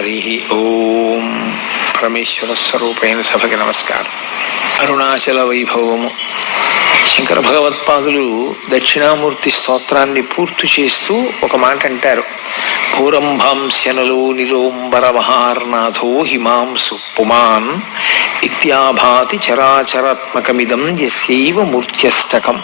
హరి ఓం. పరమేశ్వర స్వరూపైన సభకి నమస్కారం. అరుణాచల వైభవము. శంకర భగవత్పాదులు దక్షిణామూర్తి స్తోత్రాన్ని పూర్తి చేస్తూ ఒక మాట అంటారు. పూరంభాంస్యనలో నిలోంబర మహార్నాథో హిమాంసు పుమాన్ ఇత్యాభాతి చరాచరాత్మకమిదం యస్యైవ మూర్త్యష్టకం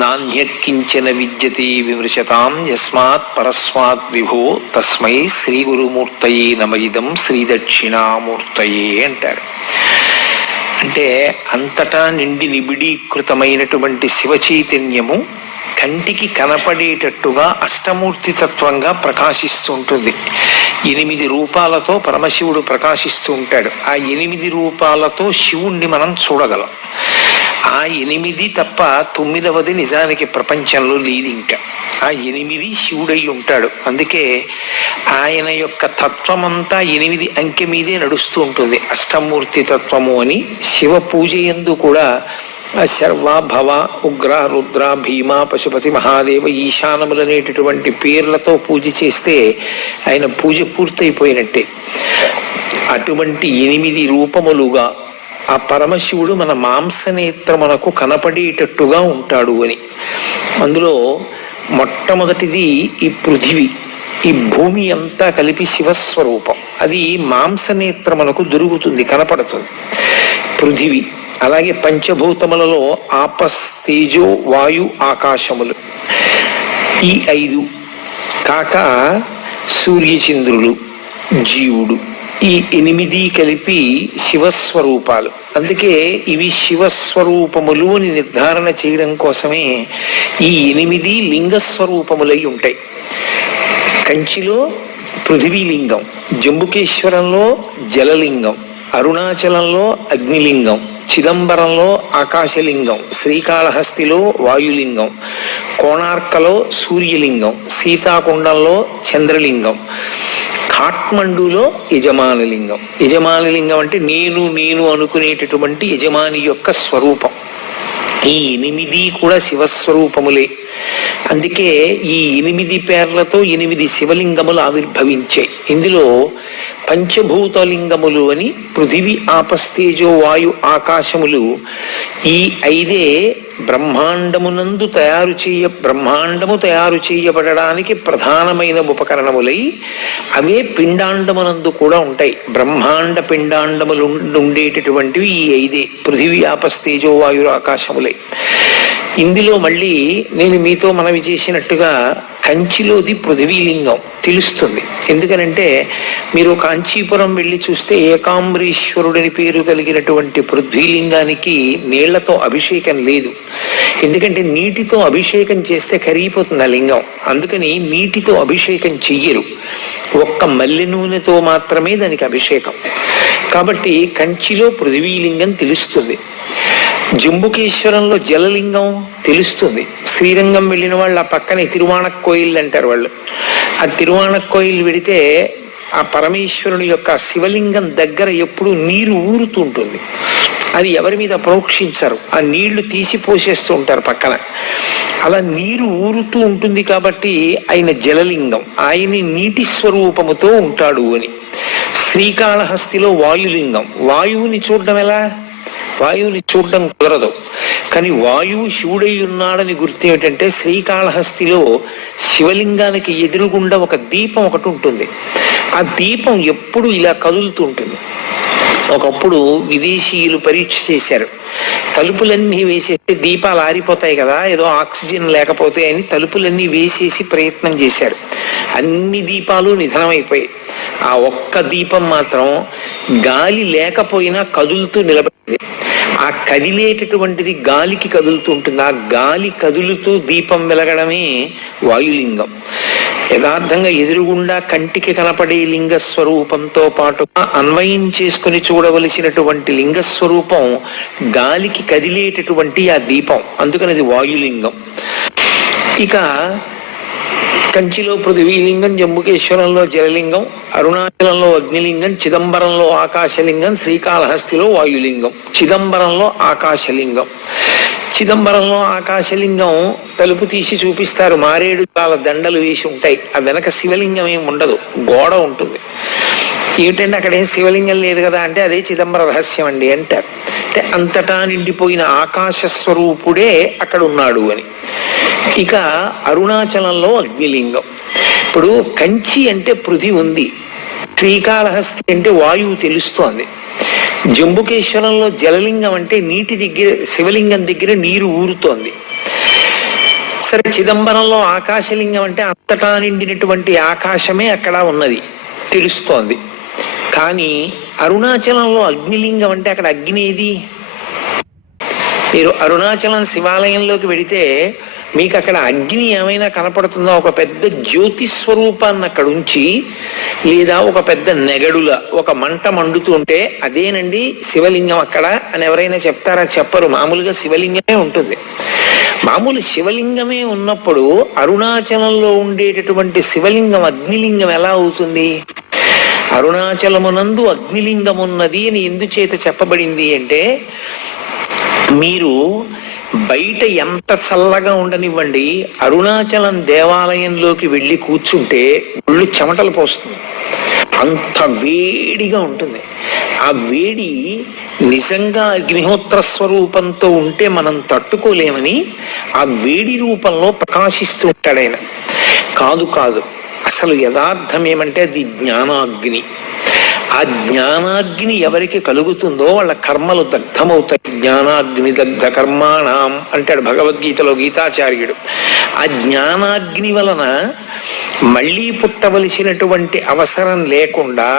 నాణ్యత్కించన విద్యతే విమృశతాం యస్మాత్ పరస్మాత్ విభో తస్మై శ్రీ గురుమూర్తయే నమయిదం శ్రీ దక్షిణామూర్తయే అంటారు. అంటే అంతటా నిండి నిబిడీకృతమైనటువంటి శివ చైతన్యము కంటికి కనపడేటట్టుగా అష్టమూర్తి తత్వంగా ప్రకాశిస్తూ ఉంటుంది. 8 రూపాలతో పరమశివుడు ప్రకాశిస్తూ ఉంటాడు. ఆ 8 రూపాలతో శివుణ్ణి మనం చూడగలం. ఆ 8 తప్ప 9వది నిజానికి ప్రపంచంలో లేదు. ఇంకా ఆ 8 శివుడై ఉంటాడు. అందుకే ఆయన యొక్క తత్వమంతా 8 అంకె మీదే నడుస్తూ ఉంటుంది. అష్టమూర్తి తత్వము అని శివ పూజ యందు కూడా శర్వ భవ ఉగ్ర రుద్ర భీమ పశుపతి మహాదేవ ఈశానములనేటటువంటి పేర్లతో పూజ చేస్తే ఆయన పూజ పూర్తయిపోయినట్టే. అటువంటి 8 రూపములుగా ఆ పరమశివుడు మన మాంసనేత్రమునకు కనపడేటట్టుగా ఉంటాడు అని. అందులో మొట్టమొదటిది ఈ పృథివీ. ఈ భూమి అంతా కలిపి శివస్వరూపం. అది మాంసనేత్రమునకు దొరుకుతుంది, కనపడుతుంది పృథివీ. అలాగే పంచభూతములలో ఆపస్, తేజో, వాయు, ఆకాశములు ఈ 5 కాక సూర్యచంద్రులు, జీవుడు, ఈ 8 కలిపి శివస్వరూపాలు. అందుకే ఇవి శివస్వరూపములు అని నిర్ధారణ చేయడం కోసమే ఈ 8 లింగస్వరూపములై ఉంటాయి. కంచిలో పృథివీలింగం, జంబుకేశ్వరంలో జలలింగం, అరుణాచలంలో అగ్నిలింగం, చిదంబరంలో ఆకాశలింగం, శ్రీకాళహస్తిలో వాయులింగం, కోణార్కలో సూర్యలింగం, సీతాకుండంలో చంద్రలింగం, కాఠ్మండూలో యజమానలింగం. యజమానలింగం అంటే నేను అనుకునేటటువంటి యజమాని యొక్క స్వరూపం. ఈ 8 కూడా శివస్వరూపములే. అందుకే ఈ 8 పేర్లతో 8 శివలింగములు ఆవిర్భవించాయి. ఇందులో పంచభూతలింగములు అని పృథివీ, ఆపస్తేజో, వాయు, ఆకాశములు ఈ 5 బ్రహ్మాండము తయారు చేయబడడానికి ప్రధానమైన ఉపకరణములై అవే పిండాండమునందు కూడా ఉంటాయి. బ్రహ్మాండ పిండాండములు ఉండేటటువంటివి ఈ 5 పృథివీ, ఆపస్తేజో, వాయు, ఆకాశములై. ఇందులో మళ్ళీ నేను మీతో మనవి చేసినట్టుగా కంచిలోది పృథివీలింగం తెలుస్తుంది. ఎందుకనంటే మీరు కాంచీపురం వెళ్ళి చూస్తే ఏకాంబరీశ్వరుడని పేరు కలిగినటువంటి పృథ్వీలింగానికి నీళ్లతో అభిషేకం లేదు. ఎందుకంటే నీటితో అభిషేకం చేస్తే కరిగిపోతుంది ఆ లింగం. అందుకని నీటితో అభిషేకం చెయ్యరు. ఒక్క మల్లె నూనెతో మాత్రమే దానికి అభిషేకం. కాబట్టి కంచిలో పృథివీలింగం తెలుస్తుంది. జంబుకేశ్వరంలో జలలింగం తెలుస్తుంది. శ్రీరంగం వెళ్ళిన వాళ్ళు ఆ పక్కనే తిరువాణక్కోయిల్ అంటారు వాళ్ళు. ఆ తిరువాణక్కోయిల్ వెడితే ఆ పరమేశ్వరుని యొక్క శివలింగం దగ్గర ఎప్పుడు నీరు ఊరుతూ ఉంటుంది. అది ఎవరి మీద ప్రోక్షించరు. ఆ నీళ్లు తీసి పోసేస్తూ ఉంటారు పక్కన. అలా నీరు ఊరుతూ ఉంటుంది కాబట్టి ఆయన జలలింగం. ఆయన నీటి స్వరూపముతో ఉంటాడు అని. శ్రీకాళహస్తిలో వాయులింగం. వాయువుని చూడడం ఎలా? వాయువుని చూడడం కుదరదు. కానీ వాయువు శివుడై ఉన్నాడని గుర్తు ఏమిటంటే శ్రీకాళహస్తిలో శివలింగానికి ఎదురుగుండా ఒక దీపం ఒకటి ఉంటుంది. ఆ దీపం ఎప్పుడు ఇలా కదులుతూ ఉంటుంది. ఒకప్పుడు విదేశీయులు పరీక్ష చేశారు. తలుపులన్నీ వేసేస్తే దీపాలు ఆరిపోతాయి కదా, ఏదో ఆక్సిజన్ లేకపోతే అని తలుపులన్నీ వేసేసి ప్రయత్నం చేశారు. అన్ని దీపాలు నిధనమైపోయాయి. ఆ ఒక్క దీపం మాత్రం గాలి లేకపోయినా కదులుతూ నిలబడింది. ఆ కదిలేటటువంటిది గాలికి కదులుతూ ఉంటుంది. ఆ గాలి కదులుతూ దీపం వెలగడమే వాయులింగం. యథార్థంగా ఎదురుగుండా కంటికి కనపడే లింగస్వరూపంతో పాటుగా అన్వయం చేసుకుని చూడవలసినటువంటి లింగస్వరూపం గాలికి కదిలేటటువంటి ఆ దీపం. అందుకని అది వాయులింగం. ఇక కంచిలో పృథివీలింగం, జంబుకేశ్వరంలో జలలింగం, అరుణాచలంలో అగ్నిలింగం, చిదంబరంలో ఆకాశలింగం, శ్రీకాళహస్తిలో వాయులింగం. చిదంబరంలో ఆకాశలింగం. చిదంబరంలో ఆకాశలింగం తలుపు తీసి చూపిస్తారు. మారేడు కాల దండలు వేసి ఉంటాయి. ఆ వెనక శివలింగం ఏమి ఉండదు, గోడ ఉంటుంది. ఏమిటంటే అక్కడ ఏం శివలింగం లేదు కదా అంటే అదే చిదంబర రహస్యం అండి అంటారు. అంటే అంతటా నిండిపోయిన ఆకాశ స్వరూపుడే అక్కడ ఉన్నాడు అని. ఇక అరుణాచలంలో అగ్నిలింగం. ఇప్పుడు కంచి అంటే పృథి ఉంది, శ్రీకాళహస్తి అంటే వాయువు తెలుస్తోంది, జంబుకేశ్వరంలో జలలింగం అంటే నీటి దగ్గర, శివలింగం దగ్గర నీరు ఊరుతోంది. సరే, చిదంబరంలో ఆకాశలింగం అంటే అంతటా నిండినటువంటి ఆకాశమే అక్కడ ఉన్నది తెలుస్తోంది. కానీ అరుణాచలంలో అగ్నిలింగం అంటే అక్కడ అగ్ని ఏది? మీరు అరుణాచలం శివాలయంలోకి వెడితే మీకు అక్కడ అగ్ని ఏమైనా కనపడుతుందో? ఒక పెద్ద జ్యోతి స్వరూపాన్ని అక్కడ ఉంచి, లేదా ఒక పెద్ద నెగడుల ఒక మంట మండుతుంటే అదేనండి శివలింగం అక్కడ అని ఎవరైనా చెప్తారా? చెప్పరు. మామూలుగా శివలింగమే ఉంటుంది. మామూలు శివలింగమే ఉన్నప్పుడు అరుణాచలంలో ఉండేటటువంటి శివలింగం అగ్నిలింగం ఎలా అవుతుంది? అరుణాచలమునందు అగ్నిలింగం ఉన్నది అని ఎందుచేత చెప్పబడింది అంటే, మీరు బయట ఎంత చల్లగా ఉండనివ్వండి, అరుణాచలం దేవాలయంలోకి వెళ్ళి కూర్చుంటే ఒళ్ళు చెమటలు పోస్తుంది, అంత వేడిగా ఉంటుంది. ఆ వేడి నిజంగా అగ్నిహోత్ర స్వరూపంతో ఉంటే మనం తట్టుకోలేమని ఆ వేడి రూపంలో ప్రకాశిస్తూ ఉంటాడు ఆయన. కాదు కాదు, అసలు యథార్థం ఏమంటే అది జ్ఞానాగ్ని. ఆ జ్ఞానాగ్ని ఎవరికి కలుగుతుందో వాళ్ళ కర్మలు దగ్ధమవుతాయి. జ్ఞానాగ్ని దగ్ధ కర్మాణం అంటాడు భగవద్గీతలో గీతాచార్యుడు. ఆ జ్ఞానాగ్ని వలన మళ్ళీ పుట్టవలసినటువంటి అవసరం లేకుండా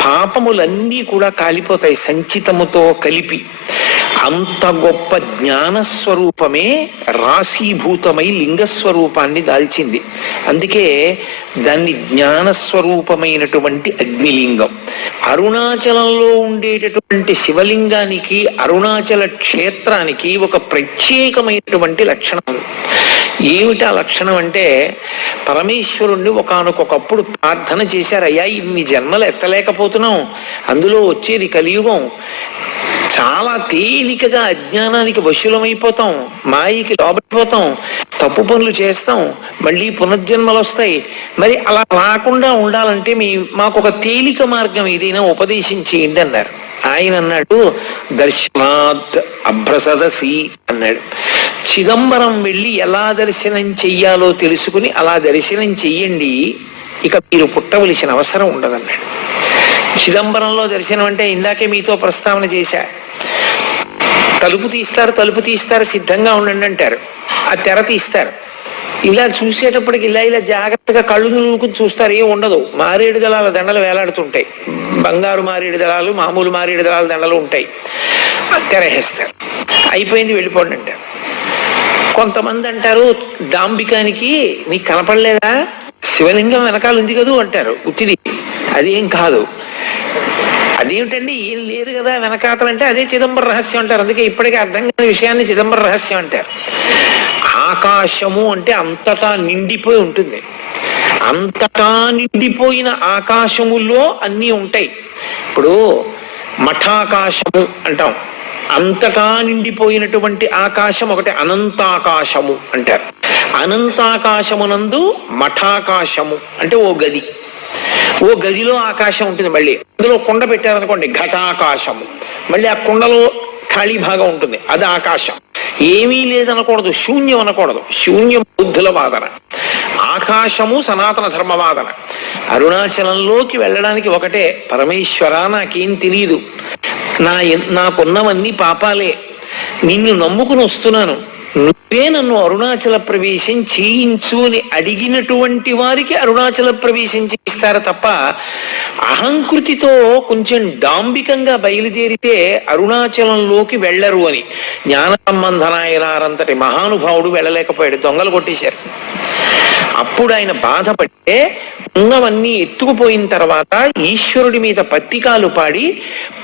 పాపములన్నీ కూడా కాలిపోతాయి సంచితముతో కలిపి. అంత గొప్ప జ్ఞానస్వరూపమే రాశీభూతమై లింగస్వరూపాన్ని దాల్చింది. అందుకే దాన్ని జ్ఞానస్వరూపమైనటువంటి అగ్నిలింగం. అరుణాచలంలో ఉండేటటువంటి శివలింగానికి, అరుణాచల క్షేత్రానికి ఒక ప్రత్యేకమైనటువంటి లక్షణం. ఏమిటా లక్షణం అంటే, పరమేశ్వరుణ్ణి ఒకానొకప్పుడు ప్రార్థన చేశారు, అయ్యా ఇన్ని జన్మలు ఎత్తలేకపోతున్నాం, అందులో వచ్చేది కలియుగం, చాలా తేలికగా అజ్ఞానానికి వశులమైపోతాం, మాయకి లోబడిపోతాం, తప్పు పనులు చేస్తాం, మళ్ళీ పునర్జన్మలు వస్తాయి. మరి అలా రాకుండా ఉండాలంటే మాకు ఒక తేలిక మార్గం ఏదైనా ఉపదేశం చేయండి అన్నారు. ఆయన అన్నాడు, దర్శనాత్ అభ్రసదసి అన్నాడు. చిదంబరం వెళ్ళి ఎలా దర్శనం చెయ్యాలో తెలుసుకుని అలా దర్శనం చెయ్యండి, ఇక మీరు పుట్టవలసిన అవసరం ఉండదన్నాడు. చిదంబరంలో దర్శనం అంటే ఇందాకే మీతో ప్రస్తావన చేశా, తలుపు తీస్తారు సిద్ధంగా ఉండండి అంటారు, ఆ తెర తీస్తారు, ఇలా చూసేటప్పటికి ఇలా జాగ్రత్తగా కళ్ళు నూలుకుని చూస్తారు, ఏం ఉండదు. మారేడు దళాల దండలు వేలాడుతుంటాయి, బంగారు మారేడు దళాలు, మామూలు మారేడు దళాల దండలు ఉంటాయి, తెరహేస్తారు, అయిపోయింది వెళ్ళిపోండి అంటారు. కొంతమంది అంటారు, డాంబికానికి నీకు కనపడలేదా, శివలింగం వెనకాల ఉంది కదూ అంటారు. ఉత్తిది అదేం కాదు. అదేమిటండి ఏం లేదు కదా వెనకాతలంటే అదే చిదంబర రహస్యం అంటారు. అందుకే ఇప్పటికీ అర్థం కాని విషయాన్ని చిదంబర రహస్యం అంటారు. ఆకాశము అంటే అంతటా నిండిపోయి ఉంటుంది. అంతటా నిండిపోయిన ఆకాశములో అన్నీ ఉంటాయి. ఇప్పుడు మఠాకాశము అంటాం, అంతటా నిండిపోయినటువంటి ఆకాశం ఒకటి అనంతాకాశము అంటారు. అనంతాకాశమునందు మఠాకాశము అంటే ఓ గది, ఓ గదిలో ఆకాశం ఉంటుంది. మళ్ళీ అందులో కుండ పెట్టారనుకోండి ఘటాకాశము, మళ్ళీ ఆ కుండలో ఖాళీ భాగం ఉంటుంది, అది ఆకాశం. ఏమీ లేదనకూడదు, శూన్యం అనకూడదు, శూన్యం బుద్ధుల వాదన, ఆకాశము సనాతన ధర్మవాదన. అరుణాచలంలోకి వెళ్ళడానికి ఒకటే, పరమేశ్వర నాకేం తెలియదు, నాకున్నవన్నీ పాపాలే, నిన్ను నమ్ముకుని వస్తున్నాను, నువ్వే నన్ను అరుణాచల ప్రవేశం చేయించు అని అడిగినటువంటి వారికి అరుణాచల ప్రవేశం చేయిస్తారు తప్ప, అహంకృతితో కొంచెం డాంబికంగా బయలుదేరితే అరుణాచలంలోకి వెళ్ళరు అని. జ్ఞాన సంబంధనాయనారంతటి మహానుభావుడు వెళ్ళలేకపోయాడు, దొంగలు కొట్టేశారు. అప్పుడు ఆయన బాధపడితే ఉన్నవన్నీ ఎత్తుకుపోయిన తర్వాత ఈశ్వరుడి మీద పత్తికాలు పాడి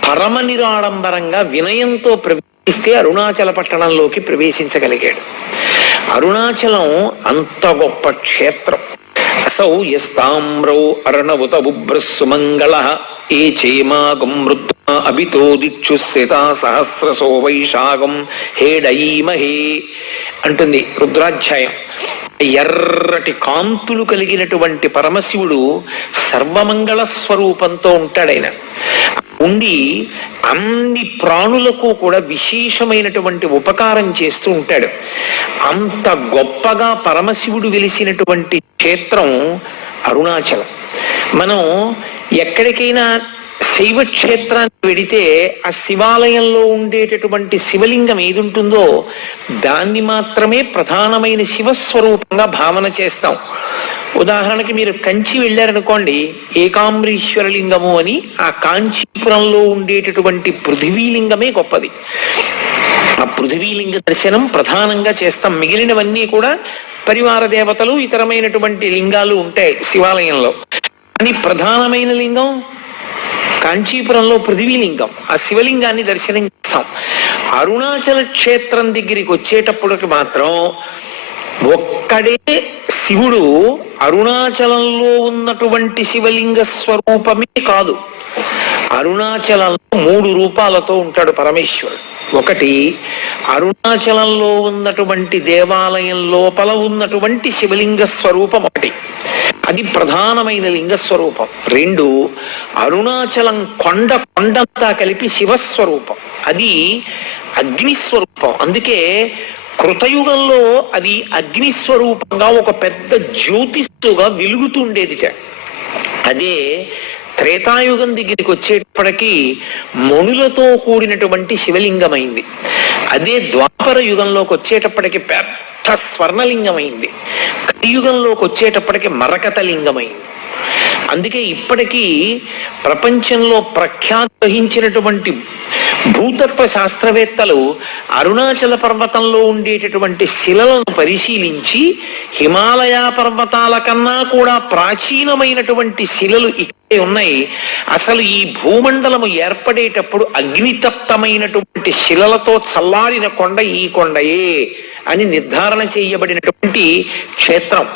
పరమ నిరాడంబరంగా వినయంతో ఇస్తే అరుణాచల పట్టణంలోకి ప్రవేశించగలిగాడు. అరుణాచలం అంత గొప్ప క్షేత్రం. అసౌ యస్తామ్రౌ అర్ణవుత బుభ్రస్సుమంగళ ఏ చేమాగం వృద్ధ అభితో దిక్షుస్సితా సహస్రసో వైశాఖం హేడైమహే అంటుంది రుద్రాధ్యాయం. ఎర్రటి కాంతులు కలిగినటువంటి పరమశివుడు సర్వమంగళ స్వరూపంతో ఉంటాడాయన. ఉండి అన్ని ప్రాణులకు కూడా విశేషమైనటువంటి ఉపకారం చేస్తూ ఉంటాడు. అంత గొప్పగా పరమశివుడు వెలిసినటువంటి క్షేత్రం అరుణాచలం. మనం ఎక్కడికైనా శైవ క్షేత్రానికి వెడితే ఆ శివాలయంలో ఉండేటటువంటి శివలింగం ఏది ఉంటుందో దాన్ని మాత్రమే ప్రధానమైన శివస్వరూపంగా భావన చేస్తాం. ఉదాహరణకి మీరు కంచి వెళ్ళారనుకోండి, ఏకాంబరీశ్వర లింగము అని ఆ కాంచీపురంలో ఉండేటటువంటి పృథివీలింగమే గొప్పది. ఆ పృథివీలింగ దర్శనం ప్రధానంగా చేస్తాం. మిగిలినవన్నీ కూడా పరివార దేవతలు ఇతరమైనటువంటి లింగాలు ఉంటాయి శివాలయంలో. కానీ ప్రధానమైన లింగం కాంచీపురంలో పృథివీలింగం. ఆ శివలింగాన్ని దర్శనం చేస్తాం. అరుణాచల క్షేత్రం దగ్గరికి వచ్చేటప్పటికి మాత్రం ఒక్కడే శివుడు అరుణాచలంలో ఉన్నటువంటి శివలింగ స్వరూపమే కాదు, అరుణాచలంలో 3 రూపాలతో ఉంటాడు పరమేశ్వరుడు. ఒకటి అరుణాచలంలో ఉన్నటువంటి దేవాలయం లోపల ఉన్నటువంటి శివలింగ స్వరూపం ఒకటి, అది ప్రధానమైన లింగ స్వరూపం. 2 అరుణాచలం కొండంతా కలిపి శివస్వరూపం, అది అగ్నిస్వరూపం. అందుకే కృతయుగంలో అది అగ్నిస్వరూపంగా ఒక పెద్ద జ్యోతిస్సుగా వెలుగుతుండేదిట. అదే త్రేతాయుగం దగ్గరికి వచ్చేటప్పటికీ మణులతో కూడినటువంటి శివలింగమైంది. అదే ద్వాపర యుగంలోకి వచ్చేటప్పటికి పెద్ద స్వర్ణలింగమైంది. కలియుగంలోకి వచ్చేటప్పటికి మరకత లింగమైంది. అందుకే ఇప్పటికీ ప్రపంచంలో ప్రఖ్యాతి వహించినటువంటి భూతత్వ శాస్త్రవేత్తలు అరుణాచల పర్వతంలో ఉండేటటువంటి శిలలను పరిశీలించి హిమాలయ పర్వతాల కన్నా కూడా ప్రాచీనమైనటువంటి శిలలు ఇక్కడే ఉన్నాయి, అసలు ఈ భూమండలము ఏర్పడేటప్పుడు అగ్నితప్తమైనటువంటి శిలలతో చల్లారిన కొండ ఈ కొండయే అని నిర్ధారణ చేయబడినటువంటి క్షేత్రం.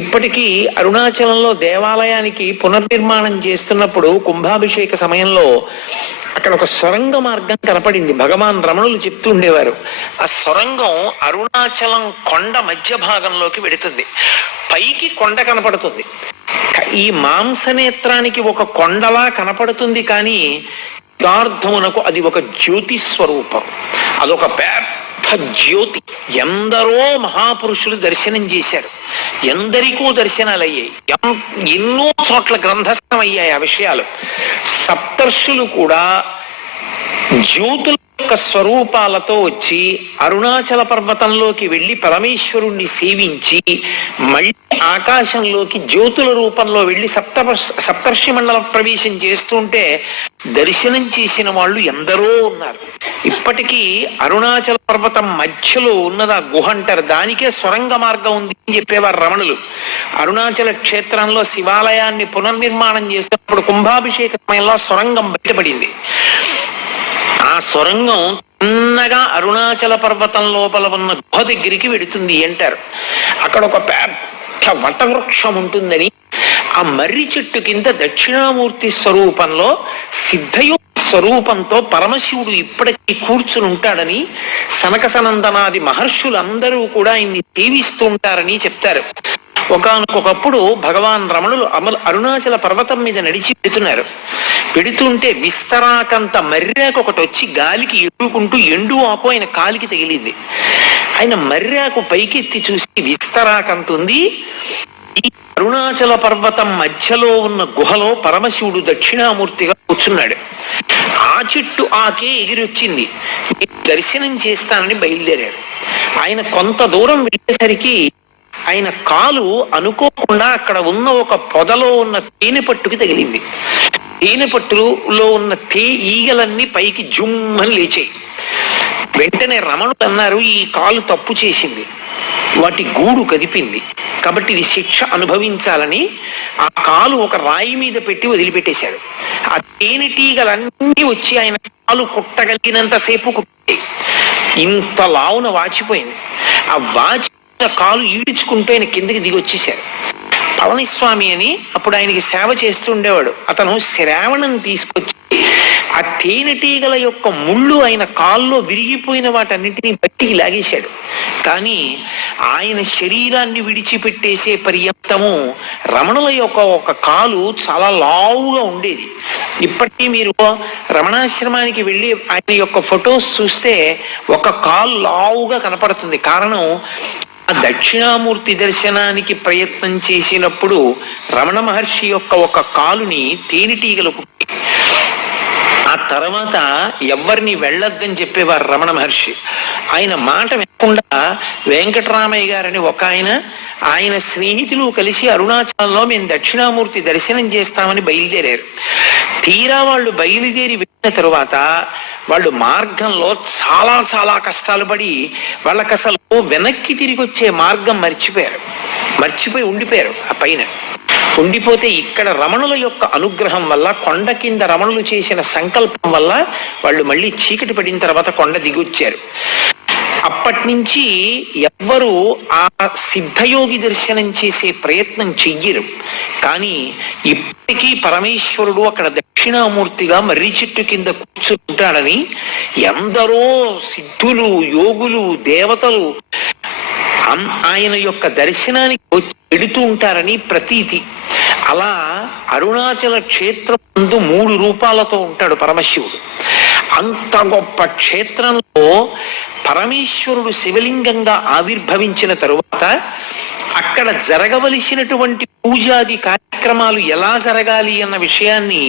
ఇప్పటికీ అరుణాచలంలో దేవాలయానికి పునర్నిర్మాణం చేస్తున్నప్పుడు కుంభాభిషేక సమయంలో అక్కడ ఒక సొరంగ మార్గం కనపడింది. భగవాన్ రమణులు చెప్తూ ఉండేవారు, ఆ సొరంగం అరుణాచలం కొండ మధ్య భాగంలోకి వెడుతుంది. పైకి కొండ కనపడుతుంది, ఈ మాంసనేత్రానికి ఒక కొండలా కనపడుతుంది, కానీ యథార్థమునకు అది ఒక జ్యోతి స్వరూపం, అదొక పెద్ద జ్యోతి. ఎందరో మహాపురుషులు దర్శనం చేశారు, ఎందరికో దర్శనాలు అయ్యాయి, ఎన్నో చోట్ల గ్రంథస్థం అయ్యాయి ఆ విషయాలు. సప్తర్షులు కూడా జ్యోతుల యొక్క స్వరూపాలతో వచ్చి అరుణాచల పర్వతంలోకి వెళ్ళి పరమేశ్వరుణ్ణి సేవించి మళ్ళీ ఆకాశంలోకి జ్యోతుల రూపంలో వెళ్ళి సప్తర్షి మండల ప్రవేశం చేస్తుంటే దర్శనం చేసిన వాళ్ళు ఎందరో ఉన్నారు. ఇప్పటికీ అరుణాచల పర్వతం మధ్యలో ఉన్నది ఆ గుహ అంటారు, దానికే సొరంగ మార్గం ఉంది అని చెప్పేవారు రమణులు. అరుణాచల క్షేత్రంలో శివాలయాన్ని పునర్నిర్మాణం చేసినప్పుడు కుంభాభిషేక సమయంలో సొరంగం బయటపడింది. ఆ సొరంగం చిన్నగా అరుణాచల పర్వతం లోపల ఉన్న గుహ దగ్గరికి వెడుతుంది అంటారు. అక్కడ ఒక పెద్ద వటవృక్షం ఉంటుందని, ఆ మర్రి చెట్టు కింద దక్షిణామూర్తి స్వరూపంలో సిద్ధయోగి స్వరూపంతో పరమశివుడు ఇప్పటికీ కూర్చుని ఉంటాడని, సనక సనందనాది మహర్షులందరూ కూడా ఆయన్ని సేవిస్తూ ఉంటారని చెప్తారు. ఒకానొకప్పుడు భగవాన్ రమణులు అరుణాచల పర్వతం మీద నడిచి పెడుతుంటే విస్తరాకంత మర్యాకు ఒకటి వచ్చి గాలికి ఎదుర్కొంటూ ఎండు ఆకు ఆయన కాలికి తగిలింది. ఆయన మర్యాకు పైకెత్తి చూసి విస్తరాకంత ఉంది, ఈ అరుణాచల పర్వతం మధ్యలో ఉన్న గుహలో పరమశివుడు దక్షిణామూర్తిగా కూర్చున్నాడు. ఆ చెట్టు ఆకే ఎగిరొచ్చింది, దర్శనం చేస్తానని బయలుదేరాడు. ఆయన కొంత దూరం వెళ్ళేసరికి ఆయన కాలు అనుకోకుండా అక్కడ ఉన్న ఒక పొదలో ఉన్న తేనె పట్టుకి తగిలింది. తేనె పట్టులో ఉన్న ఈగలన్నీ పైకి జుమ్మని లేచాయి. వెంటనే రమణుడు అన్నారు, ఈ కాలు తప్పు చేసింది, వాటి గూడు కదిపింది, కాబట్టి ఇది శిక్ష అనుభవించాలని ఆ కాలు ఒక రాయి మీద పెట్టి వదిలిపెట్టేశాడు. ఆ తేనెటీగలన్నీ వచ్చి ఆయన కాలు కుట్టగలిగినంతసేపు కుట్టాయి. ఇంత లావున వాచిపోయింది. ఆ వాచి కాలు ఈడ్చుకుంటూ ఆయన కిందకి దిగి వచ్చేశారు. పళనిస్వామి అని అప్పుడు ఆయనకి సేవ చేస్తూ ఉండేవాడు, అతను శ్రావణం తీసుకొచ్చి ఆ తేనెటీగల యొక్క ముళ్ళు ఆయన కాల్లో విరిగిపోయిన వాటన్నింటినీ బయటికి లాగేశాడు. కానీ ఆయన శరీరాన్ని విడిచిపెట్టేసే పర్యంతము రమణుల యొక్క ఒక కాలు చాలా లావుగా ఉండేది. ఇప్పటికీ మీరు రమణాశ్రమానికి వెళ్ళి ఆయన యొక్క ఫొటోస్ చూస్తే ఒక కాలు లావుగా కనపడుతుంది. కారణం, ఆ దక్షిణామూర్తి దర్శనానికి ప్రయత్నం చేసినప్పుడు రమణ మహర్షి యొక్క ఒక కాలుని తేనెటీగలకు, ఆ తర్వాత ఎవరిని వెళ్ళొద్దని చెప్పేవారు రమణ మహర్షి. ఆయన మాట వినకుండా వెంకటరామయ్య గారని ఒక ఆయన స్నేహితులు కలిసి అరుణాచలంలో మేము దక్షిణామూర్తి దర్శనం చేస్తామని బయలుదేరారు. తీరా వాళ్ళు బయలుదేరి వెళ్ళిన తరువాత వాళ్ళు మార్గంలో చాలా చాలా కష్టాలు పడి వాళ్ళకి అసలు వెనక్కి తిరిగి వచ్చే మార్గం మర్చిపోయి ఉండిపోయారు. ఆ పైన ఉండిపోతే ఇక్కడ రమణుల యొక్క అనుగ్రహం వల్ల, కొండ కింద రమణులు చేసిన సంకల్పం వల్ల వాళ్ళు మళ్ళీ చీకటి పడిన తర్వాత కొండ దిగొచ్చారు. అప్పటి నుంచి ఎవ్వరూ ఆ సిద్ధయోగి దర్శనం చేసే ప్రయత్నం చెయ్యరు. కానీ ఇప్పటికీ పరమేశ్వరుడు అక్కడ దక్షిణామూర్తిగా మర్రి చెట్టు కింద కూర్చుంటాడని ఎందరో సిద్ధులు, యోగులు, దేవతలు ఆయన యొక్క దర్శనానికి వచ్చి వెడుతూ ఉంటారని ప్రతీతి. అలా అరుణాచల క్షేత్రం ముందు 3 రూపాలతో ఉంటాడు పరమశివుడు. అంత గొప్ప క్షేత్రంలో పరమేశ్వరుడు శివలింగంగా ఆవిర్భవించిన తరువాత అక్కడ జరగవలసినటువంటి పూజాది కార్యక్రమాలు ఎలా జరగాలి అన్న విషయాన్ని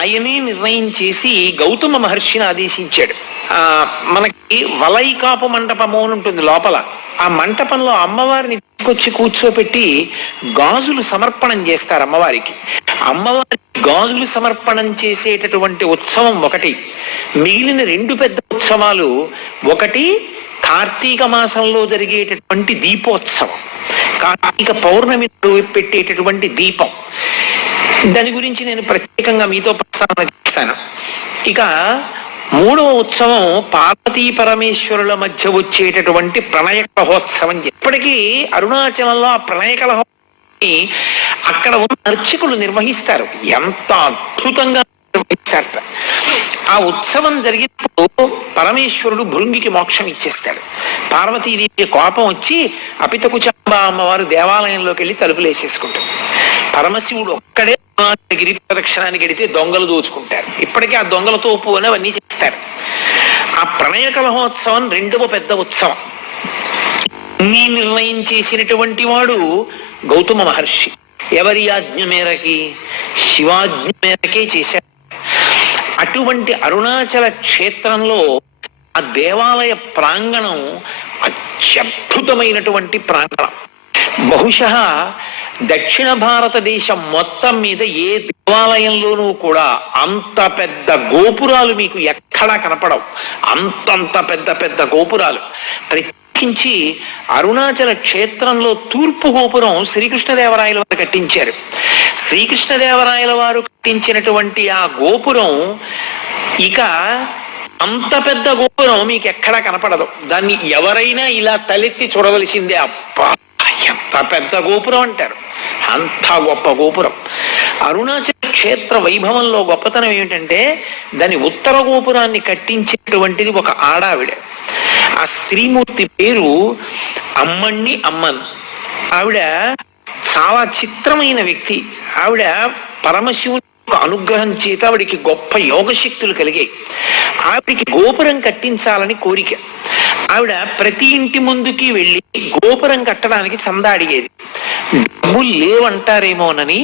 ఆయనే నిర్ణయం చేసి గౌతమ మహర్షిని ఆదేశించాడు. మనకి వలైకాపు మంటపము అని ఉంటుంది లోపల. ఆ మంటపంలో అమ్మవారిని తీసుకొచ్చి కూర్చోపెట్టి గాజులు సమర్పణం చేస్తారు అమ్మవారికి. అమ్మవారికి గాజులు సమర్పణం చేసేటటువంటి ఉత్సవం ఒకటి. మిగిలిన 2 పెద్ద ఉత్సవాలు, ఒకటి కార్తీక మాసంలో జరిగేటటువంటి దీపోత్సవం, కార్తీక పౌర్ణమి పెట్టేటటువంటి దీపం. దాని గురించి నేను ప్రత్యేకంగా మీతో ప్రస్తావన చేశాను. ఇక 3వ ఉత్సవం పార్వతీ పరమేశ్వరుల మధ్య వచ్చేటటువంటి ప్రణయ కలహోత్సవం. ఇప్పటికీ అరుణాచలంలో ఆ ప్రణయ కలహోత్సవాన్ని అక్కడ ఉన్న అర్చకులు నిర్వహిస్తారు. ఎంత అద్భుతంగా నిర్వహిస్తారట. ఆ ఉత్సవం జరిగినప్పుడు పరమేశ్వరుడు భృంగికి మోక్షం ఇచ్చేస్తాడు. పార్వతీదేవి కోపం వచ్చి అపితకుచాంబ అమ్మవారు దేవాలయంలోకి వెళ్ళి తలుపులు వేసేసుకుంటారు. పరమశివుడు ఒక్కడే గిరి ప్రదక్షిణానికి వెడితే దొంగలు దోచుకుంటారు. ఇప్పటికీ ఆ దొంగలతో అని అవన్నీ చేస్తారు. ఆ ప్రణయ కలహోత్సవం 2వ పెద్ద ఉత్సవం. ఈ నిర్ణయం చేసినటువంటి వాడు గౌతమ మహర్షి. ఎవరి ఆజ్ఞ మేరకి? శివాజ్ఞ మేరకే చేశారు. అటువంటి అరుణాచల క్షేత్రంలో ఆ దేవాలయ ప్రాంగణం అత్యద్భుతమైనటువంటి ప్రాంగణం. బహుశः దక్షిణ భారతదేశం మొత్తం మీద ఏ దేవాలయంలోనూ కూడా అంత పెద్ద గోపురాలు మీకు ఎక్కడా కనపడవు. అంతంత పెద్ద పెద్ద గోపురాలు. ప్రత్యేకించి అరుణాచల క్షేత్రంలో తూర్పు గోపురం శ్రీకృష్ణదేవరాయల వారు కట్టించారు. శ్రీకృష్ణదేవరాయల వారు కట్టించినటువంటి ఆ గోపురం ఇక అంత పెద్ద గోపురం మీకు ఎక్కడా కనపడదు. దాన్ని ఎవరైనా ఇలా తలెత్తి చూడవలసిందే. అబ్బా ఎంత పెద్ద గోపురం అంటారు. అంత గొప్ప గోపురం. అరుణాచల క్షేత్ర వైభవంలో గొప్పతనం ఏమిటంటే దాని ఉత్తర గోపురాన్ని కట్టించేటువంటిది ఒక ఆడావిడ. ఆ స్త్రీమూర్తి పేరు అమ్మణ్ణి అమ్మన్. ఆవిడ చాలా చిత్రమైన వ్యక్తి. ఆవిడ పరమశివుని అనుగ్రహం చేత ఆవిడికి గొప్ప యోగశక్తులు కలిగాయి. ఆవిడికి గోపురం కట్టించాలని కోరిక. ఆవిడ ప్రతి ఇంటి ముందుకి వెళ్ళి గోపురం కట్టడానికి చందా అడిగేది. డబ్బులు లేవంటారేమోనని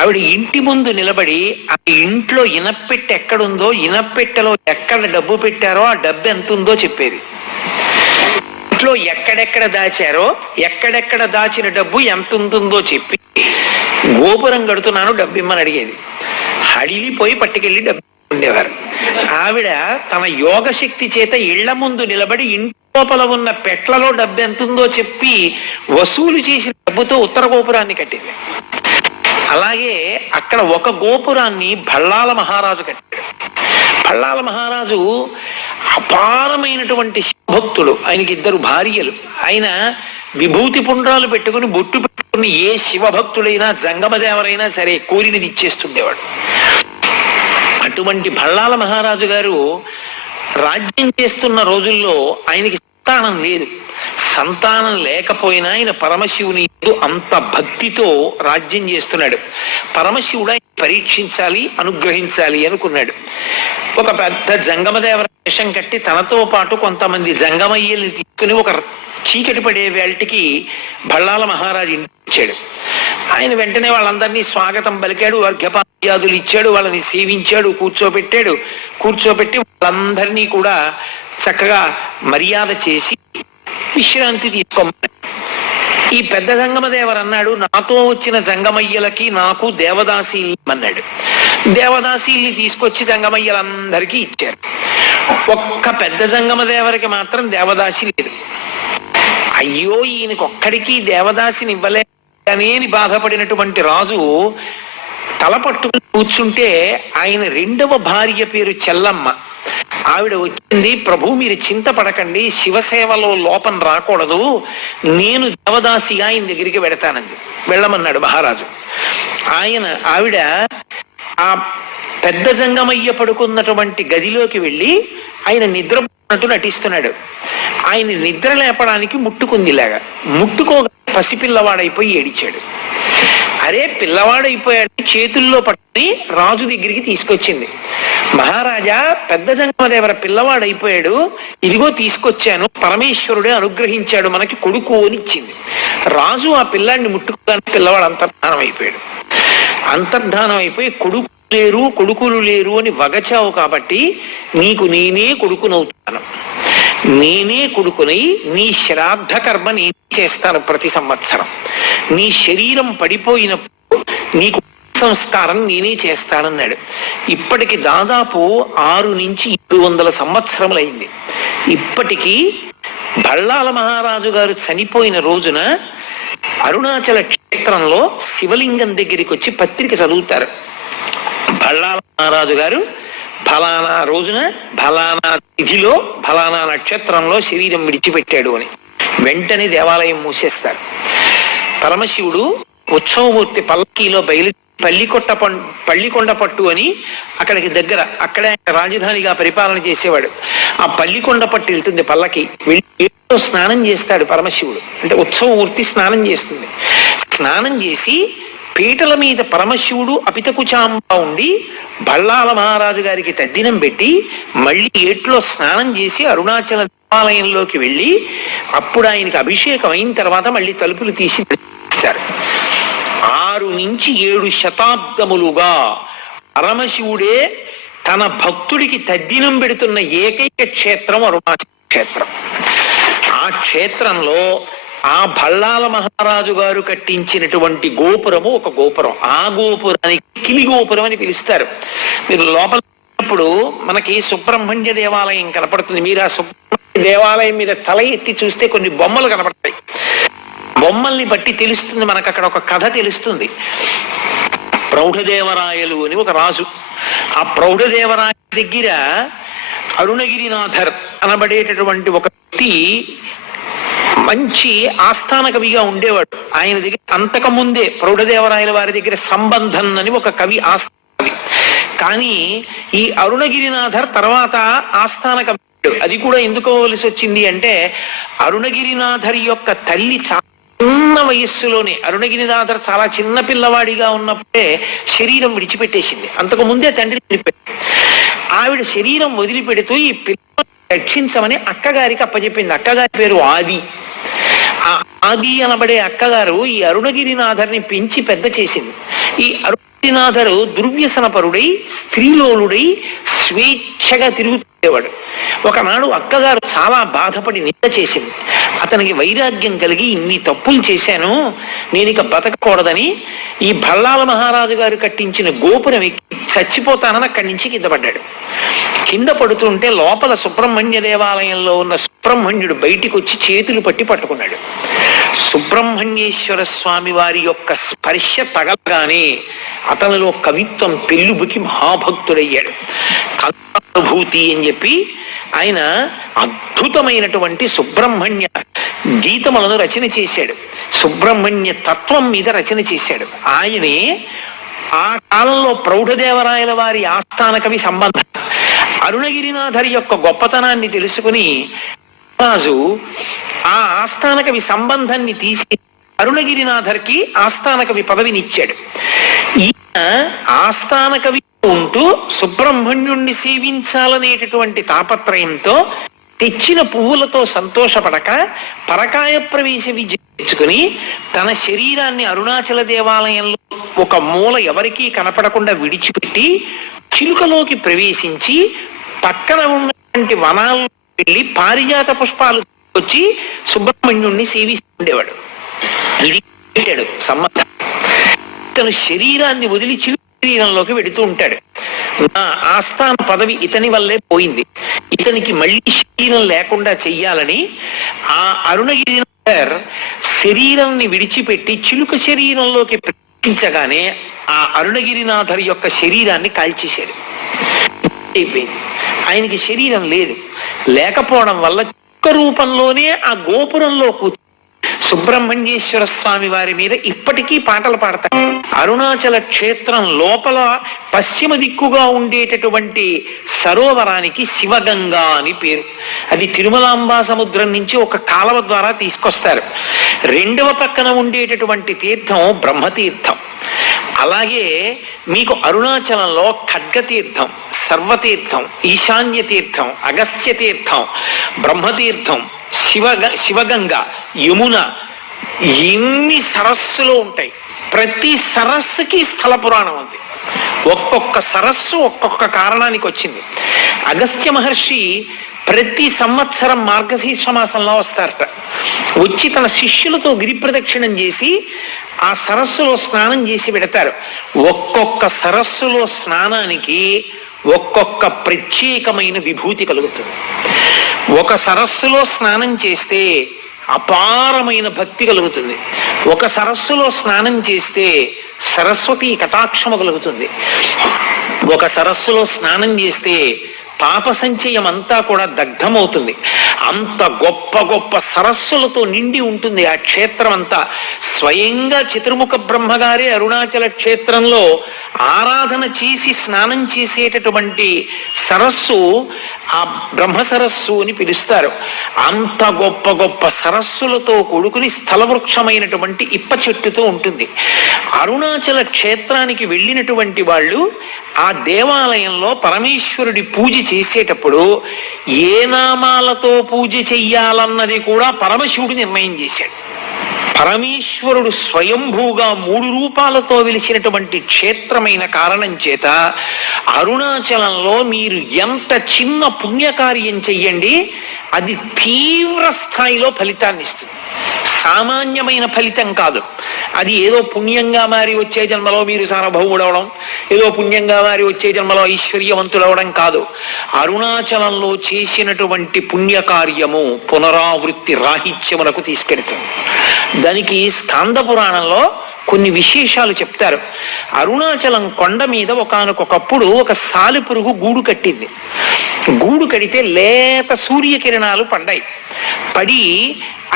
ఆవిడ ఇంటి ముందు నిలబడి ఆ ఇంట్లో ఇనప్పెట్టె ఎక్కడుందో, ఇనప్పెట్టెలో ఎక్కడ డబ్బు పెట్టారో ఆ డబ్బు ఎంత ఉందో చెప్పేది. ఇంట్లో ఎక్కడెక్కడ దాచారో, ఎక్కడెక్కడ దాచిన డబ్బు ఎంత ఉంటుందో చెప్పి గోపురం కడుతున్నాను డబ్బు ఇమ్మని అడిగేది. హడిలిపోయి పట్టుకెళ్ళి డబ్బు ఉండేవారు. ఆవిడ తన యోగ శక్తి చేత ఇళ్ల ముందు నిలబడి ఇంటి లోపల ఉన్న పెట్లలో డబ్బు ఎంతుందో చెప్పి వసూలు చేసిన డబ్బుతో ఉత్తర గోపురాన్ని కట్టింది. అలాగే అక్కడ ఒక గోపురాన్ని భళ్ళాల మహారాజు కట్టాడు. భళ్ళాల మహారాజు అపారమైనటువంటి శివభక్తుడు. ఆయనకి 2 భార్యలు. ఆయన విభూతి పుండ్రాలు పెట్టుకుని బొట్టు పెట్టుకుని ఏ శివభక్తుడైనా జంగమదేవరైనా సరే కోరినది ఇచ్చేస్తుండేవాడు. అటువంటి భళ్ళాల మహారాజు గారు రాజ్యం చేస్తున్న రోజుల్లో ఆయనకి సంతానం లేదు. సంతానం లేకపోయినా ఆయన పరమశివుని అంత భక్తితో రాజ్యం చేస్తున్నాడు. పరమశివుడు ఆయన పరీక్షించాలి, అనుగ్రహించాలి అనుకున్నాడు. ఒక పెద్ద జంగమదేవర వేషం కట్టి తనతో పాటు కొంతమంది జంగమయ్యల్ని తీసుకుని ఒక చీకటి పడే వేళటికి భళ్ళాల మహారాజు ఇంటికి వచ్చాడు. ఆయన వెంటనే వాళ్ళందరినీ స్వాగతం పలికాడు, అర్ఘ్యపాద్యాదులు ఇచ్చాడు, వాళ్ళని సేవించాడు, కూర్చోపెట్టి వాళ్ళందరినీ కూడా చక్కగా మర్యాద చేసి విశ్రాంతి తీసుకోమన్నాడు. ఈ పెద్ద జంగమదేవరు అన్నాడు, నాతో వచ్చిన జంగమయ్యలకి నాకు దేవదాసీల్ని అన్నాడు. దేవదాసీల్ని తీసుకొచ్చి జంగమయ్యలందరికీ ఇచ్చారు. ఒక్క పెద్ద జంగమదేవరికి మాత్రం దేవదాసి లేదు. అయ్యో, ఈయనకొక్కడికి దేవదాసిని ఇవ్వలేదని బాధపడినటువంటి రాజు తల పట్టుకుని కూర్చుంటే ఆయన రెండవ భార్య పేరు చెల్లమ్మ. ఆవిడ వచ్చింది, ప్రభు మీరు చింతపడకండి, శివసేవలో లోపం రాకూడదు, నేను దేవదాసిగా ఆయన దగ్గరికి వెడతానంది. వెళ్ళమన్నాడు మహారాజు. ఆవిడ ఆ పెద్ద జంగమయ్య పడుకున్నటువంటి గదిలోకి వెళ్ళి ఆయన నిద్రపోతున్నట్టు నటిస్తున్నాడు. ఆయన నిద్ర లేపడానికి ముట్టుకుందిలాగా, ముట్టుకోగా పసిపిల్లవాడైపోయి ఏడిచాడు. అరే పిల్లవాడైపోయాడు, చేతుల్లో పట్టుని రాజు దగ్గరికి తీసుకొచ్చింది. మహారాజా, పెద్ద జంగమదేవర పిల్లవాడైపోయాడు, ఇదిగో తీసుకొచ్చాను, పరమేశ్వరుడే అనుగ్రహించాడు, మనకి కొడుకు అని ఇచ్చింది. రాజు ఆ పిల్లాడిని ముట్టుకోగానే పిల్లవాడు అంతర్ధానం అయిపోయాడు. అంతర్ధానం అయిపోయి కొడుకులు లేరు అని వగచావు కాబట్టి నీకు నేనే కొడుకునవుతాను, నేనే కొడుకుని నీ శ్రాద్ధ కర్మ నేనే చేస్తాను ప్రతి సంవత్సరం, నీ శరీరం పడిపోయినప్పుడు నీకు సంస్కారం నేనే చేస్తానన్నాడు. ఇప్పటికి దాదాపు 6 నుంచి 700 సంవత్సరములైంది. ఇప్పటికీ భళ్ళాల మహారాజు గారు చనిపోయిన రోజున అరుణాచల క్షేత్రంలో శివలింగం దగ్గరికి వచ్చి పత్రిక చదువుతారు. భళ్ళాల మహారాజు గారు ఫలానా రోజున ఫలానా తిథిలో ఫలానా నక్షత్రంలో శరీరం విడిచిపెట్టాడు అని. వెంటనే దేవాలయం మూసేస్తారు. పరమశివుడు ఉత్సవమూర్తి పల్లకీలో పల్లికొండ పట్టు అని అక్కడికి దగ్గర, అక్కడే రాజధానిగా పరిపాలన చేసేవాడు. ఆ పల్లికొండ పట్టు వెళ్తుంది పల్లకి, వెళ్ళి స్నానం చేస్తాడు పరమశివుడు. అంటే ఉత్సవమూర్తి స్నానం చేస్తుంది. స్నానం చేసి పీటల మీద పరమశివుడు అపితకుచాంబ ఉండి భళ్ళాల మహారాజు గారికి తద్దినం పెట్టి మళ్ళీ ఏట్లో స్నానం చేసి అరుణాచల దేవాలయంలోకి వెళ్ళి అప్పుడు ఆయనకి అభిషేకం అయిన తర్వాత మళ్ళీ తలుపులు తీసి తెచ్చారు. 6 నుంచి 7 శతాబ్దములుగా పరమశివుడే తన భక్తుడికి తద్దినం పెడుతున్న ఏకైక క్షేత్రం అరుణాచల క్షేత్రం. ఆ క్షేత్రంలో ఆ భళ్ళాల మహారాజు గారు కట్టించినటువంటి గోపురము ఒక గోపురం. ఆ గోపురానికి కిలి గోపురం అని పిలుస్తారు. మీరు లోపల మనకి సుబ్రహ్మణ్య దేవాలయం కనపడుతుంది. మీరు ఆ సుబ్రహ్మణ్య దేవాలయం మీద తల ఎత్తి చూస్తే కొన్ని బొమ్మలు కనపడతాయి. బొమ్మల్ని బట్టి తెలుస్తుంది మనకు, అక్కడ ఒక కథ తెలుస్తుంది. ప్రౌఢదేవరాయలు అని ఒక రాజు. ఆ ప్రౌఢదేవరాయ దగ్గర అరుణగిరినాథర్ అనబడేటటువంటి ఒక వ్యక్తి మంచి ఆస్థాన కవిగా ఉండేవాడు. ఆయన దగ్గర అంతకుముందే ప్రౌఢదేవరాయల వారి దగ్గర సంబంధం అని ఒక కవి ఆస్థాన. కానీ ఈ అరుణగిరినాథర్ తర్వాత ఆస్థాన కవి. అది కూడా ఎందుకోవలసి వచ్చింది అంటే అరుణగిరినాథర్ యొక్క తల్లి చిన్న వయస్సులోనే, అరుణగిరినాథర్ చాలా చిన్న పిల్లవాడిగా ఉన్నప్పుడే శరీరం విడిచిపెట్టేసింది. అంతకు ముందే తండ్రి చనిపోయాడు. ఆవిడ శరీరం వదిలిపెడుతూ ఈ పిల్లల్ని రక్షించమని అక్కగారికి అప్పచెప్పింది. అక్కగారి పేరు ఆది. ఆ ఆది అనబడే అక్కగారు ఈ అరుణగిరినాథర్ని పెంచి పెద్ద చేసింది. ఈ అరుణగిరినాథరు దుర్వ్యసనపరుడై స్త్రీలోలుడై స్వేచ్ఛగా తిరుగుతుండేవాడు. ఒకనాడు అక్కగారు చాలా బాధపడి నింద చేసింది. అతనికి వైరాగ్యం కలిగి ఇన్ని తప్పులు చేశాను, నేను ఇక బతకకూడదని ఈ భళ్ళాల మహారాజు గారు కట్టించిన గోపురం ఎక్కి చచ్చిపోతానని అక్కడి నుంచి కింద పడ్డాడు. కింద పడుతుంటే లోపల సుబ్రహ్మణ్య దేవాలయంలో ఉన్న సుబ్రహ్మణ్యుడు బయటికి వచ్చి చేతులు పట్టుకున్నాడు. సుబ్రహ్మణ్యేశ్వర స్వామి వారి యొక్క స్పర్శ తగలగానే అతనిలో కవిత్వం పెళ్ళుబుకి మహాభక్తుడయ్యాడు. కల్పానుభూతి అని చెప్పి ఆయన అద్భుతమైనటువంటి సుబ్రహ్మణ్య గీతములను రచన చేశాడు. సుబ్రహ్మణ్య తత్వం మీద రచన చేశాడు. ఆయనే ఆ కాలంలో ప్రౌఢదేవరాయల వారి ఆస్థాన కవి సంబంధం. అరుణగిరినాథరి యొక్క గొప్పతనాన్ని తెలుసుకుని రాజు ఆ ఆస్థాన కవి సంబంధాన్ని తీసి అరుణగిరినాథర్కి ఆస్థాన కవి పదవినిచ్చాడు. ఈయన ఆస్థాన కవి ఉంటూ సుబ్రహ్మణ్యుణ్ణి సేవించాలనేటటువంటి తాపత్రయంతో తెచ్చిన పువ్వులతో సంతోషపడక పరకాయ ప్రవేశ విద్య తెచ్చుకుని తన శరీరాన్ని అరుణాచల దేవాలయంలో ఒక మూల ఎవరికీ కనపడకుండా విడిచిపెట్టి చిలుకలోకి ప్రవేశించి పక్కన ఉన్నటువంటి వనాల్లో వెళ్ళి పారిజాత పుష్పాలు వచ్చి సుబ్రహ్మణ్యుణ్ణి సేవిస్తుండేవాడు. ఇది సంబంధం. తను శరీరాన్ని వదిలి చిలుక శరీరంలోకి వెడుతూ ఉంటాడు. నా ఆస్థాన పదవి ఇతని వల్లే పోయింది, ఇతనికి మళ్ళీ శరీరం లేకుండా చెయ్యాలని ఆ అరుణగిరినాథర్ శరీరాన్ని విడిచిపెట్టి చిలుక శరీరంలోకి ప్రవేశించగానే ఆ అరుణగిరినాథర్ యొక్క శరీరాన్ని కాల్చేశాడు. అయిపోయింది. ఆయనకి శరీరం లేదు. లేకపోవడం వల్ల చిలుక రూపంలోనే ఆ గోపురంలో కూర్చొని సుబ్రహ్మణ్యేశ్వర స్వామి వారి మీద ఇప్పటికీ పాటలు పాడతారు. అరుణాచల క్షేత్రం లోపల పశ్చిమ దిక్కుగా ఉండేటటువంటి సరోవరానికి శివగంగా అని పేరు. అది తిరుమలాంబా సముద్రం నుంచి ఒక కాలవ ద్వారా తీసుకొస్తారు. రెండవ పక్కన ఉండేటటువంటి తీర్థం బ్రహ్మతీర్థం. అలాగే మీకు అరుణాచలంలో ఖడ్గతీర్థం, సర్వతీర్థం, ఈశాన్య తీర్థం, అగస్త్య తీర్థం, బ్రహ్మతీర్థం, శివగంగ, యమున, ఎన్ని సరస్సులు ఉంటాయి. ప్రతి సరస్సుకి స్థల పురాణం ఉంది. ఒక్కొక్క సరస్సు ఒక్కొక్క కారణానికి వచ్చింది. అగస్త్య మహర్షి ప్రతి సంవత్సరం మార్గశీర్ష మాసంలో వస్తారట. వచ్చి తన శిష్యులతో గిరి ప్రదక్షిణం చేసి ఆ సరస్సులో స్నానం చేసి పెడతారు. ఒక్కొక్క సరస్సులో స్నానానికి ఒక్కొక్క ప్రత్యేకమైన విభూతి కలుగుతుంది. ఒక సరస్సులో స్నానం చేస్తే అపారమైన భక్తి కలుగుతుంది. ఒక సరస్సులో స్నానం చేస్తే సరస్వతి కటాక్షము కలుగుతుంది. ఒక సరస్సులో స్నానం చేస్తే పాప సంచయం అంతా కూడా దగ్ధమవుతుంది. అంత గొప్ప గొప్ప సరస్సులతో నిండి ఉంటుంది ఆ క్షేత్రం అంతా. స్వయంగా చతుర్ముఖ బ్రహ్మగారే అరుణాచల క్షేత్రంలో ఆరాధన చేసి స్నానం చేసేటటువంటి సరస్సు ఆ బ్రహ్మ సరస్సు అని పిలుస్తారు. అంత గొప్ప గొప్ప సరస్సులతో కూడుకుని స్థలవృక్షమైనటువంటి ఇప్ప చెట్టుతో ఉంటుంది. అరుణాచల క్షేత్రానికి వెళ్ళినటువంటి వాళ్ళు ఆ దేవాలయంలో పరమేశ్వరుడి పూజ చేసేటప్పుడు ఏ నామాలతో పూజ చెయ్యాలన్నది కూడా పరమశివుడు నిర్ణయం చేశాడు. పరమేశ్వరుడు స్వయంభూగా 3 రూపాలతో వెలిసినటువంటి క్షేత్రమైన కారణం చేత అరుణాచలంలో మీరు ఎంత చిన్న పుణ్యకార్యం చెయ్యండి, అది తీవ్ర స్థాయిలో ఫలితాన్ని ఇస్తుంది. సామాన్యమైన ఫలితం కాదు. అది ఏదో పుణ్యంగా మారి వచ్చే జన్మలో మీరు సార్వభౌముడవడం, ఏదో పుణ్యంగా మారి వచ్చే జన్మలో ఐశ్వర్యవంతుడవడం కాదు. అరుణాచలంలో చేసినటువంటి పుణ్యకార్యము పునరావృత్తి రాహిత్యమునకు తీసుకెడుతుంది. దానికి స్కాంద పురాణంలో కొన్ని విశేషాలు చెప్తారు. అరుణాచలం కొండ మీద ఒకానొకప్పుడు ఒక సాలెపురుగు గూడు కట్టింది. గూడు కడితే లేత సూర్యకిరణాలు పడ్డాయి. పడి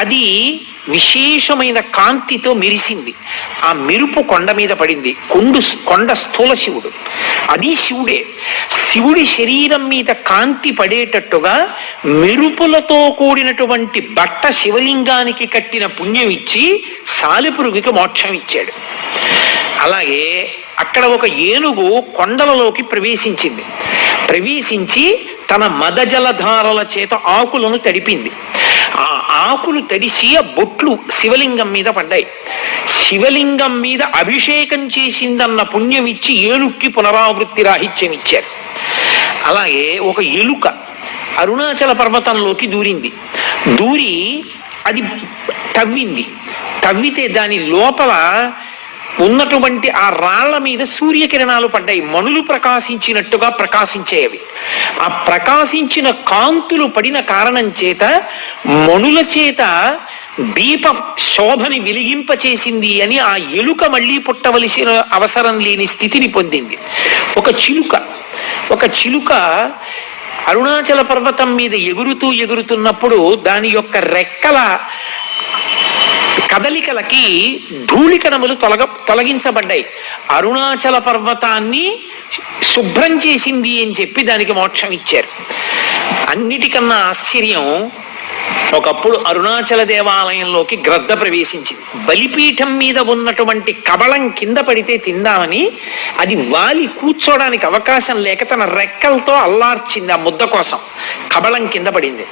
అది విశేషమైన కాంతితో మెరిసింది. ఆ మెరుపు కొండ మీద పడింది. కొండ స్థూల శివుడు, అది శివుడే. శివుడి శరీరం మీద కాంతి పడేటట్టుగా మెరుపులతో కూడినటువంటి బట్ట శివలింగానికి కట్టిన పుణ్యం ఇచ్చి సాలెపురుగుకి మోక్షం ఇచ్చాడు. అలాగే అక్కడ ఒక ఏనుగు కొండలలోకి ప్రవేశించింది. ప్రవేశించి తన మదజలధారల చేత ఆకులను తడిపింది. ఆ ఆకులు తడిసి ఆ బొట్లు శివలింగం మీద పడ్డాయి. శివలింగం మీద అభిషేకం చేసిందన్న పుణ్యం ఇచ్చి ఏనుక్కి పునరావృత్తి రాహిత్యం ఇచ్చారు. అలాగే ఒక ఎలుక అరుణాచల పర్వతంలోకి దూరింది. దూరి అది తవ్వింది. తవ్వితే దాని లోపల ఉన్నటువంటి ఆ రాళ్ల మీద సూర్యకిరణాలు పడ్డాయి. మణులు ప్రకాశించినట్టుగా ప్రకాశించేవి. ఆ ప్రకాశించిన కాంతులు పడిన కారణం చేత మణుల చేత దీప శోభని వెలిగింపచేసింది అని ఆ ఎలుక మళ్ళీ పుట్టవలసిన అవసరం లేని స్థితిని పొందింది. ఒక చిలుక అరుణాచల పర్వతం మీద ఎగురుతున్నప్పుడు దాని యొక్క రెక్కల కదలికలకి ధూళికణములు తొలగించబడ్డాయి. అరుణాచల పర్వతాన్ని శుభ్రం చేసింది అని చెప్పి దానికి మోక్షం ఇచ్చారు. అన్నిటికన్నా ఆశ్చర్యం, ఒకప్పుడు అరుణాచల దేవాలయంలోకి గ్రద్ద ప్రవేశించింది. బలిపీఠం మీద ఉన్నటువంటి కబళం కింద పడితే తిందామని అది వాలి కూర్చోడానికి అవకాశం లేక తన రెక్కలతో అల్లార్చింది. ఆ ముద్ద కోసం కబళం కింద పడింది.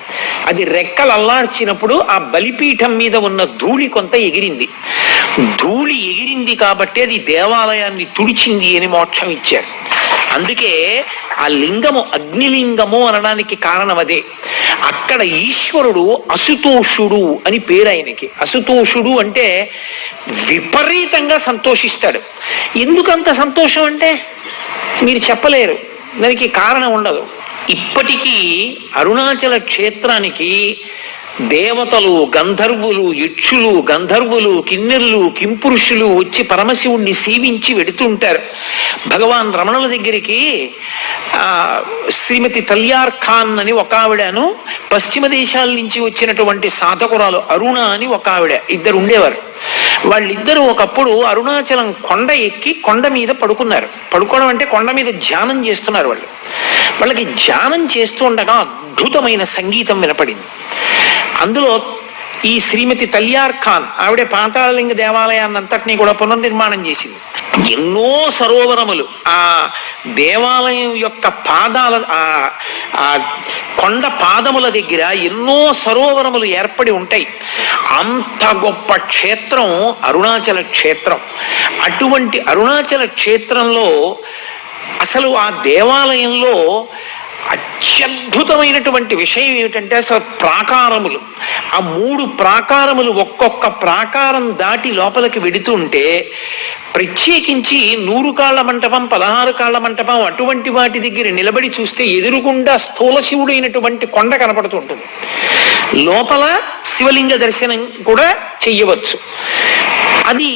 అది రెక్కలు అల్లార్చినప్పుడు ఆ బలిపీఠం మీద ఉన్న ధూళి కొంత ఎగిరింది. ధూళి ఎగిరింది కాబట్టి అది దేవాలయాన్ని తుడిచింది అని మోక్షం ఇచ్చారు. అందుకే ఆ లింగము అగ్నిలింగము అనడానికి కారణం అదే. అక్కడ ఈశ్వరుడు అసుతోషుడు అని పేరు ఆయనకి. అసుతోషుడు అంటే విపరీతంగా సంతోషిస్తాడు. ఎందుకంత సంతోషం అంటే మీరు చెప్పలేరు, దానికి కారణం ఉండదు. ఇప్పటికీ అరుణాచల క్షేత్రానికి దేవతలు, గంధర్వులు, యక్షులు, గంధర్వులు, కిన్నెర్లు, కింపురుషులు వచ్చి పరమశివుణ్ణి సేవించి వెడుతుంటారు. భగవాన్ రమణుల దగ్గరికి శ్రీమతి తల్యార్ ఖాన్ అని ఒక ఆవిడను, పశ్చిమ దేశాల నుంచి వచ్చినటువంటి సాధకురాలు అరుణ అని ఒక ఆవిడ, ఇద్దరు ఉండేవారు. వాళ్ళిద్దరూ ఒకప్పుడు అరుణాచలం కొండ ఎక్కి కొండ మీద పడుకున్నారు. పడుకోవడం అంటే కొండ మీద ధ్యానం చేస్తున్నారు. వాళ్ళకి ధ్యానం చేస్తూ ఉండగా అద్భుతమైన సంగీతం వినపడింది. అందులో ఈ శ్రీమతి తల్యార్ ఖాన్ ఆవిడే పాతాళలింగ దేవాలయాన్ని అంతటినీ కూడా పునర్నిర్మాణం చేసింది. ఎన్నో సరోవరములు ఆ దేవాలయం యొక్క పాదాల ఆ కొండ పాదముల దగ్గర ఎన్నో సరోవరములు ఏర్పడి ఉంటాయి. అంత గొప్ప క్షేత్రం అరుణాచల క్షేత్రం. అటువంటి అరుణాచల క్షేత్రంలో అసలు ఆ దేవాలయంలో అత్యద్భుతమైనటువంటి విషయం ఏమిటంటే అసలు ప్రాకారములు. ఆ 3 ప్రాకారములు ఒక్కొక్క ప్రాకారం దాటి లోపలికి వెడుతుంటే ప్రత్యేకించి 100 కాళ్ల మంటపం, 16 కాళ్ల మంటపం అటువంటి వాటి దగ్గర నిలబడి చూస్తే ఎదురుగుండా స్థూల శివుడైనటువంటి కొండ కనపడుతుంటుంది. లోపల శివలింగ దర్శనం కూడా చెయ్యవచ్చు. అది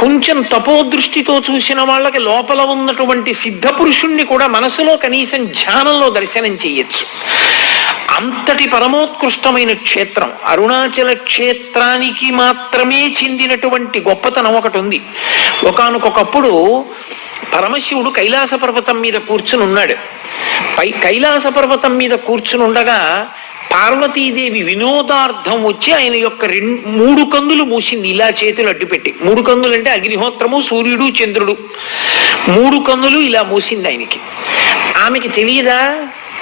కొంచెం తపోదృష్టితో చూసిన వాళ్ళకి లోపల ఉన్నటువంటి సిద్ధ పురుషుణ్ణి కూడా మనసులో కనీసం ధ్యానంలో దర్శనం చెయ్యొచ్చు. అంతటి పరమోత్కృష్టమైన క్షేత్రం. అరుణాచల క్షేత్రానికి మాత్రమే చెందినటువంటి గొప్పతనం ఒకటి ఉంది. ఒకానొకప్పుడు పరమశివుడు కైలాస పర్వతం మీద కూర్చుని ఉన్నాడు. కైలాస పర్వతం మీద కూర్చుని ఉండగా పార్వతీదేవి వినోదార్థం వచ్చి ఆయన యొక్క 3 కందులు మూసింది. ఇలా చేతులు అడ్డుపెట్టి, 3 కందులు అంటే అగ్నిహోత్రము, సూర్యుడు, చంద్రుడు, 3 కందులు ఇలా మూసింది ఆయనకి. ఆమెకి తెలియదా?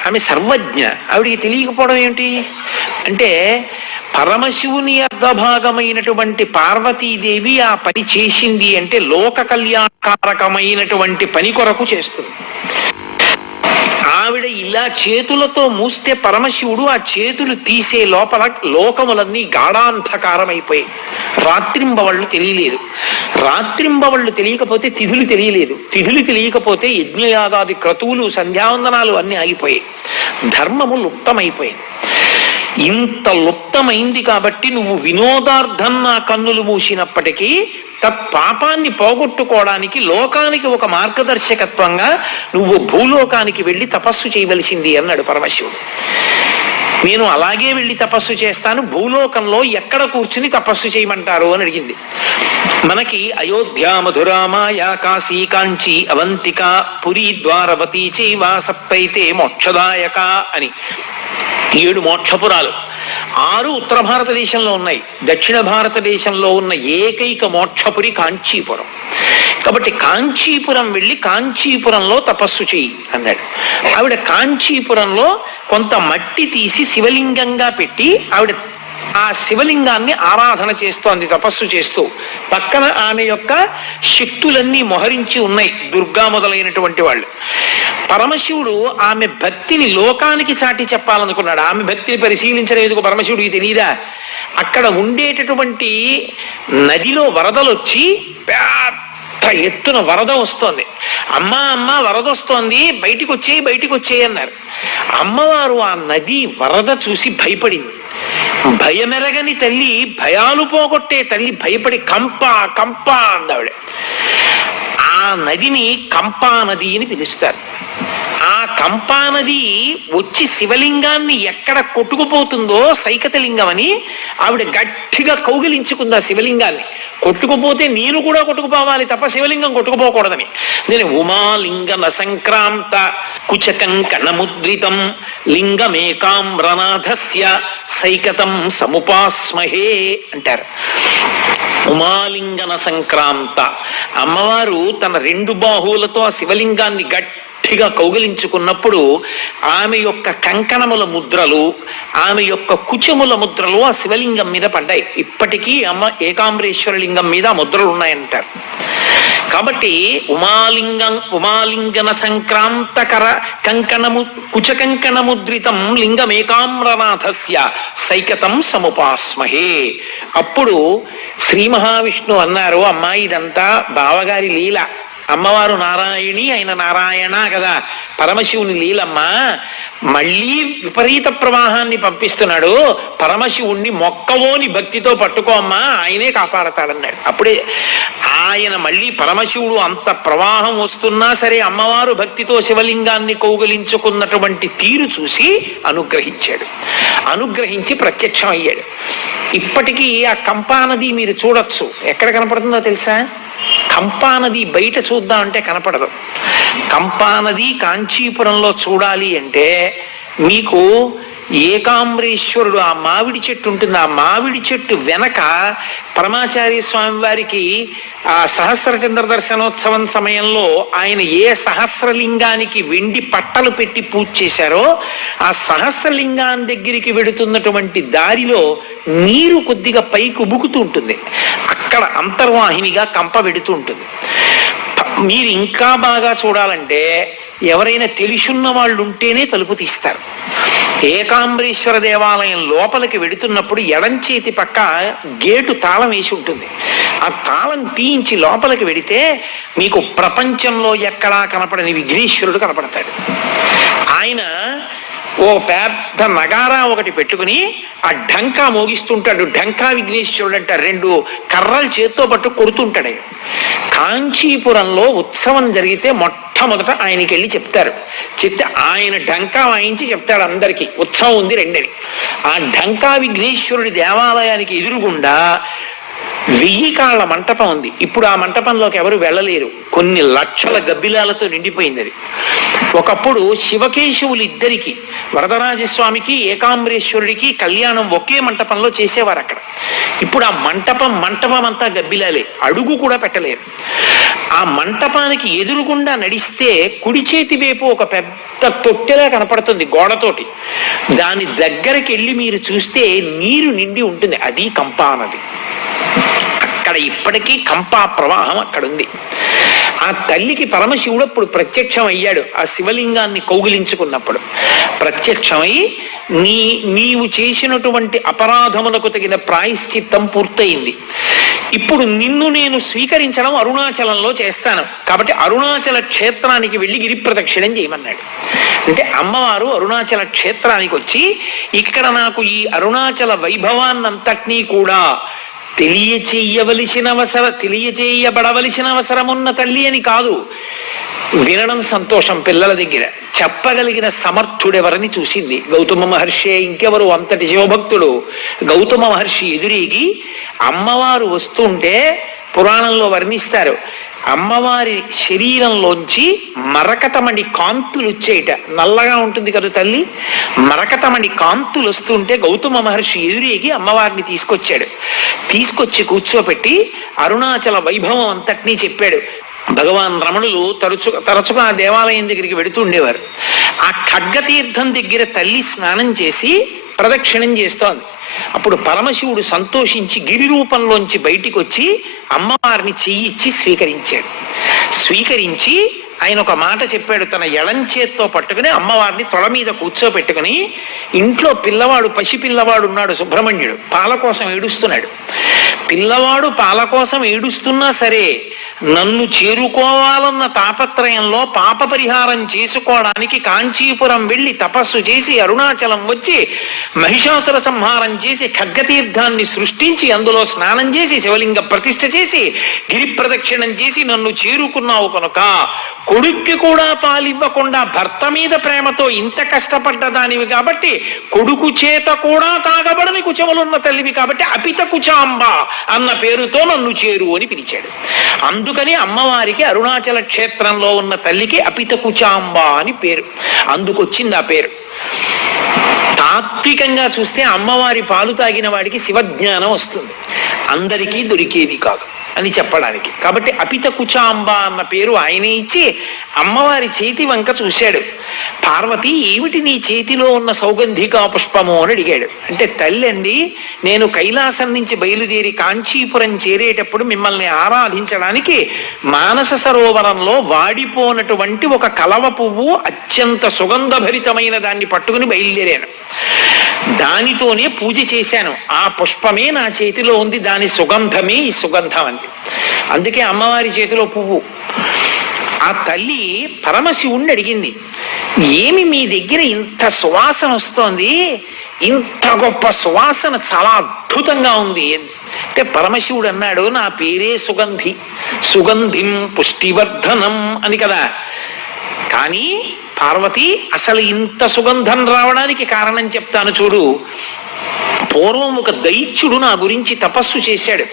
ఆమె సర్వజ్ఞ. ఆవిడికి తెలియకపోవడం ఏమిటి అంటే పరమశివుని అర్ధభాగమైనటువంటి పార్వతీదేవి ఆ పని చేసింది అంటే లోక కళ్యాణకారకమైనటువంటి పని కొరకు చేస్తుంది. ఆవిడ ఇలా చేతులతో మూస్తే పరమశివుడు ఆ చేతులు తీసే లోపల లోకములన్నీ గాఢాంధకారం అయిపోయాయి. రాత్రింబవళ్ళు తెలియలేదు. రాత్రింబవళ్ళు తెలియకపోతే తిథులు తెలియలేదు. తిథులు తెలియకపోతే యజ్ఞయాగాది క్రతువులు, సంధ్యావందనాలు అన్నీ ఆగిపోయాయి. ధర్మము లుప్తమైపోయింది. ఇంత లుప్తమైంది కాబట్టి నువ్వు వినోదార్థం నా కన్నులు మూసినప్పటికీ తత్పాపాన్ని పోగొట్టుకోవడానికి లోకానికి ఒక మార్గదర్శకత్వంగా నువ్వు భూలోకానికి వెళ్ళి తపస్సు చేయవలసింది అన్నాడు పరమశివుడు. నేను అలాగే వెళ్ళి తపస్సు చేస్తాను, భూలోకంలో ఎక్కడ కూర్చుని తపస్సు చేయమంటారు అని అడిగింది. మనకి అయోధ్య, మధుర, మాయా, కాశీ, కాంచీ, అవంతిక, పురి, ద్వారవతి చైవ సప్తైతే మోక్షదాయక అని 7 మోక్షపురాలు. 6 ఉత్తర భారతదేశంలో ఉన్నాయి. దక్షిణ భారతదేశంలో ఉన్న ఏకైక మోక్షపురి కాంచీపురం. కాబట్టి కాంచీపురం వెళ్ళి కాంచీపురంలో తపస్సు చెయ్యి అన్నాడు. ఆవిడ కాంచీపురంలో కొంత మట్టి తీసి శివలింగంగా పెట్టి ఆవిడ ఆ శివలింగాన్ని ఆరాధన చేస్తోంది తపస్సు చేస్తూ. పక్కన ఆమె యొక్క శక్తులన్నీ మొహరించి ఉన్నాయి, దుర్గా మొదలైనటువంటి వాళ్ళు. పరమశివుడు ఆమె భక్తిని లోకానికి చాటి చెప్పాలనుకున్నాడు. ఆమె భక్తిని పరిశీలించలేదు పరమశివుడికి తెలియదా? అక్కడ ఉండేటటువంటి నదిలో వరదలు వచ్చి పెద్ద ఎత్తున వరద వస్తోంది. అమ్మ వరద వస్తోంది, బయటికి వచ్చేయి అన్నారు. అమ్మవారు ఆ నది వరద చూసి భయపడింది. భయమెరగని తల్లి, భయాలు పోగొట్టే తల్లి భయపడి కంప అందావిడ. ఆ నదిని కంపా నది అని పిలుస్తారు. ఆ కంపానది వచ్చి శివలింగాన్ని ఎక్కడ కొట్టుకుపోతుందో సైకతలింగం అని ఆవిడ గట్టిగా కౌగిలించుకుంది ఆ శివలింగాన్ని. కొట్టుకుపోతే నేను కూడా కొట్టుకుపోవాలి తప్ప శివలింగం కొట్టుకుపోకూడదని. నేను ఉమాలింగ నసంక్రాంత కుచకంకణముద్రితం లింగమేకామ్రనాథస్య సైకతం సముపాస్మహే అంటారు. ఉమాలింగన సంక్రాంత, అమ్మవారు తన రెండు బాహువులతో ఆ శివలింగాన్ని గట్టిగా కౌగిలించుకున్నప్పుడు ఆమె యొక్క కంకణముల ముద్రలు, ఆమె యొక్క కుచముల ముద్రలు ఆ శివలింగం మీద పడ్డాయి. ఇప్పటికీ అమ్మ ఏకాంబరేశ్వర లింగం మీద ఆ ముద్రలు ఉన్నాయంటారు. కాబట్టి ఉమాలింగన సంక్రాంతకర కంకణము కుచకంకణముద్రితం లింగమేకామ్రనాథస్య సైకతం సముపాస్మహే. అప్పుడు శ్రీ మహావిష్ణువు అన్నారు, అమ్మాయి ఇదంతా బావగారి లీల, అమ్మవారు నారాయణి ఆయన నారాయణ కదా, పరమశివుని లీలమ్మా, మళ్ళీ విపరీత ప్రవాహాన్ని పంపిస్తున్నాడు, పరమశివుణ్ణి మొక్కవోని భక్తితో పట్టుకో అమ్మా, ఆయనే కాపాడతాడన్నాడు. అప్పుడే ఆయన మళ్ళీ పరమశివుడు అంత ప్రవాహం వస్తున్నా సరే అమ్మవారు భక్తితో శివలింగాన్ని కౌగిలించుకున్నటువంటి తీరు చూసి అనుగ్రహించాడు. అనుగ్రహించి ప్రత్యక్షం అయ్యాడు. ఇప్పటికీ ఆ కంపానది మీరు చూడొచ్చు. ఎక్కడ కనపడుతుందో తెలుసా? కంపానది బయట చూద్దాం అంటే కనపడదు. కంపానది కాంచీపురంలో చూడాలి అంటే మీకు ఏకాంబరేశ్వరుడు ఆ మామిడి చెట్టు ఉంటుంది, ఆ మామిడి చెట్టు వెనక పరమాచార్య స్వామి వారికి ఆ సహస్రచంద్ర దర్శనోత్సవం సమయంలో ఆయన ఏ సహస్రలింగానికి వెండి పట్టలు పెట్టి పూజ చేశారో ఆ సహస్రలింగాన్ని దగ్గరికి వెడుతున్నటువంటి దారిలో నీరు కొద్దిగా పైకి ఉబుకుతూ ఉంటుంది. అక్కడ అంతర్వాహినిగా కంప వెడుతూ ఉంటుంది. మీరు ఇంకా బాగా చూడాలంటే ఎవరైనా తెలుసున్న వాళ్ళు ఉంటేనే తలుపు తీస్తారు. ఏకాంబరేశ్వర దేవాలయం లోపలికి వెడుతున్నప్పుడు ఎడంచేతి పక్క గేటు తాళం వేసి ఉంటుంది. ఆ తాళం తీయించి లోపలికి వెడితే మీకు ప్రపంచంలో ఎక్కడా కనపడని విఘ్నేశ్వరుడు కనపడతాడు. ఆయన ఓ పెద్ద నగారా ఒకటి పెట్టుకుని ఆ ఢంకా మోగిస్తుంటాడు. ఢంకా విఘ్నేశ్వరుడు అంటారు. రెండు కర్రలు చేత్తో పట్టు కొడుతుంటాడు. కాంచీపురంలో ఉత్సవం జరిగితే మొట్టమొదట ఆయనకి వెళ్ళి చెప్తారు. చెప్తే ఆయన ఢంకా వాయించి చెప్తాడు అందరికీ ఉత్సవం ఉంది రెండని. ఆ ఢంకా విఘ్నేశ్వరుడి దేవాలయానికి ఎదురుగుండా 1000 కాళ్ళ మంటపం ఉంది. ఇప్పుడు ఆ మంటపంలోకి ఎవరు వెళ్ళలేరు. కొన్ని లక్షల గబ్బిలాలతో నిండిపోయింది అది. ఒకప్పుడు శివకేశవులు ఇద్దరికి, వరదరాజస్వామికి ఏకాంబరేశ్వరుడికి కళ్యాణం ఒకే మంటపంలో చేసేవారు అక్కడ. ఇప్పుడు ఆ మంటపం అంతా గబ్బిలాలే, అడుగు కూడా పెట్టలేరు. ఆ మంటపానికి ఎదురుగుండా నడిస్తే కుడి చేతి వైపు ఒక పెద్ద తొట్టెలా కనపడుతుంది గోడతోటి. దాని దగ్గరికి వెళ్ళి మీరు చూస్తే నీరు నిండి ఉంటుంది. అది కంపానది. అక్కడ ఇప్పటికీ కంపా ప్రవాహం అక్కడుంది. ఆ తల్లికి పరమశివుడు అప్పుడు ప్రత్యక్షం అయ్యాడు. ఆ శివలింగాన్ని కౌగిలించుకున్నప్పుడు ప్రత్యక్షమై నీవు చేసినటువంటి అపరాధములకు తగిన ప్రాయశ్చిత్తం పూర్తయింది. ఇప్పుడు నిన్ను నేను స్వీకరించడం అరుణాచలంలో చేస్తాను, కాబట్టి అరుణాచల క్షేత్రానికి వెళ్ళి గిరి ప్రదక్షిణం చేయమన్నాడు. అంటే అమ్మవారు అరుణాచల క్షేత్రానికి వచ్చి ఇక్కడ నాకు ఈ అరుణాచల వైభవాన్నంతటినీ కూడా తెలియచేయబడవలసిన అవసరమున్న తల్లి అని కాదు. వినడం సంతోషం పిల్లల దగ్గర, చెప్పగలిగిన సమర్థుడెవరని చూసింది. గౌతమ మహర్షి, ఇంకెవరు అంతటి శివభక్తుడు. గౌతమ మహర్షి ఎదురేగి అమ్మవారు వస్తుంటే పురాణంలో వర్ణిస్తారు. అమ్మవారి శరీరంలోంచి మరకతమణి కాంతులు వచ్చేయట. నల్లగా ఉంటుంది కదా తల్లి, మరకతమణి కాంతులు వస్తుంటే గౌతమ మహర్షి ఎదురేగి అమ్మవారిని తీసుకొచ్చి కూర్చోపెట్టి అరుణాచల వైభవం అంతటినీ చెప్పాడు. భగవాన్ రమణులు తరచుగా ఆ దేవాలయం దగ్గరికి వెడుతుండేవారు. ఆ ఖడ్గతీర్థం దగ్గర తల్లి స్నానం చేసి ప్రదక్షిణం చేస్తోంది. అప్పుడు పరమశివుడు సంతోషించి గిరి రూపంలోంచి బయటికి వచ్చి అమ్మవారిని చెయ్యిచ్చి స్వీకరించి ఆయన ఒక మాట చెప్పాడు. తన ఎడం చేత్తో పట్టుకుని అమ్మవారిని తొడ మీద కూర్చోపెట్టుకుని, ఇంట్లో పసిపిల్లవాడు ఉన్నాడు సుబ్రహ్మణ్యుడు, పాల కోసం ఏడుస్తున్నాడు. పిల్లవాడు పాల కోసం ఏడుస్తున్నా సరే నన్ను చేరుకోవాలన్న తాపత్రయంలో పాప పరిహారం చేసుకోవడానికి కాంచీపురం వెళ్ళి తపస్సు చేసి అరుణాచలం వచ్చి మహిషాసుర సంహారం చేసి ఖడ్గతీర్థాన్ని సృష్టించి అందులో స్నానం చేసి శివలింగ ప్రతిష్ఠ చేసి గిరి ప్రదక్షిణం చేసి నన్ను చేరుకున్నావు కనుక కొడుక్కి కూడా పాలివ్వకుండా భర్త మీద ప్రేమతో ఇంత కష్టపడ్డదానివి కాబట్టి కొడుకు చేత కూడా తాగబడని కుచములున్న తల్లివి కాబట్టి అపిత కుచాంబ అన్న పేరుతో నన్ను చేరు అని పిలిచాడు. అందుకని అమ్మవారికి అరుణాచల క్షేత్రంలో ఉన్న తల్లికి అపిత కుచాంబ అని పేరు, అందుకొచ్చింది ఆ పేరు. తాత్వికంగా చూస్తే అమ్మవారి పాలు తాగిన వాడికి శివజ్ఞానం వస్తుంది, అందరికీ దొరికేది కాదు అని చెప్పడానికి. కాబట్టి అపిత కుచాంబ అన్న పేరు ఆయనే ఇచ్చి అమ్మవారి చేతి వంక చూశాడు. పార్వతి, ఏమిటి నీ చేతిలో ఉన్న సౌగంధికా పుష్పము అని అడిగాడు. అంటే తల్లి అండి, నేను కైలాసం నుంచి బయలుదేరి కాంచీపురం చేరేటప్పుడు మిమ్మల్ని ఆరాధించడానికి మానస సరోవరంలో వాడిపోనటువంటి ఒక కలవ పువ్వు అత్యంత సుగంధభరితమైన దాన్ని పట్టుకుని బయలుదేరాను. దానితోనే పూజ చేశాను. ఆ పుష్పమే నా చేతిలో ఉంది, దాని సుగంధమే ఈ సుగంధం అంది. అందుకే అమ్మవారి చేతిలో పువ్వు. ఆ తల్లి పరమశివుణ్ణి అడిగింది, ఏమి మీ దగ్గర ఇంత సువాసన వస్తోంది, ఇంత గొప్ప సువాసన చాలా అద్భుతంగా ఉంది అంటే పరమశివుడు అన్నాడు, నా పేరే సుగంధి, సుగంధిం పుష్టివర్ధనం అని కదా. కానీ పార్వతి, అసలు ఇంత సుగంధం రావడానికి కారణం చెప్తాను చూడు. పూర్వం ఒక దైత్యుడు నా గురించి తపస్సు చేశాడు.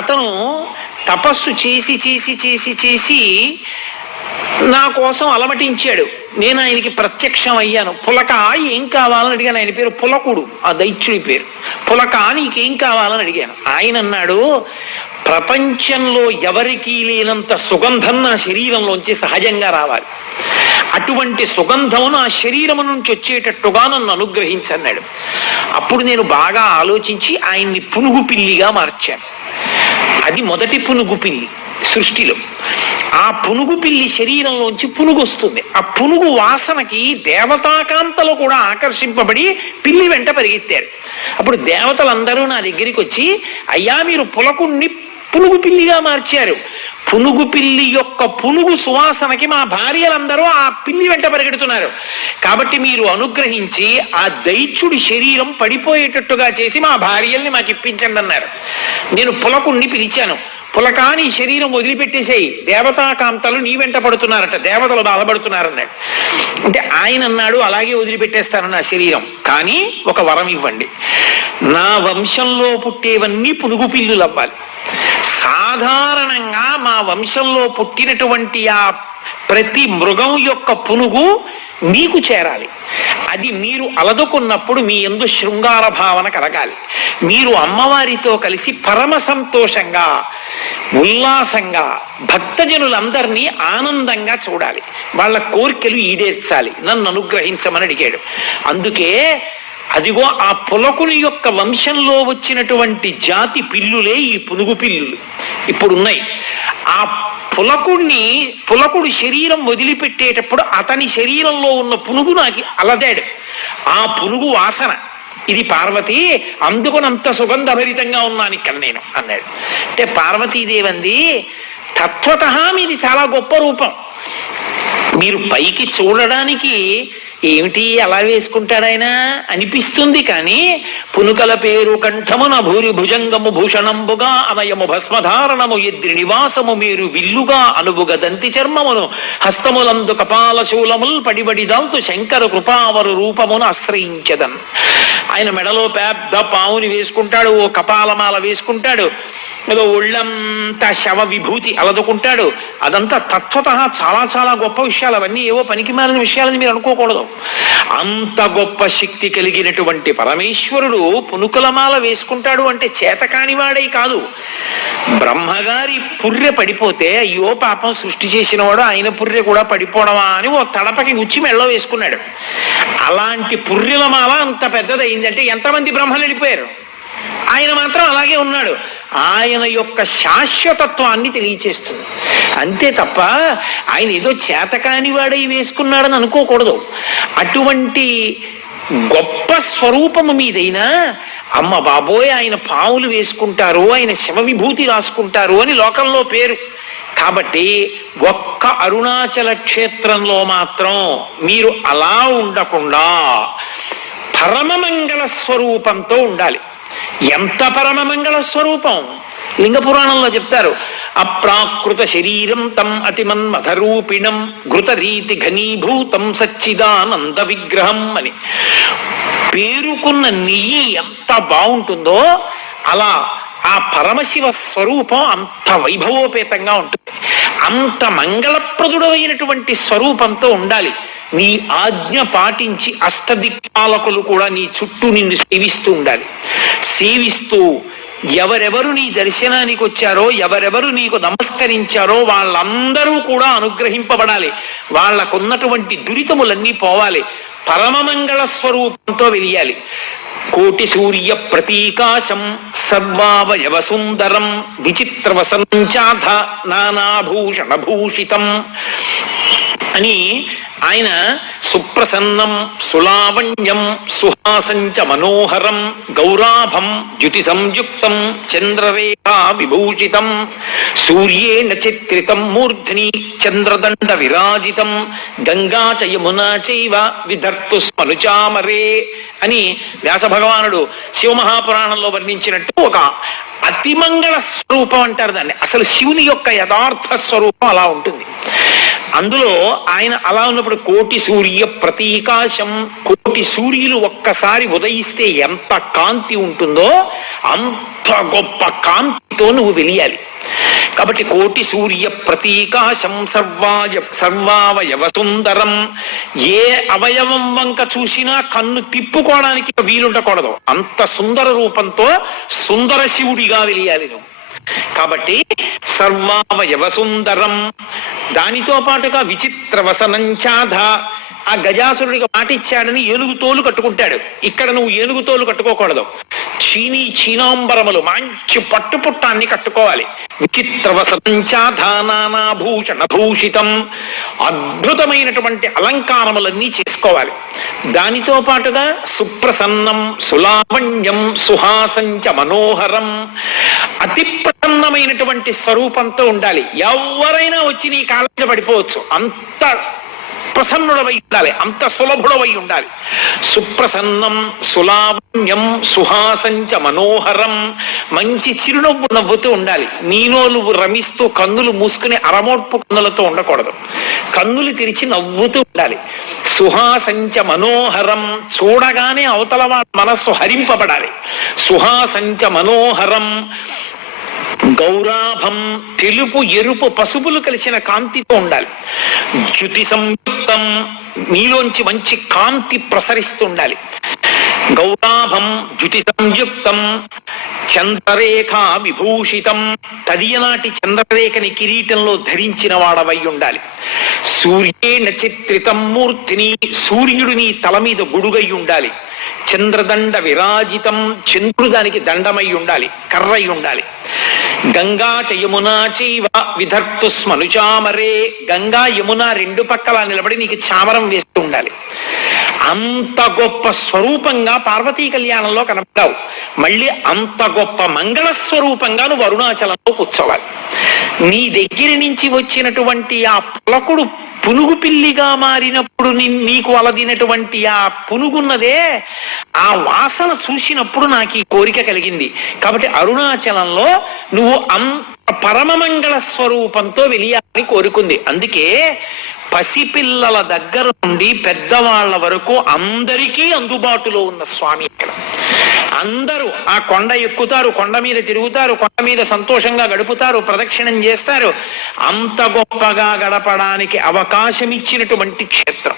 అతను తపస్సు చేసి చేసి చేసి చేసి నా కోసం అలమటించాడు. నేను ఆయనకి ప్రత్యక్షం అయ్యాను. పులక ఏం కావాలని అడిగాను. ఆయన పేరు పులకుడు, ఆ దైత్యుడి పేరు. పులక నీకేం కావాలని అడిగాను. ఆయన అన్నాడు, ప్రపంచంలో ఎవరికీ లేనంత సుగంధం నా శరీరంలోంచి సహజంగా రావాలి, అటువంటి సుగంధం నా శరీరం నుంచి వచ్చేటట్టుగా నన్ను అనుగ్రహించన్నాడు. అప్పుడు నేను బాగా ఆలోచించి ఆయన్ని పునుగు పిల్లిగా మార్చాను. అది మొదటి పునుగు పిల్లి సృష్టిలో. ఆ పునుగు పిల్లి శరీరంలోంచి పునుగు వస్తుంది. ఆ పునుగు వాసనకి దేవతాకాంతలు కూడా ఆకర్షింపబడి పిల్లి వెంట పరిగెత్తారు. అప్పుడు దేవతలందరూ నా దగ్గరికి వచ్చి, అయ్యా మీరు పులకుణ్ణి పునుగు పిల్లిగా మార్చారు, పునుగు పిల్లి యొక్క పునుగు సువాసనకి మా భార్యలందరూ ఆ పిల్లి వెంట పరిగెడుతున్నారు, కాబట్టి మీరు అనుగ్రహించి ఆ దైత్యుడి శరీరం పడిపోయేటట్టుగా చేసి మా భార్యల్ని మాకు ఇప్పించండి అన్నారు. నేను పులకుణ్ణి పిలిచాను. పులకాని శరీరం వదిలిపెట్టేసేయి, దేవతాకాంతలు నీ వెంట పడుతున్నారట, దేవతలు బాధపడుతున్నారన్నాడు. అంటే ఆయన అన్నాడు, అలాగే వదిలిపెట్టేస్తాను నా శరీరం, కానీ ఒక వరం ఇవ్వండి, నా వంశంలో పుట్టేవన్నీ పునుగు పిల్లులు అవ్వాలి. సాధారణంగా మా వంశంలో పుట్టినటువంటి ఆ ప్రతి మృగం యొక్క పునుగు మీకు చేరాలి. అది మీరు అలదుకున్నప్పుడు మీ యందు శృంగార భావన కలగాలి. మీరు అమ్మవారితో కలిసి పరమ సంతోషంగా ఉల్లాసంగా భక్తజనులందరినీ ఆనందంగా చూడాలి, వాళ్ళ కోరికలు ఈడేర్చాలి, నన్ను అనుగ్రహించమని అడిగాడు. అందుకే అదిగో ఆ పులకుని యొక్క వంశంలో వచ్చినటువంటి జాతి పిల్లులే ఈ పునుగు పిల్లులు ఇప్పుడున్నాయి. ఆ పులకుడు శరీరం వదిలిపెట్టేటప్పుడు అతని శరీరంలో ఉన్న పునుగు నాకు అలదాడు. ఆ పునుగు వాసన ఇది పార్వతి, అందుకునంత సుగంధభరితంగా ఉన్నాను ఇక్కడ నేను అన్నాడు. అంటే పార్వతీదేవంది, తత్వతః మీది చాలా గొప్ప రూపం. మీరు పైకి చూడడానికి ఏమిటి అలా వేసుకుంటాడాయన అనిపిస్తుంది, కానీ పునుకల పేరు కంఠమున భూరి భుజంగము భూషణంబుగా అనయము భస్మధారణము ఎద్రి నివాసము మీరు విల్లుగా అనుబుగ దంతి చర్మమును హస్తములందు కపాల శూలముల్ పడిబడి దాల్తు శంకర కృపావరు రూపమును ఆశ్రయించదన్. ఆయన మెడలో పెద్ద పావుని వేసుకుంటాడు, ఓ కపాలమాల వేసుకుంటాడు, ఏదో ఒళ్ళంతా శవ విభూతి అలదుకుంటాడు. అదంతా తత్వతః చాలా చాలా గొప్ప విషయాలు. అవన్నీ ఏవో పనికిమాలిన విషయాలని మీరు అనుకోకూడదు. అంత గొప్ప శక్తి కలిగినటువంటి పరమేశ్వరుడు పునుకులమాల వేసుకుంటాడు అంటే చేతకానివాడై కాదు. బ్రహ్మగారి పుర్రె పడిపోతే అయ్యో పాపం సృష్టి చేసినవాడు ఆయన పుర్రె కూడా పడిపోవడమా అని ఓ తడపకి గుచ్చి మెళ్ళో వేసుకున్నాడు. అలాంటి పుర్రెలమాల అంత పెద్దదైందంటే ఎంతమంది బ్రహ్మలు వెళ్ళిపోయారు, ఆయన మాత్రం అలాగే ఉన్నాడు. ఆయన యొక్క శాశ్వతత్వాన్ని తెలియచేస్తుంది అంతే తప్ప ఆయన ఏదో చేతకాని వాడై వేసుకున్నాడని అనుకోకూడదు. అటువంటి గొప్ప స్వరూపము మీదైనా అమ్మ బాబోయ్ ఆయన పావులు వేసుకుంటారు, ఆయన శమ విభూతి రాసుకుంటారు అని లోకంలో పేరు. కాబట్టి ఒక్క అరుణాచల క్షేత్రంలో మాత్రం మీరు అలా ఉండకుండా పరమమంగళ స్వరూపంతో ఉండాలి. ఎంత పరమమంగళ స్వరూపం! లింగ పురాణంలో చెప్తారు, అప్రాకృత శరీరం తం అతిమన్మథరూపిణం ఘృతరీతి ఘనీభూతం సచ్చిదానంద విగ్రహం అని. పేరుకున్న నెయ్యి ఎంత బాగుంటుందో అలా ఆ పరమశివ స్వరూపం అంత వైభవోపేతంగా ఉంటుంది. అంత మంగళప్రదుడైనటువంటి స్వరూపంతో ఉండాలి. నీ ఆజ్ఞ పాటించి అష్టదిక్పాలకులు కూడా నీ చుట్టూ నిన్ను సేవిస్తూ ఉండాలి. సేవిస్తూ ఎవరెవరు నీ దర్శనానికి వచ్చారో, ఎవరెవరు నీకు నమస్కరించారో వాళ్ళందరూ కూడా అనుగ్రహింపబడాలి. వాళ్లకున్నటువంటి దురితములన్నీ పోవాలి. పరమమంగళ స్వరూపంతో వెలియాలి. కోటి సూర్య ప్రతీకాశం సర్వావయవ సుందరం విచిత్రవసంచాధ నానాభూషణ భూషితం అని ఆయన సుప్రసన్నం సులావణ్యం సుహాసంచ మనోహరం గౌరాభం ద్యుతి సంయుక్తం చంద్రరేఖా విభూషితం సూర్యేణ చిత్రితం మూర్ధ్ని చంద్రదండ విరాజితం గంగా చ యమునా చైవ విధర్తు స్మనుచామరే అని వ్యాస భగవానుడు శివమహాపురాణంలో వర్ణించినట్టు ఒక అతిమంగళ స్వరూపం అంటారు దాన్ని. అసలు శివుని యొక్క యథార్థ స్వరూపం అలా ఉంటుంది. అందులో ఆయన అలా ఉన్నప్పుడు కోటి సూర్య ప్రతీకాశం, కోటి సూర్యులు ఒక్కసారి ఉదయిస్తే ఎంత కాంతి ఉంటుందో అంత గొప్ప కాంతితో నువ్వు వెలియాలి. కాబట్టి కోటి సూర్య ప్రతీకాశం సర్వావయవ సుందరం. ఏ అవయవం వంక చూసినా కన్ను తిప్పుకోవడానికి వీలుండకూడదు, అంత సుందర రూపంతో సుందర శివుడిగా వెలియాలి నువ్వు. కాబట్టి సర్వావయవ సుందరం. దానితో పాటుగా విచిత్ర వసనంచాధ. ఆ గజాసురుడికి మాటిచ్చాడని ఏనుగు తోలు కట్టుకుంటాడు. ఇక్కడ నువ్వు ఏనుగు తోలు కట్టుకోకూడదు, చీనాంబరములు మంచి పట్టుపుట్టాన్ని కట్టుకోవాలి. విచిత్ర వసనంచాధ నానాభూషణ భూషితం. అద్భుతమైనటువంటి అలంకారములన్నీ చేసుకోవాలి. దానితో పాటుగా సుప్రసన్నం సులావణ్యం సుహాసంచ మనోహరం. అతి ప్రసన్నమైనటువంటి స్వరూపంతో ఉండాలి. ఎవరైనా వచ్చి నీ కాళ్ళ పడిపోవచ్చు, అంత ప్రసన్నుడవై ఉండాలి, అంత సులభుడవై ఉండాలి. సుప్రసన్నం సులావణ్యం సుహాసంచ మనోహరం. మంచి చిరునవ్వు నవ్వుతూ ఉండాలి. నీలో నువ్వు రమిస్తూ కన్నులు మూసుకుని అరమోడ్పు కన్నులతో ఉండకూడదు, కన్నులు తెరిచి నవ్వుతూ ఉండాలి. సుహాసంచ మనోహరం. చూడగానే అవతల వాళ్ళ మనస్సు హరింపబడాలి. సుహాసంచ మనోహరం. గౌరాభం. తెలుపు ఎరుపు పసుపులు కలిసిన కాంతితో ఉండాలి. ద్యుతి సంయుక్తం. నీలోంచి మంచి కాంతి ప్రసరిస్తూ ఉండాలి. గౌరాభం ద్యుతి సంయుక్తం చంద్రరేఖ విభూషితం. తదియనాటి చంద్రరేఖని కిరీటంలో ధరించిన వాడవై ఉండాలి. సూర్యేణ చిత్రితం మూర్తిని. సూర్యుడు నీ తల మీద గొడుగై ఉండాలి. చంద్రదండ విరాజితం. చంద్రుడు దానికి దండమై ఉండాలి, కర్రై ఉండాలి. గంగా చ యమునా చైవ విధర్తు స్మనుచామరే. గంగా యమున రెండు పక్కల నిలబడి నీకు చామరం వేస్తూ ఉండాలి. అంత గొప్ప స్వరూపంగా పార్వతీ కళ్యాణంలో కనపడావు. మళ్ళీ అంత గొప్ప మంగళ స్వరూపంగా నువ్వు అరుణాచలంలో కూర్చోవాలి. నీ దగ్గర నుంచి వచ్చినటువంటి ఆ పులకుడు పునుగు పిల్లిగా మారినప్పుడు నీకు అలదినటువంటి ఆ పునుగున్నదే, ఆ వాసన చూసినప్పుడు నాకు ఈ కోరిక కలిగింది. కాబట్టి అరుణాచలంలో నువ్వు అంత పరమమంగళ స్వరూపంతో వెలియాలని కోరుకుంది. అందుకే పసిపిల్లల దగ్గర నుండి పెద్దవాళ్ల వరకు అందరికీ అందుబాటులో ఉన్న స్వామి ఇక్కడ. అందరూ ఆ కొండ ఎక్కుతారు, కొండ మీద తిరుగుతారు, కొండ మీద సంతోషంగా గడుపుతారు, ప్రదక్షిణం చేస్తారు. అంత గొప్పగా గడపడానికి అవకాశం ఇచ్చినటువంటి క్షేత్రం.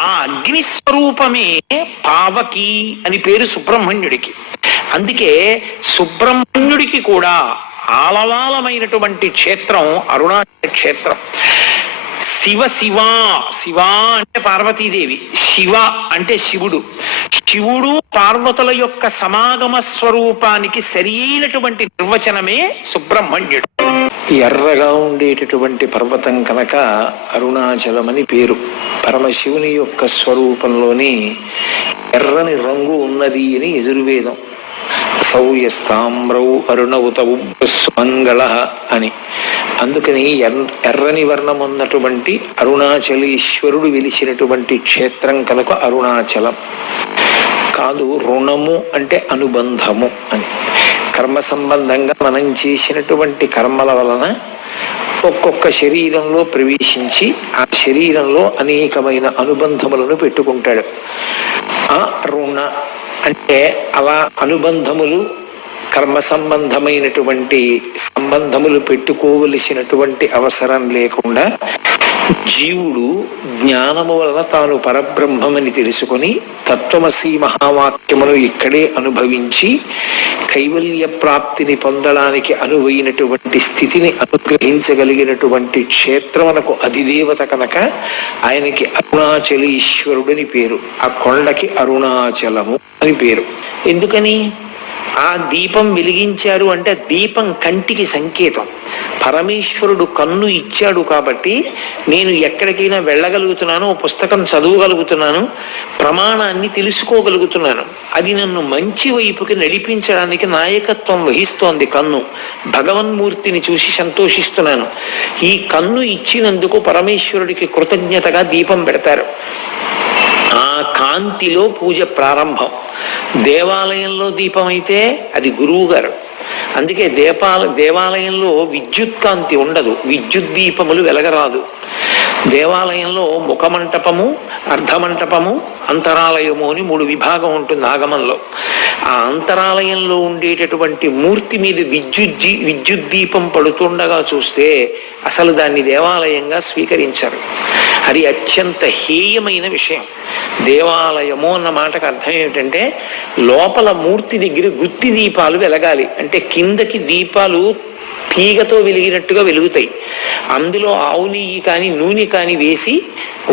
ఆ అగ్ని స్వరూపమే పావకి అని పేరు సుబ్రహ్మణ్యుడికి. అందుకే సుబ్రహ్మణ్యుడికి కూడా ఆలవాలమైనటువంటి క్షేత్రం అరుణాచల క్షేత్రం. శివ శివ. శివ అంటే పార్వతీదేవి, శివ అంటే శివుడు. శివుడు పార్వతుల యొక్క సమాగమ స్వరూపానికి సరి అయినటువంటి నిర్వచనమే సుబ్రహ్మణ్యుడు. ఎర్రగా ఉండేటటువంటి పర్వతం కనుక అరుణాచలమని పేరు. పరమశివుని యొక్క స్వరూపంలోని ఎర్రని రంగు ఉన్నది అని యజుర్వేదం. అసౌయస్తామ్రౌ అరుణవుతవు సుమంగళ అని. అందుకని ఎర్రని వర్ణం ఉన్నటువంటి అరుణాచలేశ్వరుడు వెలిసినటువంటి క్షేత్రం కనుక అరుణాచలం. కాదు, రుణము అంటే అనుబంధము అని. కర్మ సంబంధంగా మనం చేసినటువంటి కర్మల వలన ఒక్కొక్క శరీరంలో ప్రవేశించి ఆ శరీరంలో అనేకమైన అనుబంధములను పెట్టుకుంటాడు. ఆ రుణ అంటే అలా అనుబంధములు, కర్మ సంబంధమైనటువంటి సంబంధములు పెట్టుకోవలసినటువంటి అవసరం లేకుండా జీవుడు జ్ఞానము వలన తాను పరబ్రహ్మమని తెలుసుకొని తత్వమసి మహావాక్యమును ఇక్కడే అనుభవించి కైవల్య ప్రాప్తిని పొందడానికి అనువైనటువంటి స్థితిని అనుగ్రహించగలిగినటువంటి క్షేత్రమునకు అధిదేవత కనుక ఆయనకి అరుణాచలేశ్వరుడని పేరు. ఆ కొండకి అరుణాచలము అని పేరు. ఎందుకని? ఆ దీపం వెలిగించారు అంటే దీపం కంటికి సంకేతం. పరమేశ్వరుడు కన్ను ఇచ్చాడు కాబట్టి నేను ఎక్కడికైనా వెళ్ళగలుగుతున్నాను, పుస్తకం చదవగలుగుతున్నాను, ప్రమాణాన్ని తెలుసుకోగలుగుతున్నాను. అది నన్ను మంచి వైపుకి నడిపించడానికి నాయకత్వం వహిస్తోంది కన్ను. భగవన్మూర్తిని చూసి సంతోషిస్తున్నాను. ఈ కన్ను ఇచ్చినందుకు పరమేశ్వరుడికి కృతజ్ఞతగా దీపం పెడతారు. ఆ కాంతిలో పూజ ప్రారంభం. దేవాలయంలో దీపం అయితే అది గురువు గారు. అందుకే దేవాలయంలో విద్యుత్ కాంతి ఉండదు, విద్యుత్ దీపములు వెలగరాదు. దేవాలయంలో ముఖమంటపము, అర్ధమంటపము, అంతరాలయము అని 3 విభాగం ఉంటుంది ఆగమంలో. ఆ అంతరాలయంలో ఉండేటటువంటి మూర్తి మీద విద్యుత్ దీపం పడుతుండగా చూస్తే అసలు దాన్ని దేవాలయంగా స్వీకరించరు. అది అత్యంత హేయమైన విషయం. దేవాలయము అన్న మాటకు అర్థం ఏమిటంటే లోపల మూర్తి దగ్గర గుత్తి దీపాలు వెలగాలి. అంటే కిందకి దీపాలు తీగతో వెలిగినట్టుగా వెలుగుతాయి. అందులో ఆవు నెయ్యి కానీ నూనె కానీ వేసి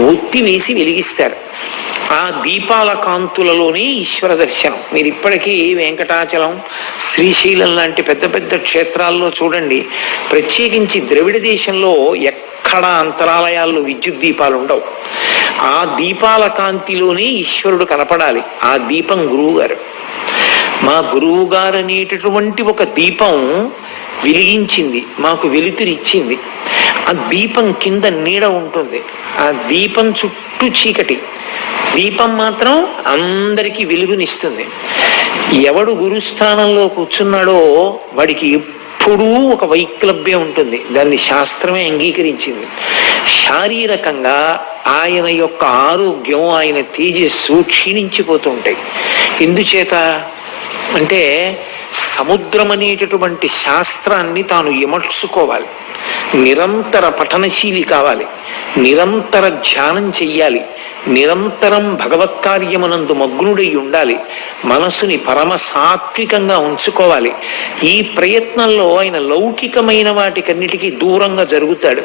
ఒత్తి వేసి వెలిగిస్తారు. ఆ దీపాల కాంతులలోనే ఈశ్వర దర్శనం. మీరు ఇప్పటికీ వెంకటాచలం, శ్రీశైలం లాంటి పెద్ద పెద్ద క్షేత్రాల్లో చూడండి, ప్రత్యేకించి ద్రవిడ దేశంలో ఎక్కడ అంతరాలయాల్లో విద్యుత్ దీపాలు ఉండవు. ఆ దీపాల కాంతిలోనే ఈశ్వరుడు కనపడాలి. ఆ దీపం గురువు గారు. మా గురువు గారు అనేటటువంటి ఒక దీపం వెలిగించింది, మాకు వెలుతురిచ్చింది. ఆ దీపం కింద నీడ ఉంటుంది, ఆ దీపం చుట్టూ చీకటి, దీపం మాత్రం అందరికీ వెలుగునిస్తుంది. ఎవడు గురుస్థానంలో కూర్చున్నాడో వాడికి ఎప్పుడూ ఒక వైక్లభ్యం ఉంటుంది. దాన్ని శాస్త్రమే అంగీకరించింది. శారీరకంగా ఆయన యొక్క ఆరోగ్యం, ఆయన తేజస్సు క్షీణించిపోతుంటాయి. ఎందుచేత అంటే సముద్రం అనేటటువంటి శాస్త్రాన్ని తాను ఇమర్చుకోవాలి, నిరంతర పఠనశీలి కావాలి, నిరంతర ధ్యానం చెయ్యాలి, నిరంతరం భగవత్కార్యమునందు మగ్నుడై ఉండాలి, మనసుని పరమ సాత్వికంగా ఉంచుకోవాలి. ఈ ప్రయత్నంలో ఆయన లౌకికమైన వాటికన్నిటికీ దూరంగా జరుగుతాడు.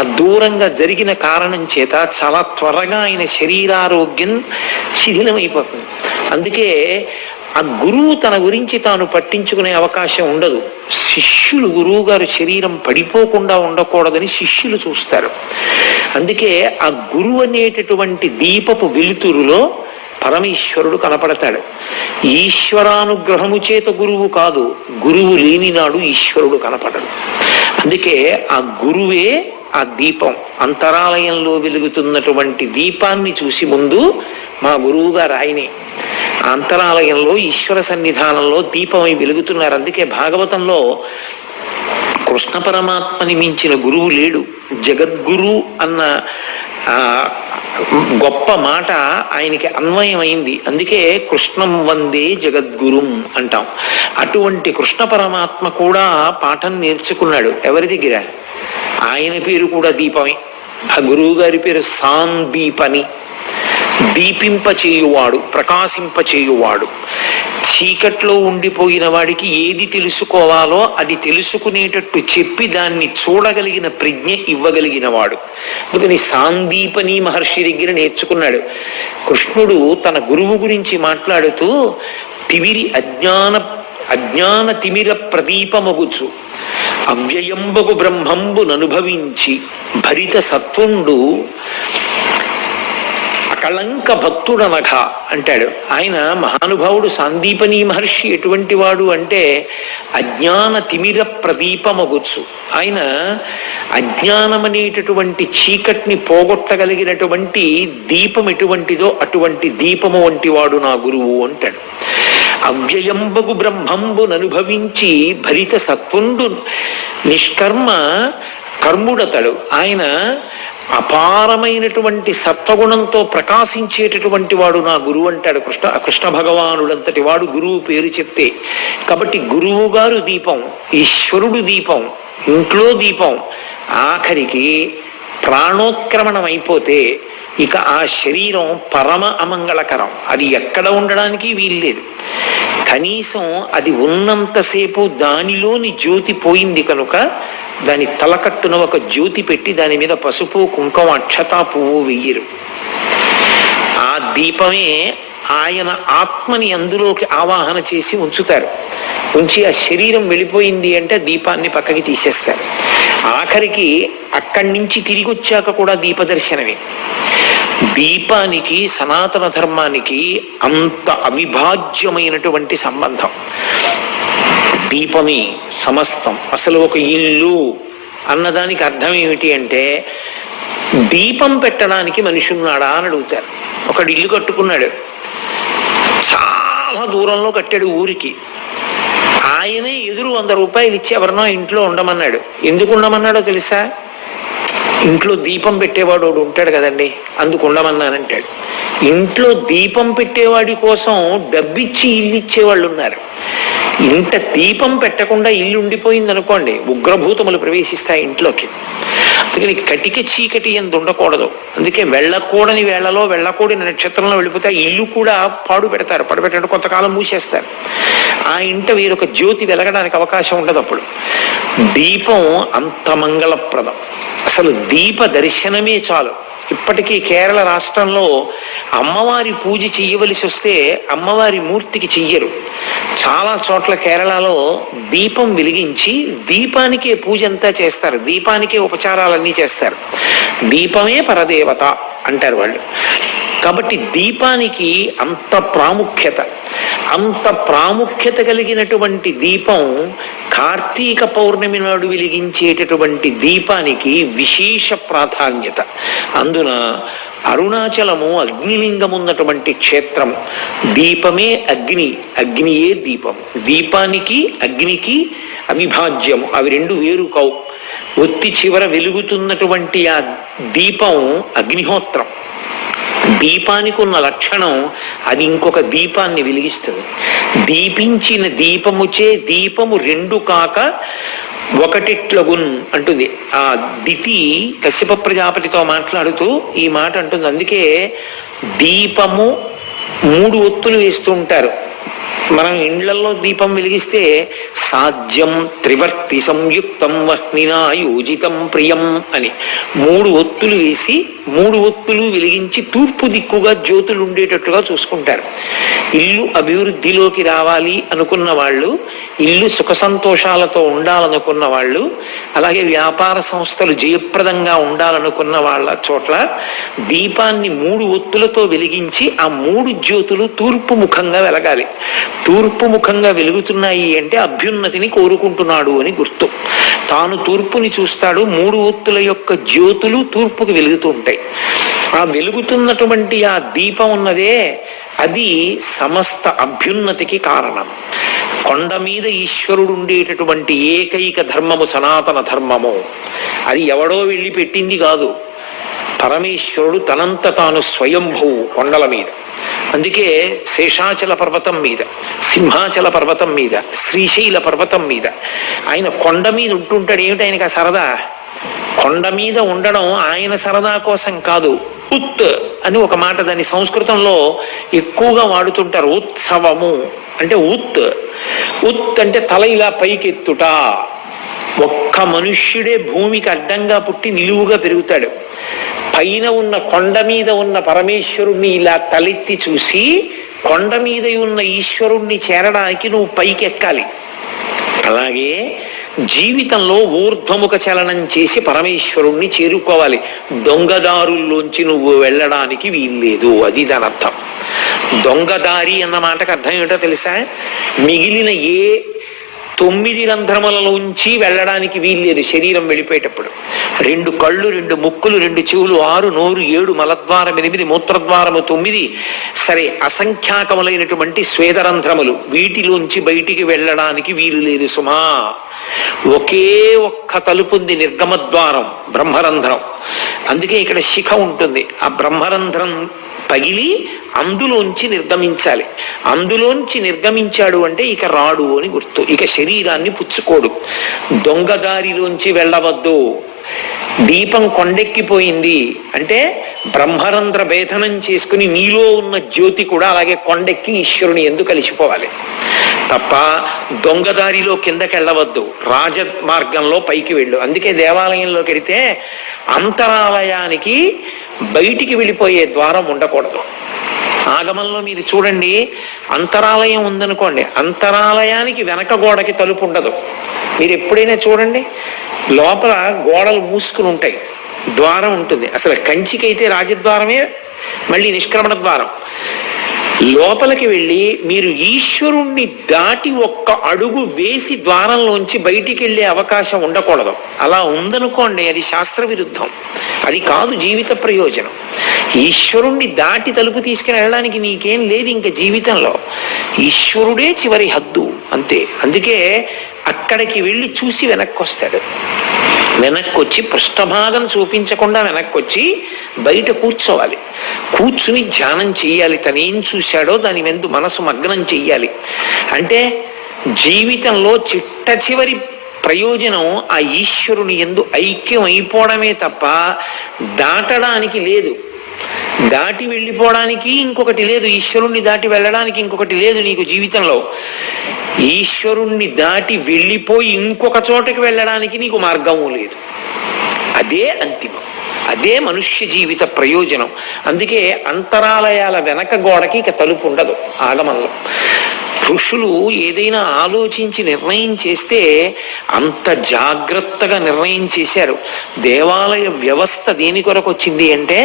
ఆ దూరంగా జరిగిన కారణం చేత చాలా త్వరగా ఆయన శరీరారోగ్యం శిథిలమైపోతుంది. అందుకే ఆ గురువు తన గురించి తాను పట్టించుకునే అవకాశం ఉండదు. శిష్యులు గురువు గారు శరీరం పడిపోకుండా ఉండకూడదని శిష్యులు చూస్తారు. అందుకే ఆ గురువు అనేటటువంటి దీపపు వెలుతురులో పరమేశ్వరుడు కనపడతాడు. ఈశ్వరానుగ్రహము చేత గురువు కాదు, గురువు లేని నాడు ఈశ్వరుడు కనపడడు. అందుకే ఆ గురువే ఆ దీపం. అంతరాలయంలో వెలుగుతున్నటువంటి దీపాన్ని చూసి ముందు మా గురువు గారు ఆయనే అంతరాలయంలో ఈశ్వర సన్నిధానంలో దీపమై వెలుగుతున్నారు. అందుకే భాగవతంలో కృష్ణ పరమాత్మని మించిన గురువు లేడు. జగద్గురు అన్న గొప్ప మాట ఆయనకి అన్వయమైంది. అందుకే కృష్ణం వందే జగద్గురుం అంటాం. అటువంటి కృష్ణ పరమాత్మ కూడా పాఠం నేర్చుకున్నాడు. ఎవరి దగ్గర? ఆయన పేరు కూడా దీపమే. ఆ గురువు గారి పేరు సాందీపని. దీపింపచేయువాడు, ప్రకాశింపచేయువాడు. చీకట్లో ఉండిపోయిన వాడికి ఏది తెలుసుకోవాలో అది తెలుసుకునేటట్టు చెప్పి దాన్ని చూడగలిగిన ప్రజ్ఞ ఇవ్వగలిగిన వాడు. అందుకని సాందీపని మహర్షి దగ్గర నేర్చుకున్నాడు. కృష్ణుడు తన గురువు గురించి మాట్లాడుతూ అజ్ఞాన తిమిర ప్రదీపమగుచు అవ్యయంబగు బ్రహ్మంబుననుభవించి భరిత సత్వుండు. అక్కడ అకళంక భక్తుడనఘ అంటాడు ఆయన. మహానుభావుడు సాందీపని మహర్షి ఎటువంటి వాడు అంటే అజ్ఞాన తిమిర ప్రదీపమగుచ్చు. ఆయన అజ్ఞానమనేటటువంటి చీకటిని పోగొట్టగలిగినటువంటి దీపం ఎటువంటిదో అటువంటి దీపము వంటి వాడు నా గురువు అంటాడు. అవ్యయంబగు బ్రహ్మంబుననుభవించి భరిత సత్వుండు నిష్కర్మ కర్ముడతడు. ఆయన అపారమైనటువంటి సత్వగుణంతో ప్రకాశించేటటువంటి వాడు నా గురువు అంటాడు కృష్ణ భగవానుడంతటి వాడు గురువు పేరు చెప్తే. కాబట్టి గురువు గారు దీపం, ఈశ్వరుడు దీపం, ఇంట్లో దీపం. ఆఖరికి ప్రాణోత్క్రమణం అయిపోతే ఇక ఆ శరీరం పరమ అమంగళకరం. అది ఎక్కడ ఉండడానికి వీల్లేదు. కనీసం అది ఉన్నంతసేపు దానిలోని జ్యోతి పోయింది కనుక దాని తలకట్టున ఒక జ్యోతి పెట్టి దాని మీద పసుపు కుంకుమ అక్షతా పువ్వు వెయ్యరు. ఆ దీపమే ఆయన ఆత్మని అందులోకి ఆవాహన చేసి ఉంచుతారు. ఉంచి ఆ శరీరం వెళ్ళిపోయింది అంటే దీపాన్ని పక్కకి తీసేస్తారు. ఆఖరికి అక్కడి నుంచి తిరిగి వచ్చాక కూడా దీపదర్శనమే. దీపానికి సనాతన ధర్మానికి అంత అవిభాజ్యమైనటువంటి సంబంధం. దీపమే సమస్తం. అసలు ఒక ఇల్లు అన్నదానికి అర్థం ఏమిటి అంటే దీపం పెట్టడానికి మనిషి ఉన్నాడా అని అడుగుతారు. ఒకడు ఇల్లు కట్టుకున్నాడు, చాలా దూరంలో కట్టాడు ఊరికి. ఆయనే ఎదురు 100 రూపాయలు ఇచ్చి ఎవరినో ఇంట్లో ఉండమన్నాడు. ఎందుకు ఉండమన్నాడో తెలుసా? ఇంట్లో దీపం పెట్టేవాడు ఉంటాడు కదండి, అందుకు ఉండమన్నానంటాడు. ఇంట్లో దీపం పెట్టేవాడి కోసం డబ్బిచ్చి ఇల్లు ఇచ్చేవాళ్ళు ఉన్నారు. ఇంత దీపం పెట్టకుండా ఇల్లు ఉండిపోయింది అనుకోండి, ఉగ్రభూతములు ప్రవేశిస్తాయి ఇంట్లోకి. అందుకని కటిక చీకటి ఎందు ఉండకూడదు. అందుకే వెళ్ళకూడని వేళలో వెళ్ళకూడని నక్షత్రంలో వెళ్ళిపోతే ఆ ఇల్లు కూడా పాడు పెడతారు. పడబెట్టడం కొంతకాలం మూసేస్తారు. ఆ ఇంట వేరొక జ్యోతి వెలగడానికి అవకాశం ఉండదు. అప్పుడు దీపం అంత మంగళప్రదం. అసలు దీప దర్శనమే చాలు. ఇప్పటికీ కేరళ రాష్ట్రంలో అమ్మవారి పూజ చెయ్యవలసి వస్తే అమ్మవారి మూర్తికి చెయ్యరు. చాలా చోట్ల కేరళలో దీపం వెలిగించి దీపానికే పూజ అంతా చేస్తారు, దీపానికే ఉపచారాలన్నీ చేస్తారు. దీపమే పరదేవత అంటారు వాళ్ళు. కాబట్టి దీపానికి అంత ప్రాముఖ్యత. అంత ప్రాముఖ్యత కలిగినటువంటి దీపం కార్తీక పౌర్ణమి నాడు వెలిగించేటటువంటి దీపానికి విశేష ప్రాధాన్యత. అందున అరుణాచలము అగ్నిలింగం ఉన్నటువంటి క్షేత్రం. దీపమే అగ్ని, అగ్నియే దీపం. దీపానికి అగ్నికి అవిభాజ్యము, అవి రెండు వేరు కావు. ఒత్తి చివర వెలుగుతున్నటువంటి ఆ దీపం అగ్నిహోత్రం. దీపానికి ఉన్న లక్షణం అది ఇంకొక దీపాన్ని వెలిగిస్తుంది. దీపించిన దీపముచే దీపము రెండు కాక ఒకటిట్లగున్ అంటుంది. ఆ దితి కశ్యప ప్రజాపతితో మాట్లాడుతూ ఈ మాట అంటుంది. అందుకే దీపము 3 ఒత్తులు వేస్తూ ఉంటారు. మనం ఇండ్లలో దీపం వెలిగిస్తే సాధ్యం త్రివర్తి సంయుక్తం వహ్నినా యోజితం ప్రియం అని 3 ఒత్తులు వేసి 3 ఒత్తులు వెలిగించి తూర్పు దిక్కుగా జ్యోతులు ఉండేటట్టుగా చూసుకుంటారు. ఇల్లు అభివృద్ధిలోకి రావాలి అనుకున్న వాళ్ళు, ఇల్లు సుఖ సంతోషాలతో ఉండాలనుకున్న వాళ్ళు, అలాగే వ్యాపార సంస్థలు జయప్రదంగా ఉండాలనుకున్న వాళ్ళ చోట్ల దీపాన్ని 3 ఒత్తులతో వెలిగించి ఆ 3 జ్యోతులు తూర్పు ముఖంగా వెలగాలి. తూర్పు ముఖంగా వెలుగుతున్నాయి అంటే అభ్యున్నతిని కోరుకుంటున్నాడు అని గుర్తు. తాను తూర్పుని చూస్తాడు. 3 ఒత్తుల యొక్క జ్యోతులు తూర్పుకి వెలుగుతూ ఉంటాయి. ఆ వెలుగుతున్నటువంటి ఆ దీపం ఉన్నదే అది సమస్త అభ్యున్నతికి కారణం. కొండ మీద ఈశ్వరుడు ఉండేటటువంటి ఏకైక ధర్మము సనాతన ధర్మము. అది ఎవడో వెళ్ళి పెట్టింది కాదు. పరమేశ్వరుడు తనంత తాను స్వయంభువు కొండల మీద. అందుకే శేషాచల పర్వతం మీద, సింహాచల పర్వతం మీద, శ్రీశైల పర్వతం మీద ఆయన కొండ మీద ఉంటుంటాడు. ఏమిటి ఆయనకి ఆ సరదా? కొండ మీద ఉండడం ఆయన సరదా కోసం కాదు. ఉత్ అని ఒక మాట దాన్ని సంస్కృతంలో ఎక్కువగా వాడుతుంటారు. ఉత్సవము అంటే ఉత్. ఉత్ అంటే తల ఇలా పైకెత్తుట. ఒక్క మనుష్యుడే భూమికి అడ్డంగా పుట్టి నిలువుగా పెరుగుతాడు. పైన ఉన్న కొండ మీద ఉన్న పరమేశ్వరుణ్ణి ఇలా తలెత్తి చూసి కొండ మీద ఉన్న ఈశ్వరుణ్ణి చేరడానికి నువ్వు పైకి ఎక్కాలి. అలాగే జీవితంలో ఊర్ధ్వముఖ చలనం చేసి పరమేశ్వరుణ్ణి చేరుకోవాలి. దొంగదారుల్లోంచి నువ్వు వెళ్ళడానికి వీల్లేదు, అది దాని అర్థం. దొంగదారి అన్న మాటకు అర్థం ఏమిటో తెలుసా? మిగిలిన ఏ 9 రంధ్రములలోంచి వెళ్ళడానికి వీల్లేదు శరీరం వెళ్ళిపోయేటప్పుడు. 2 కళ్ళు, 2 ముక్కులు, 2 చెవులు, 6 నోరు, 7 మలద్వారం, 8 మూత్రద్వారము, 9 సరే అసంఖ్యాకములైనటువంటి స్వేదరంధ్రములు, వీటిలోంచి బయటికి వెళ్ళడానికి వీలు లేదు సుమా. ఒకే ఒక్క తలుపుంది, నిర్గమద్వారం, బ్రహ్మరంధ్రం. అందుకే ఇక్కడ శిఖ ఉంటుంది. ఆ బ్రహ్మరంధ్రం పగిలి అందులోంచి నిర్గమించాలి. అందులోంచి నిర్గమించాడు అంటే ఇక రాడు అని గుర్తు, ఇక శరీరాన్ని పుచ్చుకోడు. దొంగదారిలోంచి వెళ్ళవద్దు. దీపం కొండెక్కిపోయింది అంటే బ్రహ్మరంధ్ర భేదనం చేసుకుని నీలో ఉన్న జ్యోతి కూడా అలాగే కొండెక్కి ఈశ్వరుని యందు కలిసిపోవాలి తప్ప దొంగదారిలో కిందకెళ్ళవద్దు, రాజమార్గంలో పైకి వెళ్ళు. అందుకే దేవాలయంలోకి వెళితే అంతరాలయానికి బయటికి వెళ్ళిపోయే ద్వారం ఉండకూడదు. ఆగమంలో మీరు చూడండి, అంతరాలయం ఉందనుకోండి, అంతరాలయానికి వెనక గోడకి తలుపు ఉండదు. మీరు ఎప్పుడైనా చూడండి, లోపల గోడలు మూసుకుని ఉంటాయి, ద్వారం ఉంటుంది. అసలు కంచికైతే రాజద్వారమే, మళ్ళీ నిష్క్రమణ ద్వారం. లోపలికి వెళ్ళి మీరు ఈశ్వరుణ్ణి దాటి ఒక్క అడుగు వేసి ద్వారంలోంచి బయటికి వెళ్ళే అవకాశం ఉండకూడదు. అలా ఉందనుకోండి, అది శాస్త్ర విరుద్ధం, అది కాదు జీవిత ప్రయోజనం. ఈశ్వరుణ్ణి దాటి తలుపు తీసుకుని వెళ్ళడానికి నీకేం లేదు ఇంకా జీవితంలో. ఈశ్వరుడే చివరి హద్దు, అంతే. అందుకే అక్కడికి వెళ్ళి చూసి వెనక్కి వస్తాడు. వెనక్కి వచ్చి పృష్ఠభాగం చూపించకుండా వెనక్కి వచ్చి బయట కూర్చోవాలి, కూర్చుని ధ్యానం చెయ్యాలి. తనేం చూశాడో దాని మీద మనసు మగ్నం చెయ్యాలి. అంటే జీవితంలో చిట్ట చివరి ప్రయోజనం ఆ ఈశ్వరుని యందు ఐక్యం అయిపోవడమే తప్ప దాటడానికి లేదు. దాటి వెళ్ళిపోవడానికి ఇంకొకటి లేదు, ఈశ్వరుణ్ణి దాటి వెళ్ళడానికి ఇంకొకటి లేదు నీకు జీవితంలో. ఈశ్వరుణ్ణి దాటి వెళ్ళిపోయి ఇంకొక చోటకి వెళ్ళడానికి నీకు మార్గము లేదు. అదే అంతిమం, అదే మనుష్య జీవిత ప్రయోజనం. అందుకే అంతరాలయాల వెనక గోడకి ఇక తలుపు ఉండదు ఆగమంలో. ఋషులు ఏదైనా ఆలోచించి నిర్ణయం చేస్తే అంత జాగ్రత్తగా నిర్ణయం చేశారు. దేవాలయ వ్యవస్థ దేని కొరకు వచ్చింది అంటే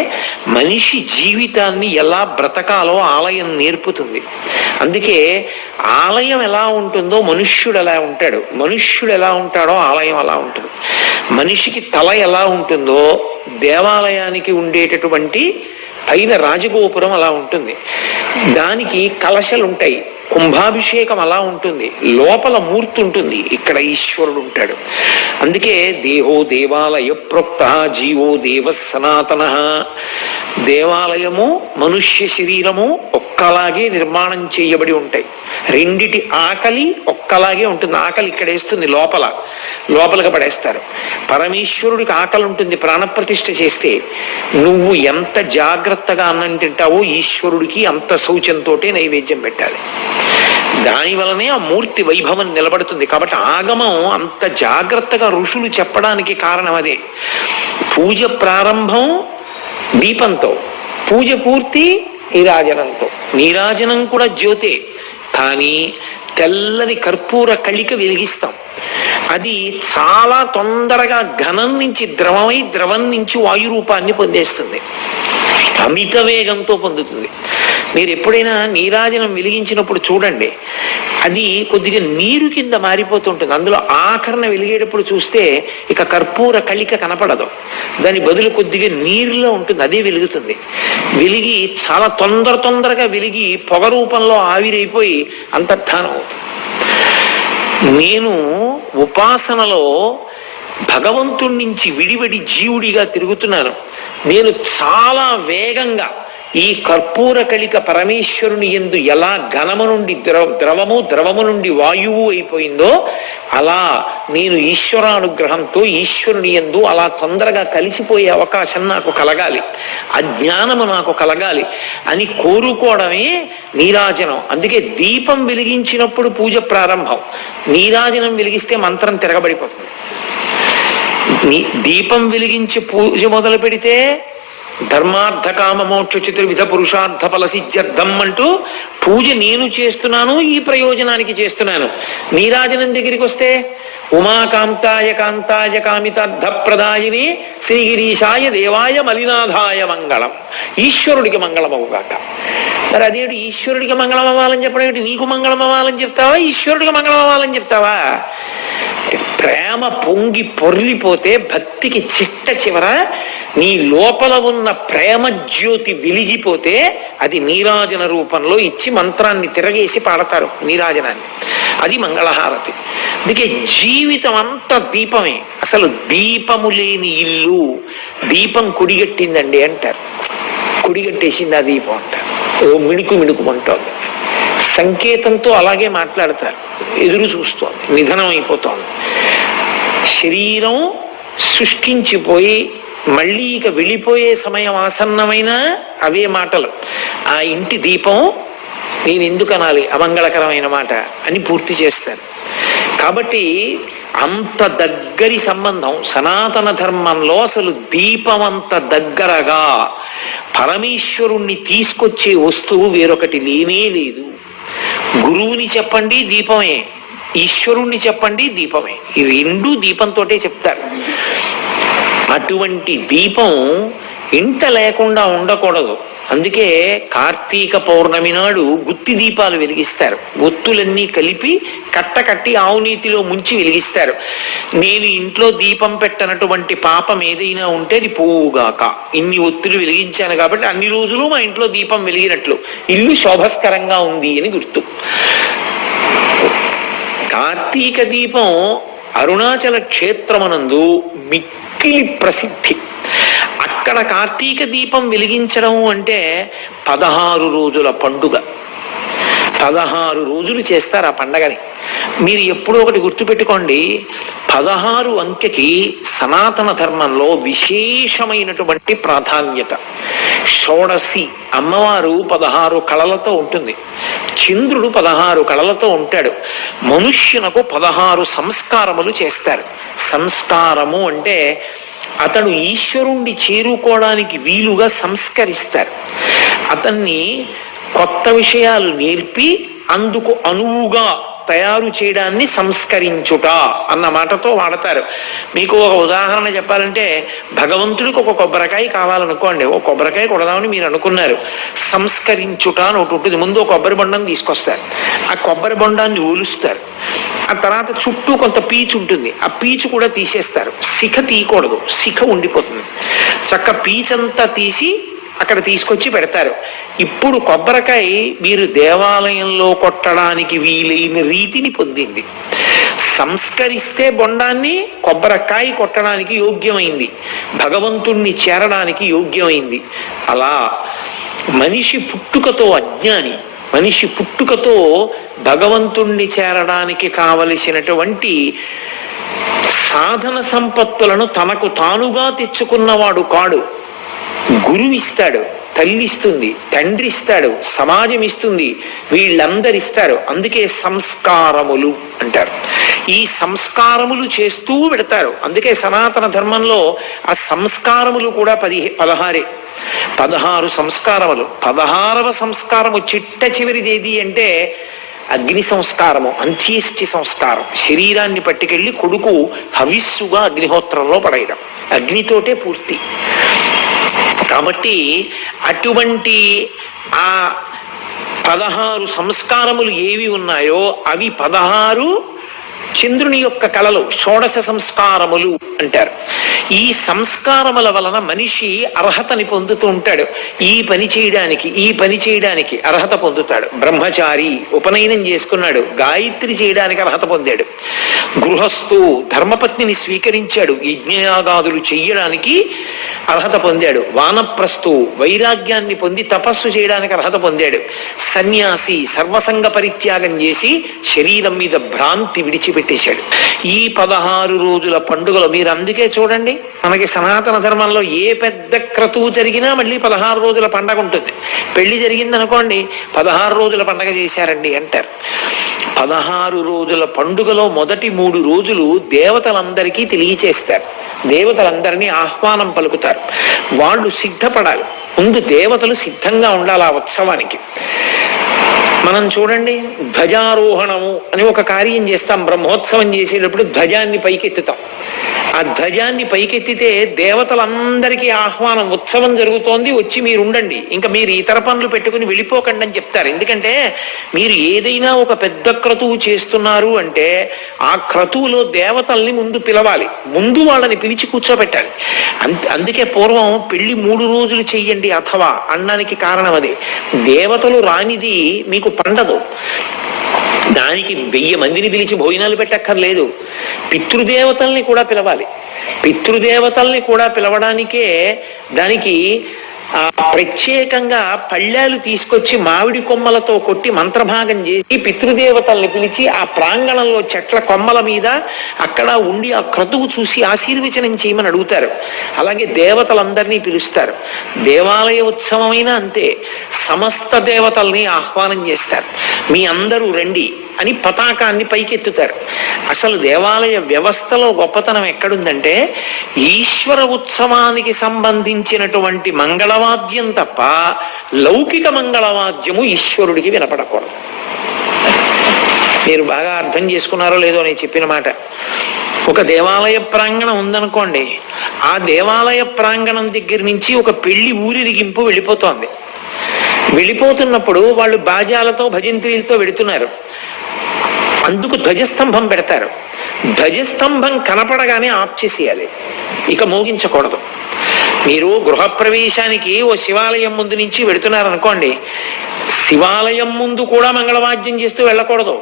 మనిషి జీవితాన్ని ఎలా బ్రతకాలో ఆలయం నేర్పుతుంది. అందుకే ఆలయం ఎలా ఉంటుందో మనుష్యుడు ఎలా ఉంటాడు, మనుష్యుడు ఎలా ఉంటాడో ఆలయం అలా ఉంటుంది. మనిషికి తల ఎలా ఉంటుందో దేవాలయానికి ఉండేటటువంటి పైన రాజగోపురం అలా ఉంటుంది. దానికి కలశలు ఉంటాయి, కుంభాభిషేకం అలా ఉంటుంది, లోపల మూర్తి ఉంటుంది, ఇక్కడ ఈశ్వరుడు ఉంటాడు. అందుకే దేహో దేవాలయ ప్రోక్త జీవో దేవ సనాతన. దేవాలయము మనుష్య శరీరము ఒక్కలాగే నిర్మాణం చేయబడి ఉంటాయి. రెండిటి ఆకలి ఒక్కలాగే ఉంటుంది. ఆకలి ఇక్కడ వేస్తుంది, లోపలికి పడేస్తారు. పరమేశ్వరుడికి ఆకలి ఉంటుంది ప్రాణప్రతిష్ఠ చేస్తే. నువ్వు ఎంత జాగ్రత్తగా అన్నం తింటావో ఈశ్వరుడికి అంత శౌచంతో నైవేద్యం పెట్టాలి. దాని వలనే ఆ మూర్తి వైభవం నిలబడుతుంది. కాబట్టి ఆగమం అంత జాగ్రత్తగా ఋషులు చెప్పడానికి కారణం అదే. పూజ ప్రారంభం దీపంతో, పూజ పూర్తి నీరాజనంతో. నీరాజనం కూడా జ్యోతే, కానీ తెల్లని కర్పూర కళిక వెలిగిస్తాం. అది చాలా తొందరగా ఘనం నుంచి ద్రవమై, ద్రవం నుంచి వాయురూపాన్ని పొందేస్తుంది, అమిత వేగంతో పొందుతుంది. మీరు ఎప్పుడైనా నీరాజనం వెలిగించినప్పుడు చూడండి, అది కొద్దిగా నీరు కింద మారిపోతుంటుంది. అందులో ఆఖరణ వెలిగేటప్పుడు చూస్తే ఇక కర్పూర కళిక కనపడదు, దాని బదులు కొద్దిగా నీరులో ఉంటుంది, అదే వెలుగుతుంది. వెలిగి చాలా తొందరగా వెలిగి పొగ రూపంలో ఆవిరైపోయి అంతర్ధానం అవుతుంది. నేను ఉపాసనలో భగవంతుడి నుంచి విడివడి జీవుడిగా తిరుగుతున్నాను. నేను చాలా వేగంగా ఈ కర్పూర కళిక పరమేశ్వరుని యందు ఎలా ఘనము నుండి ద్రవము నుండి వాయువు అయిపోయిందో అలా నేను ఈశ్వరానుగ్రహంతో ఈశ్వరుని యందు అలా తొందరగా కలిసిపోయే అవకాశం నాకు కలగాలి, అజ్ఞానము నాకు కలగాలి అని కోరుకోవడమే నీరాజనం. అందుకే దీపం వెలిగించినప్పుడు పూజ ప్రారంభం, నీరాజనం వెలిగిస్తే మంత్రం తిరగబడిపోతుంది. దీపం వెలిగించి పూజ మొదలు పెడితే ధర్మార్థ కామ మోక్ష చతుర్విధ పురుషార్థ ఫల సిద్ధ్యర్థం అంటూ పూజ నేను చేస్తున్నాను, ఈ ప్రయోజనానికి చేస్తున్నాను. నీరాజనం దగ్గరికి వస్తే ఉమాకాంతాయ కాంతాయ కామితార్థ ప్రదాయిని శ్రీగిరీశాయ దేవాయ మలినాథాయ మంగళం, ఈశ్వరుడికి మంగళం అవుగాక. మరి అదేంటి ఈశ్వరుడికి మంగళం అవ్వాలని చెప్పడం ఏంటి? నీకు మంగళం అవ్వాలని చెప్తావా, ఈశ్వరుడికి మంగళం అవ్వాలని చెప్తావా? ప్రేమ పొంగి పొర్లిపోతే భక్తికి చిట్ట చివర నీ లోపల ఉన్న ప్రేమ జ్యోతి వెలిగిపోతే అది నీరాజన రూపంలో ఇచ్చి మంత్రాన్ని తిరగేసి పాడతారు నీరాజనాన్ని. అది మంగళహారతి. అందుకే జీవితం అంతా దీపమే. అసలు దీపము లేని ఇల్లు, దీపం కుడిగట్టిందండి అంటారు, కుడిగట్టేసింది ఆ దీపం అంటారు, ఓ మిణుకు మిణుకుమంటోంది. సంకేతంతో అలాగే మాట్లాడతారు, ఎదురు చూస్తోంది, నిధనం అయిపోతోంది. శరీరం శుష్కించిపోయి మళ్ళీ ఇక వెళ్ళిపోయే సమయం ఆసన్నమైన అవే మాటలు. ఆ ఇంటి దీపం నేను ఎందుకు అనాలి అమంగళకరమైన మాట అని పూర్తి చేస్తారు. కాబట్టి అంత దగ్గరి సంబంధం సనాతన ధర్మంలో. అసలు దీపం అంత దగ్గరగా పరమేశ్వరుణ్ణి తీసుకొచ్చే వస్తువు వేరొకటి లేనే లేదు. గురువుని చెప్పండి దీపమే, ఈశ్వరుణ్ణి చెప్పండి దీపమే, ఈ రెండు దీపంతో చెప్తారు. అటువంటి దీపం ఇంట లేకుండా ఉండకూడదు. అందుకే కార్తీక పౌర్ణమి నాడు గుత్తి దీపాలు వెలిగిస్తారు. ఒత్తులన్నీ కలిపి కట్టకట్టి ఆవునీతిలో ముంచి వెలిగిస్తారు. నేను ఇంట్లో దీపం పెట్టనటువంటి పాపం ఏదైనా ఉంటే అది పోవుగాక. ఇన్ని ఒత్తులు వెలిగించాను కాబట్టి అన్ని రోజులు మా ఇంట్లో దీపం వెలిగినట్లు, ఇల్లు శోభస్కరంగా ఉంది అని గుర్తు. కార్తీక దీపం అరుణాచల క్షేత్రమనందు మిక్కిలి ప్రసిద్ధి. అక్కడ కార్తీక దీపం వెలిగించడం అంటే 16 రోజుల పండుగ. 16 రోజులు చేస్తారు ఆ పండగని. మీరు ఎప్పుడో ఒకటి గుర్తుపెట్టుకోండి, 16 అంకెకి సనాతన ధర్మంలో విశేషమైనటువంటి ప్రాధాన్యత. షోడశి అమ్మవారు 16 కళలతో ఉంటుంది, చంద్రుడు 16 కళలతో ఉంటాడు. మనుష్యునకు 16 సంస్కారములు చేస్తారు. సంస్కారము అంటే అతడు ఈశ్వరుణ్ణి చేరుకోవడానికి వీలుగా సంస్కరిస్తారు. అతన్ని కొత్త విషయాలు నేర్పి అందుకు అనువుగా తయారు చేయడాన్ని సంస్కరించుట అన్న మాటతో వాడతారు. మీకు ఒక ఉదాహరణ చెప్పాలంటే, భగవంతుడికి ఒక కొబ్బరికాయ కావాలనుకోండి, ఒక కొబ్బరికాయ కొడదామని మీరు అనుకున్నారు, సంస్కరించుట అని ఒకటి ఉంటుంది. ముందు ఒక కొబ్బరి బొండాన్ని తీసుకొస్తారు, ఆ కొబ్బరి బొండాన్ని ఊలుస్తారు, ఆ తర్వాత చుట్టూ కొంత పీచు ఉంటుంది, ఆ పీచు కూడా తీసేస్తారు. శిఖ తీయకూడదు, శిఖ ఉండిపోతుంది. చక్క పీచంతా తీసి అక్కడ తీసుకొచ్చి పెడతారు. ఇప్పుడు కొబ్బరికాయ మీరు దేవాలయంలో కొట్టడానికి వీలైన రీతిని పొందింది. సంస్కరిస్తే బొండాన్ని కొబ్బరికాయ కొట్టడానికి యోగ్యమైంది, భగవంతుణ్ణి చేరడానికి యోగ్యమైంది. అలా మనిషి పుట్టుకతో అజ్ఞాని, మనిషి పుట్టుకతో భగవంతుణ్ణి చేరడానికి కావలసినటువంటి సాధన సంపత్తులను తనకు తానుగా తెచ్చుకున్నవాడు కాడు. గురువు ఇస్తాడు, తల్లి ఇస్తుంది, తండ్రి ఇస్తాడు, సమాజం ఇస్తుంది, వీళ్ళందరు ఇస్తారు. అందుకే సంస్కారములు అంటారు. ఈ సంస్కారములు చేస్తూ పెడతారు. అందుకే సనాతన ధర్మంలో ఆ సంస్కారములు కూడా 16 సంస్కారములు. 16వ సంస్కారము చిట్ట చివరిదేది అంటే అగ్ని సంస్కారము, అంత్యేష్టి సంస్కారం. శరీరాన్ని పట్టుకెళ్ళి కొడుకు హవిస్సుగా అగ్నిహోత్రంలో పడేయడం, అగ్నితోటే పూర్తి. కాబట్టి అటువంటి ఆ 16 సంస్కారములు ఏవి ఉన్నాయో అవి 16 చంద్రుని యొక్క కళలు, షోడశ సంస్కారములు అంటారు. ఈ సంస్కారముల వలన మనిషి అర్హతని పొందుతూ ఉంటాడు. ఈ పని చేయడానికి అర్హత పొందుతాడు. బ్రహ్మచారి ఉపనయనం చేసుకున్నాడు, గాయత్రి చేయడానికి అర్హత పొందాడు. గృహస్థు ధర్మపత్నిని స్వీకరించాడు, యజ్ఞయాగాదులు చెయ్యడానికి అర్హత పొందాడు. వానప్రస్థు వైరాగ్యాన్ని పొంది తపస్సు చేయడానికి అర్హత పొందాడు. సన్యాసి సర్వసంగ పరిత్యాగం చేసి శరీరం మీద భ్రాంతి విడిచిపెట్టేశాడు. ఈ 16 రోజుల పండుగలు మీరు అందుకే చూడండి, మనకి సనాతన ధర్మంలో ఏ పెద్ద క్రతువు జరిగినా మళ్ళీ 16 రోజుల పండగ ఉంటుంది. పెళ్లి జరిగిందనుకోండి, 16 రోజుల పండగ చేశారండి అంటారు. 16 రోజుల పండుగలో మొదటి 3 రోజులు దేవతలందరికీ తెలియచేస్తారు. దేవతలందరినీ ఆహ్వానం పలుకుతారు. వాళ్ళు సిద్ధపడాలి. ముందు దేవతలు సిద్ధంగా ఉండాలి ఆ ఉత్సవానికి. మనం చూడండి, ధ్వజారోహణము అని ఒక కార్యం చేస్తాం. బ్రహ్మోత్సవం చేసేటప్పుడు ధ్వజాన్ని పైకెత్తుతాం. ఆ ధ్వజాన్ని పైకెత్తితే దేవతలందరికీ ఆహ్వానం, ఉత్సవం జరుగుతోంది, వచ్చి మీరు ఉండండి, ఇంకా మీరు ఇతర పనులు పెట్టుకుని వెళ్ళిపోకండి అని చెప్తారు. ఎందుకంటే మీరు ఏదైనా ఒక పెద్ద క్రతువు చేస్తున్నారు అంటే ఆ క్రతువులో దేవతల్ని ముందు పిలవాలి, ముందు వాళ్ళని పిలిచి కూర్చోబెట్టాలి. అందుకే పూర్వం పెళ్లి 3 రోజులు చెయ్యండి అథవా అనడానికి కారణం అదే. దేవతలు రానిది మీకు పండదు. దానికి 1000 మందిని పిలిచి భోజనాలు పెట్టక్కర్లేదు. పితృదేవతల్ని కూడా పిలవాలి. పితృదేవతల్ని కూడా పిలవడానికే దానికి ప్రత్యేకంగా పళ్ళాలు తీసుకొచ్చి మామిడి కొమ్మలతో కొట్టి మంత్రభాగం చేసి పితృదేవతల్ని పిలిచి ఆ ప్రాంగణంలో చెట్ల కొమ్మల మీద అక్కడ ఉండి ఆ క్రతువు చూసి ఆశీర్వచనం చేయమని అడుగుతారు. అలాగే దేవతలందరినీ పిలుస్తారు. దేవాలయ ఉత్సవమైనా అంతే, సమస్త దేవతల్ని ఆహ్వానం చేస్తారు. మీ అందరూ రండి అని పతాకాన్ని పైకెత్తుతారు. అసలు దేవాలయ వ్యవస్థలో గొప్పతనం ఎక్కడుందంటే ఈశ్వర ఉత్సవానికి సంబంధించినటువంటి మంగళవాద్యం తప్ప లౌకిక మంగళవాద్యము ఈశ్వరుడికి వినపడకూడదు. మీరు బాగా అర్థం చేసుకున్నారో లేదో నేను చెప్పిన మాట. ఒక దేవాలయ ప్రాంగణం ఉందనుకోండి, ఆ దేవాలయ ప్రాంగణం దగ్గర నుంచి ఒక పెళ్లి ఊరిరిగింపు వెళ్ళిపోతోంది. వెళ్ళిపోతున్నప్పుడు వాళ్ళు బాజాలతో భజంత్రీలతో వెళుతున్నారు. అందుకు ధ్వజస్తంభం పెడతారు. ధ్వజస్తంభం కనపడగానే ఆఫ్ చేసేయాలి, ఇక మోగించకూడదు. మీరు గృహప్రవేశానికి ఓ శివాలయం ముందు నుంచి వెళుతున్నారనుకోండి, శివాలయం ముందు కూడా మంగళవాద్యం చేస్తూ వెళ్ళకూడదు.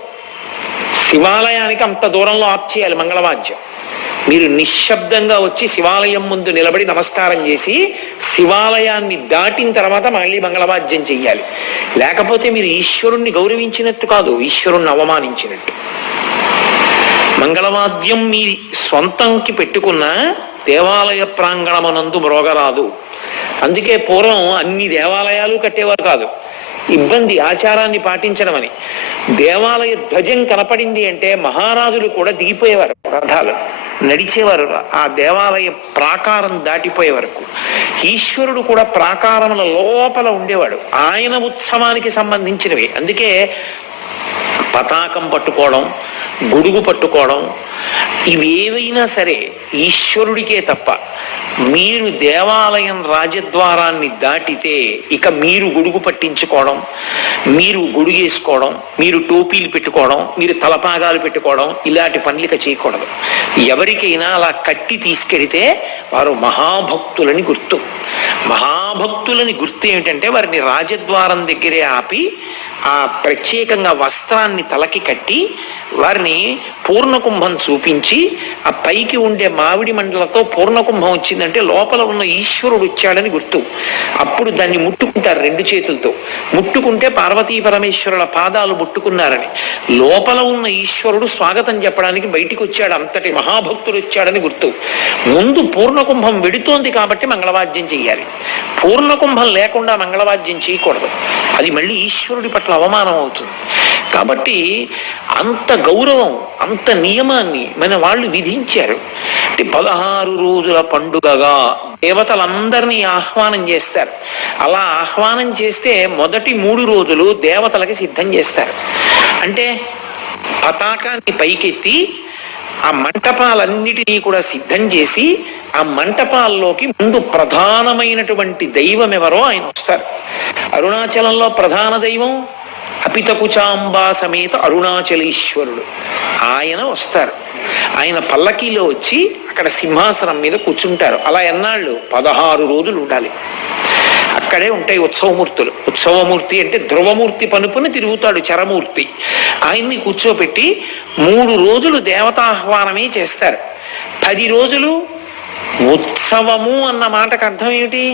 శివాలయానికి అంత దూరంలో ఆఫ్ చేయాలి మంగళవాద్యం. మీరు నిశ్శబ్దంగా వచ్చి శివాలయం ముందు నిలబడి నమస్కారం చేసి శివాలయాన్ని దాటిన తర్వాత మళ్ళీ మంగళవాద్యం చెయ్యాలి. లేకపోతే మీరు ఈశ్వరుణ్ణి గౌరవించినట్టు కాదు, ఈశ్వరుణ్ణి అవమానించినట్టు. మంగళవాద్యం మీ స్వంతంకి పెట్టుకున్న దేవాలయ ప్రాంగణమునందు మ్రోగరాదు. అందుకే పూర్వం అన్ని దేవాలయాలు కట్టేవారు కాదు, ఇబ్బంది ఆచారాన్ని పాటించడం అని. దేవాలయ ధ్వజం కనపడింది అంటే మహారాజులు కూడా దిగిపోయేవారు, రథాలు నడిచేవారు ఆ దేవాలయ ప్రాకారం దాటిపోయే వరకు. ఈశ్వరుడు కూడా ప్రాకారముల లోపల ఉండేవాడు, ఆయన ఉత్సవానికి సంబంధించినవి. అందుకే పతాకం పట్టుకోవడం, గొడుగు పట్టుకోవడం, ఇవేవైనా సరే ఈశ్వరుడికే తప్ప. మీరు దేవాలయం రాజద్వారాన్ని దాటితే ఇక మీరు గొడుగు పట్టించుకోవడం, మీరు గొడుగేసుకోవడం, మీరు టోపీలు పెట్టుకోవడం, మీరు తలపాగాలు పెట్టుకోవడం, ఇలాంటి పనులిక చేయకూడదు. ఎవరికైనా అలా కట్టి తీసుకెడితే వారు మహాభక్తులని గుర్తు. మహాభక్తులని గుర్తు ఏమిటంటే వారిని రాజద్వారం దగ్గరే ఆపి ఆ ప్రత్యేకంగా వస్త్రాన్ని తలకి కట్టి వారిని పూర్ణకుంభం చూపించి ఆ పైకి ఉండే మామిడి మండలతో పూర్ణకుంభం వచ్చిందంటే లోపల ఉన్న ఈశ్వరుడు వచ్చాడని గుర్తు. అప్పుడు దాన్ని ముట్టుకుంటారు 2 చేతులతో. ముట్టుకుంటే పార్వతీ పరమేశ్వరుల పాదాలు ముట్టుకున్నారని, లోపల ఉన్న ఈశ్వరుడు స్వాగతం చెప్పడానికి బయటికి వచ్చాడు, అంతటి మహాభక్తుడు వచ్చాడని గుర్తు. ముందు పూర్ణకుంభం వెడుతోంది కాబట్టి మంగళవాద్యం చెయ్యాలి. పూర్ణకుంభం లేకుండా మంగళవాద్యం చేయకూడదు, అది మళ్ళీ ఈశ్వరుడి పట్ల అవమానం అవుతుంది. కాబట్టి అంత గౌరవం, అంత నియమాన్ని మన వాళ్ళు విధించారు. 16 రోజుల పండుగగా దేవతలందరినీ ఆహ్వానం చేస్తారు. అలా ఆహ్వానం చేస్తే మొదటి 3 రోజులు దేవతలకి సిద్ధం చేస్తారు. అంటే పతాకాన్ని పైకెత్తి ఆ మంటపాలన్నిటినీ కూడా సిద్ధం చేసి ఆ మంటపాల్లోకి ముందు ప్రధానమైనటువంటి దైవం ఎవరో ఆయన వస్తారు. అరుణాచలంలో ప్రధాన దైవం అపితకుచాంబా సమేత అరుణాచలేశ్వరుడు, ఆయన వస్తారు. ఆయన పల్లకీలో వచ్చి అక్కడ సింహాసనం మీద కూర్చుంటారు. అలా ఎన్నాళ్ళు? 16 రోజులు ఉండాలి. అక్కడే ఉంటాయి ఉత్సవమూర్తులు. ఉత్సవమూర్తి అంటే ధ్రువమూర్తి పనుపుని తిరుగుతాడు చరమూర్తి. ఆయన్ని కూర్చోపెట్టి 3 రోజులు దేవతాహ్వానమే చేస్తారు. 10 రోజులు ఉత్సవము అన్న మాటకు అర్థం ఏమిటి?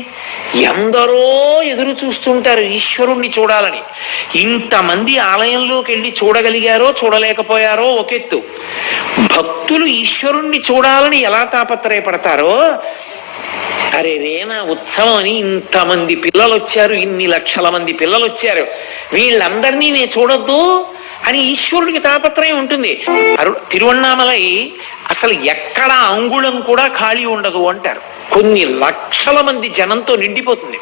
ఎందరో ఎదురు చూస్తుంటారు ఈశ్వరుణ్ణి చూడాలని. ఇంతమంది ఆలయంలోకి వెళ్ళి చూడగలిగారో చూడలేకపోయారో ఒకెత్తు, భక్తులు ఈశ్వరుణ్ణి చూడాలని ఎలా తాపత్రయపడతారో, అరే రేనా ఉత్సవం అని ఇంతమంది పిల్లలు వచ్చారు, ఇన్ని లక్షల మంది పిల్లలు వచ్చారు, వీళ్ళందరినీ నేను చూడొద్దు అని ఈశ్వరుడికి తాపత్రయం ఉంటుంది. తిరువణ్ణామలై అసలు ఎక్కడ అంగుళం కూడా ఖాళీ ఉండదు అంటారు. కొన్ని లక్షల మంది జనంతో నిండిపోతుంది.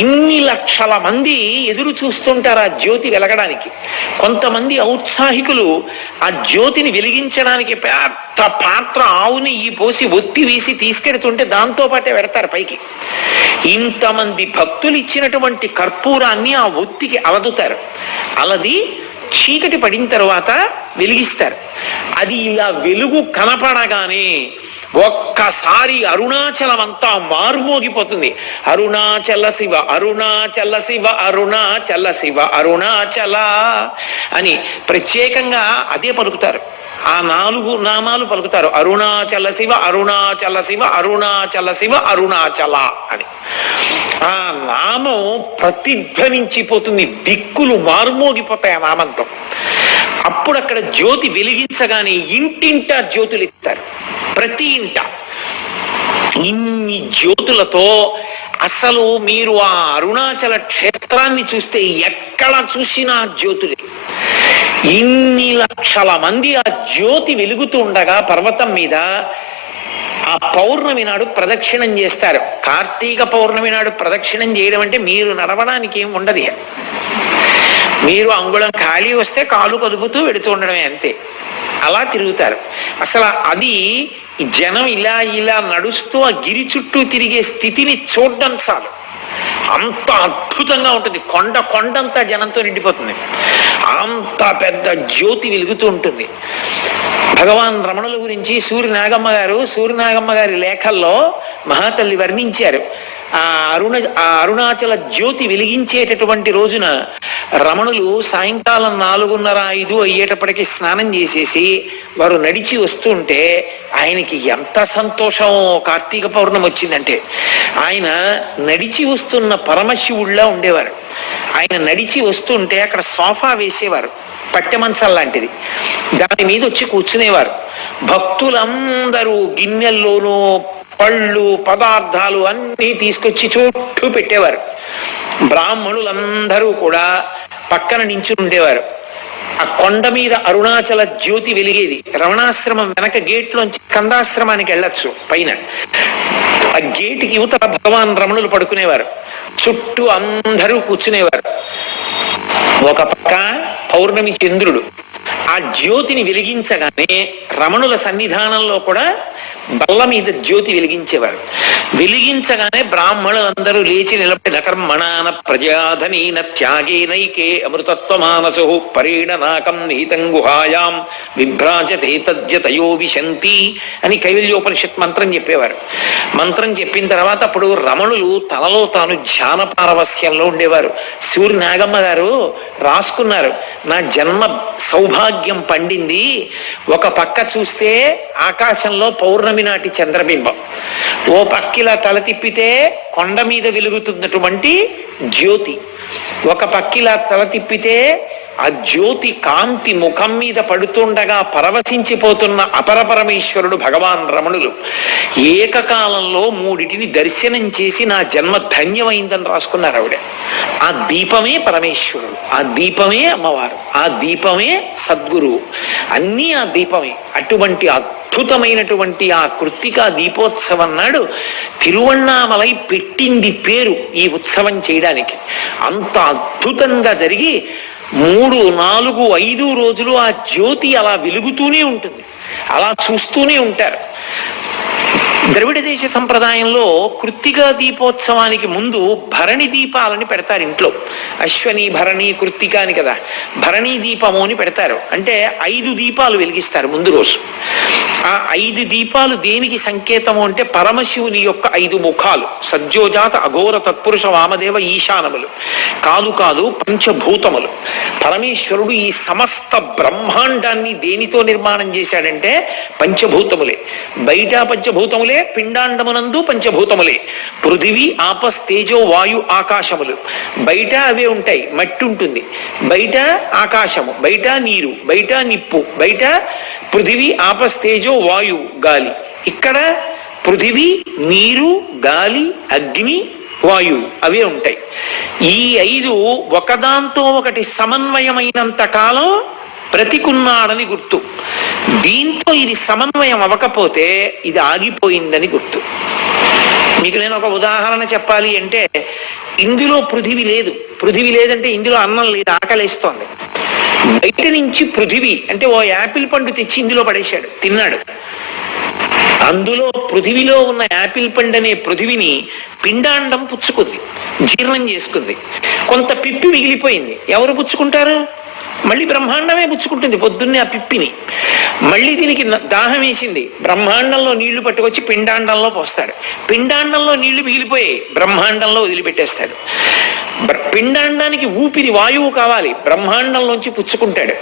ఇన్ని లక్షల మంది ఎదురు చూస్తుంటారు ఆ జ్యోతి వెలగడానికి. కొంతమంది ఔత్సాహికులు ఆ జ్యోతిని వెలిగించడానికి పెద్ద పాత్ర ఆవు నెయ్యి పోసి ఒత్తి వేసి తీసుకెడుతుంటే దాంతో పాటే పెడతారు పైకి. ఇంతమంది భక్తులు ఇచ్చినటువంటి కర్పూరాన్ని ఆ ఒత్తికి అలదుతారు. అలది చీకటి పడిన తర్వాత వెలిగిస్తారు. అది ఇలా వెలుగు కనపడగానే ఒక్కసారి అరుణాచలం అంతా మారుమోగిపోతుంది. అరుణాచల శివ అరుణాచల శివ అరుణాచల శివ అరుణాచల అని ప్రత్యేకంగా అదే పలుకుతారు. ఆ 4 నామాలు పలుకుతారు. అరుణాచల శివ అరుణాచల శివ అరుణాచల శివ అరుణాచల అని. ఆ నామం ప్రతిధ్వనించిపోతుంది, దిక్కులు మారుమోగిపోతాయి ఆ నామంతో. అప్పుడు అక్కడ జ్యోతి వెలిగించగానే ఇంటింటా జ్యోతులు ఇస్తారు. ప్రతి ఇంట ఇన్ని జ్యోతులతో అసలు మీరు ఆ అరుణాచల క్షేత్రాన్ని చూస్తే ఎక్కడ చూసినా జ్యోతులే. ఇన్ని లక్షల మంది ఆ జ్యోతి వెలుగుతూ ఉండగా పర్వతం మీద ఆ పౌర్ణమి నాడు ప్రదక్షిణం చేస్తారు. కార్తీక పౌర్ణమి నాడు ప్రదక్షిణం చేయడం అంటే మీరు నడవడానికి ఏం ఉండదు. మీరు అంగుళం ఖాళీ వస్తే కాలు కదుపుతూ వెడుతూ ఉండడమే, అంతే. అలా తిరుగుతారు. అసలు అది జనం ఇలా ఇలా నడుస్తూ ఆ గిరి చుట్టూ తిరిగే స్థితిని చూడడం చాలు, అంత అద్భుతంగా ఉంటుంది. కొండంతా జనంతో నిండిపోతుంది. అంత పెద్ద జ్యోతి వెలుగుతూ ఉంటుంది. భగవాన్ రమణుల గురించి సూర్యనాగమ్మ గారి లేఖల్లో మహాతల్లి వర్ణించారు. ఆ అరుణాచల జ్యోతి వెలిగించేటటువంటి రోజున రమణులు సాయంకాలం 4:30-5 అయ్యేటప్పటికి స్నానం చేసేసి వారు నడిచి వస్తుంటే ఆయనకి ఎంత సంతోషం. కార్తీక పౌర్ణమి వచ్చిందంటే ఆయన నడిచి వస్తున్న పరమశివుళ్ళ ఉండేవారు. ఆయన నడిచి వస్తుంటే అక్కడ సోఫా వేసేవారు, పట్టె మంచం లాంటిది. దాని మీద వచ్చి కూర్చునేవారు. భక్తులందరూ గిన్నెల్లోనూ పళ్ళు పదార్థాలు అన్నీ తీసుకొచ్చి చుట్టూ పెట్టేవారు. బ్రాహ్మణులందరూ కూడా పక్కన నించుని ఉండేవారు. ఆ కొండ మీద అరుణాచల జ్యోతి వెలిగేది. రమణాశ్రమం వెనక గేట్లోంచి స్కందాశ్రమానికి వెళ్ళొచ్చు పైన. ఆ గేటుకి యువత భగవాన్ రమణులు పడుకునేవారు. చుట్టూ అందరూ కూర్చునేవారు. ఒక పక్క పౌర్ణమి చంద్రుడు ఆ జ్యోతిని వెలిగించగానే రమణుల సన్నిధానంలో కూడా బల్ల మీద జ్యోతి వెలిగించేవారు. వెలిగించగానే బ్రాహ్మణులందరూ లేచి నిలబడి కర్మణాన ప్రజాధనీన త్యాగేనైకే అమృతత్వమానసు పరీడనాకం నిహితం గుహాయాం విభ్రాజతే తద్యతయో విశంతి అని కైవల్యోపనిషత్ మంత్రం చెప్పేవారు. మంత్రం చెప్పిన తర్వాత అప్పుడు రమణులు తనలో తాను ధ్యాన పారవస్యంలో ఉండేవారు. సూర్యనాగమ్మ గారు రాసుకున్నారు, నా జన్మ సౌభాగ్యం పండింది. ఒక పక్క చూస్తే ఆకాశంలో పౌర్ణమి నాటి చంద్రబింబం, ఓ పక్కిలా తల తిప్పితే కొండ మీద వెలుగుతున్నటువంటి జ్యోతి, ఒక పక్కిలా తల తిప్పితే ఆ జ్యోతి కాంతి ముఖం మీద పడుతుండగా పరవశించిపోతున్న అపరపరమేశ్వరుడు భగవాన్ రమణులు ఏకకాలంలో 3 దర్శనం చేసి నా జన్మ ధన్యమైందని రాసుకున్నారు ఆవిడ. ఆ దీపమే పరమేశ్వరుడు, ఆ దీపమే అమ్మవారు, ఆ దీపమే సద్గురువు, అన్నీ ఆ దీపమే. అటువంటి అద్భుతమైనటువంటి ఆ కృత్తికా దీపోత్సవం నాడు తిరువణ్ణామలై పెట్టింది పేరు ఈ ఉత్సవం చేయడానికి. అంత అద్భుతంగా జరిగి 3, 4, 5 రోజులు ఆ జ్యోతి అలా వెలుగుతూనే ఉంటుంది, అలా చూస్తూనే ఉంటారు. ద్రవిడ దేశ సంప్రదాయంలో కృత్తికా దీపోత్సవానికి ముందు భరణి దీపాలని పెడతారు ఇంట్లో. అశ్వని భరణి కృత్తిక అని కదా, భరణి దీపము అని పెడతారు. అంటే 5 దీపాలు వెలిగిస్తారు ముందు రోజు. ఆ 5 దీపాలు దేనికి సంకేతము అంటే పరమశివుని యొక్క 5 ముఖాలు, సజ్జోజాత అఘోర తత్పురుష వామదేవ ఈశానములు, కాదు పంచభూతములు. పరమేశ్వరుడు ఈ సమస్త బ్రహ్మాండాన్ని దేనితో నిర్మాణం చేశాడంటే పంచభూతములే. బయట పంచభూతములే, పిండాండమునందు పంచభూతములే. పృథివీ ఆపస్ తేజో వాయు ఆకాశములు. బయట అవే ఉంటాయి, మట్టి ఉంటుంది, బయట ఆకాశము, బయట నీరు, బయట నిప్పు, బయట పృథివీ ఆపస్ తేజో వాయు గాలి. ఇక్కడ పృథివీ, నీరు, గాలి, అగ్ని, వాయువు అవే ఉంటాయి. ఈ 5 ఒకదాంతో ఒకటి సమన్వయమైనంత కాలం బ్రతికున్నాడని గుర్తు. దీంతో ఇది సమన్వయం అవ్వకపోతే ఇది ఆగిపోయిందని గుర్తు. మీకు నేను ఒక ఉదాహరణ చెప్పాలి అంటే, ఇందులో పృథివి లేదు. పృథివి లేదంటే ఇందులో అన్నం లేదు, ఆకలేస్తోంది. బయట నుంచి పృథివి అంటే ఓ యాపిల్ పండు తెచ్చి ఇందులో పడేశాడు, తిన్నాడు. అందులో పృథివిలో ఉన్న యాపిల్ పండు అనే పృథివిని పిండాండం పుచ్చుకుంది, జీర్ణం చేసుకుంది. కొంత పిప్పి మిగిలిపోయింది. ఎవరు పుచ్చుకుంటారు? మళ్ళీ బ్రహ్మాండమే పుచ్చుకుంటుంది పొద్దున్నే ఆ పిప్పిని. మళ్ళీ దీనికి దాహం వేసింది, బ్రహ్మాండంలో నీళ్లు పట్టుకొచ్చి పిండాండంలో పోస్తాడు. పిండాండంలో నీళ్లు మిగిలిపోయి బ్రహ్మాండంలో వదిలిపెట్టేస్తాడు. పిండాండానికి ఊపిరి వాయువు కావాలి, బ్రహ్మాండంలోంచి పుచ్చుకుంటాడు.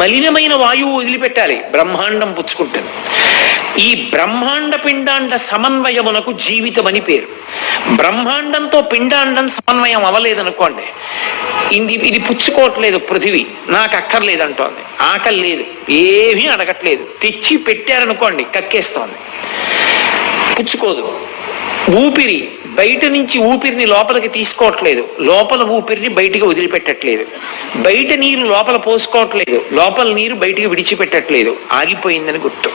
మలినమైన వాయువు వదిలిపెట్టాలి, బ్రహ్మాండం పుచ్చుకుంటుంది. ఈ బ్రహ్మాండ పిండాండ సమన్వయమునకు జీవితం అని పేరు. బ్రహ్మాండంతో పిండాండం సమన్వయం అవ్వలేదనుకోండి, ఇది పుచ్చుకోవట్లేదు పృథివీ, నాకు అక్కర్లేదంటోంది, ఆకలి లేదు, ఏమీ అడగట్లేదు, తెచ్చి పెట్టారనుకోండి కక్కేస్తోంది, పుచ్చుకోదు. ఊపిరి బయట నుంచి ఊపిరిని లోపలికి తీసుకోవట్లేదు, లోపల ఊపిరిని బయటికి వదిలిపెట్టట్లేదు. బయట నీరు లోపల పోసుకోవట్లేదు, లోపల నీరు బయటికి విడిచిపెట్టట్లేదు, ఆగిపోయిందని గుర్తు.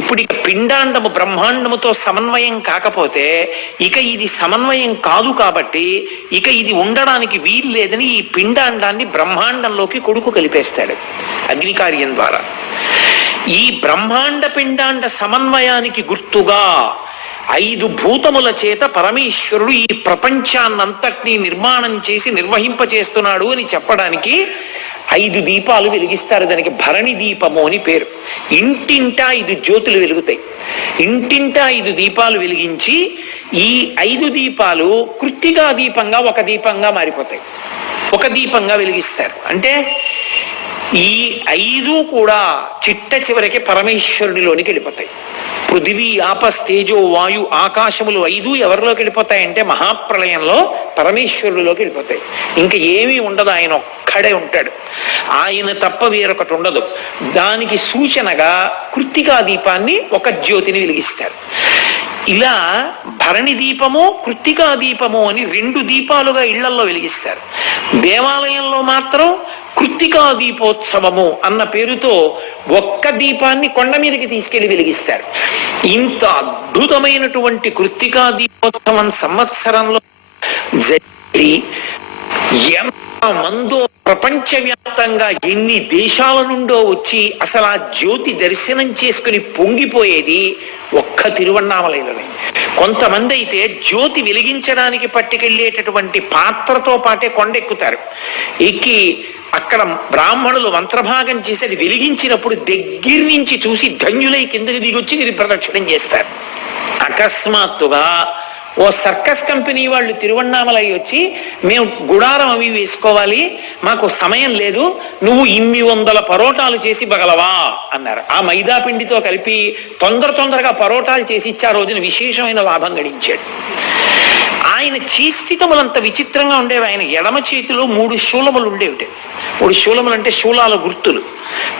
ఇప్పుడు ఇక పిండాండము బ్రహ్మాండముతో సమన్వయం కాకపోతే ఇక ఇది సమన్వయం కాదు, కాబట్టి ఇక ఇది ఉండడానికి వీలు లేదని ఈ పిండాండాన్ని బ్రహ్మాండంలోకి కొడుకు కలిపేస్తాడు అగ్నికార్యం ద్వారా. ఈ బ్రహ్మాండ పిండాండ సమన్వయానికి గుర్తుగా 5 భూతముల చేత పరమేశ్వరుడు ఈ ప్రపంచాన్నంతటినీ నిర్మాణం చేసి నిర్వహింపచేస్తున్నాడు అని చెప్పడానికి 5 దీపాలు వెలిగిస్తారు. దానికి భరణి దీపము అని పేరు. ఇంటింటా 5 జ్యోతులు వెలుగుతాయి. ఇంటింటా 5 దీపాలు వెలిగించి ఈ 5 దీపాలు కృత్తికా దీపంగా ఒక దీపంగా మారిపోతాయి. ఒక దీపంగా వెలిగిస్తారు. అంటే ఈ 5 కూడా చిట్ట చివరికి పరమేశ్వరునిలోనికి వెళ్ళిపోతాయి. పృథివీ ఆపస్ తేజో వాయు ఆకాశములు 5 ఎవరిలోకి వెళ్ళిపోతాయంటే మహాప్రళయంలో పరమేశ్వరుడిలోకి వెళ్ళిపోతాయి. ఇంకా ఏమీ ఉండదు, ఆయన ఒక్కడే ఉంటాడు. ఆయన తప్ప వేరొకటి ఉండదు. దానికి సూచనగా కృత్తికా దీపాన్ని ఒక జ్యోతిని వెలిగిస్తారు. ఇలా భరణి దీపము కృత్తికా దీపము అని 2 దీపాలుగా ఇళ్లల్లో వెలిగిస్తారు. దేవాలయంలో మాత్రం కృత్తికా దీపోత్సవము అన్న పేరుతో ఒక్క దీపాన్ని కొండ మీదకి తీసుకెళ్లి వెలిగిస్తారు. ఇంత అద్భుతమైనటువంటి కృత్తికా దీపోత్సవం సంవత్సరంలో జరిగి ఎంతమందో ప్రపంచవ్యాప్తంగా ఎన్ని దేశాల నుండో వచ్చి అసలు ఆ జ్యోతి దర్శనం చేసుకుని పొంగిపోయేది ఒక్క తిరువన్నామలైలోనే. కొంతమంది అయితే జ్యోతి వెలిగించడానికి పట్టుకెళ్ళేటటువంటి పాత్రతో పాటే కొండెక్కుతారు. ఎక్కి అక్కడ బ్రాహ్మణులు మంత్రభాగం చేసి అది వెలిగించినప్పుడు దగ్గర నుంచి చూసి ధన్యులై కిందకి దిగొచ్చి ఇది ప్రదక్షిణం చేస్తారు. అకస్మాత్తుగా ఓ సర్కస్ కంపెనీ వాళ్ళు తిరువన్నామలై వచ్చి, మేము గుడారం అవి వేసుకోవాలి, మాకు సమయం లేదు, నువ్వు 800 పరోటాలు చేసి బగలవా అన్నారు. ఆ మైదా పిండితో కలిపి తొందరగా పరోటాలు చేసి ఇచ్చి ఆ రోజున విశేషమైన లాభం గడించాడు. ఆయన చేష్టితములంత విచిత్రంగా ఉండేవి. ఆయన ఎడమ చేతిలో 3 శూలములు ఉండేవి. 3 శూలములు అంటే శూలాల గుర్తులు.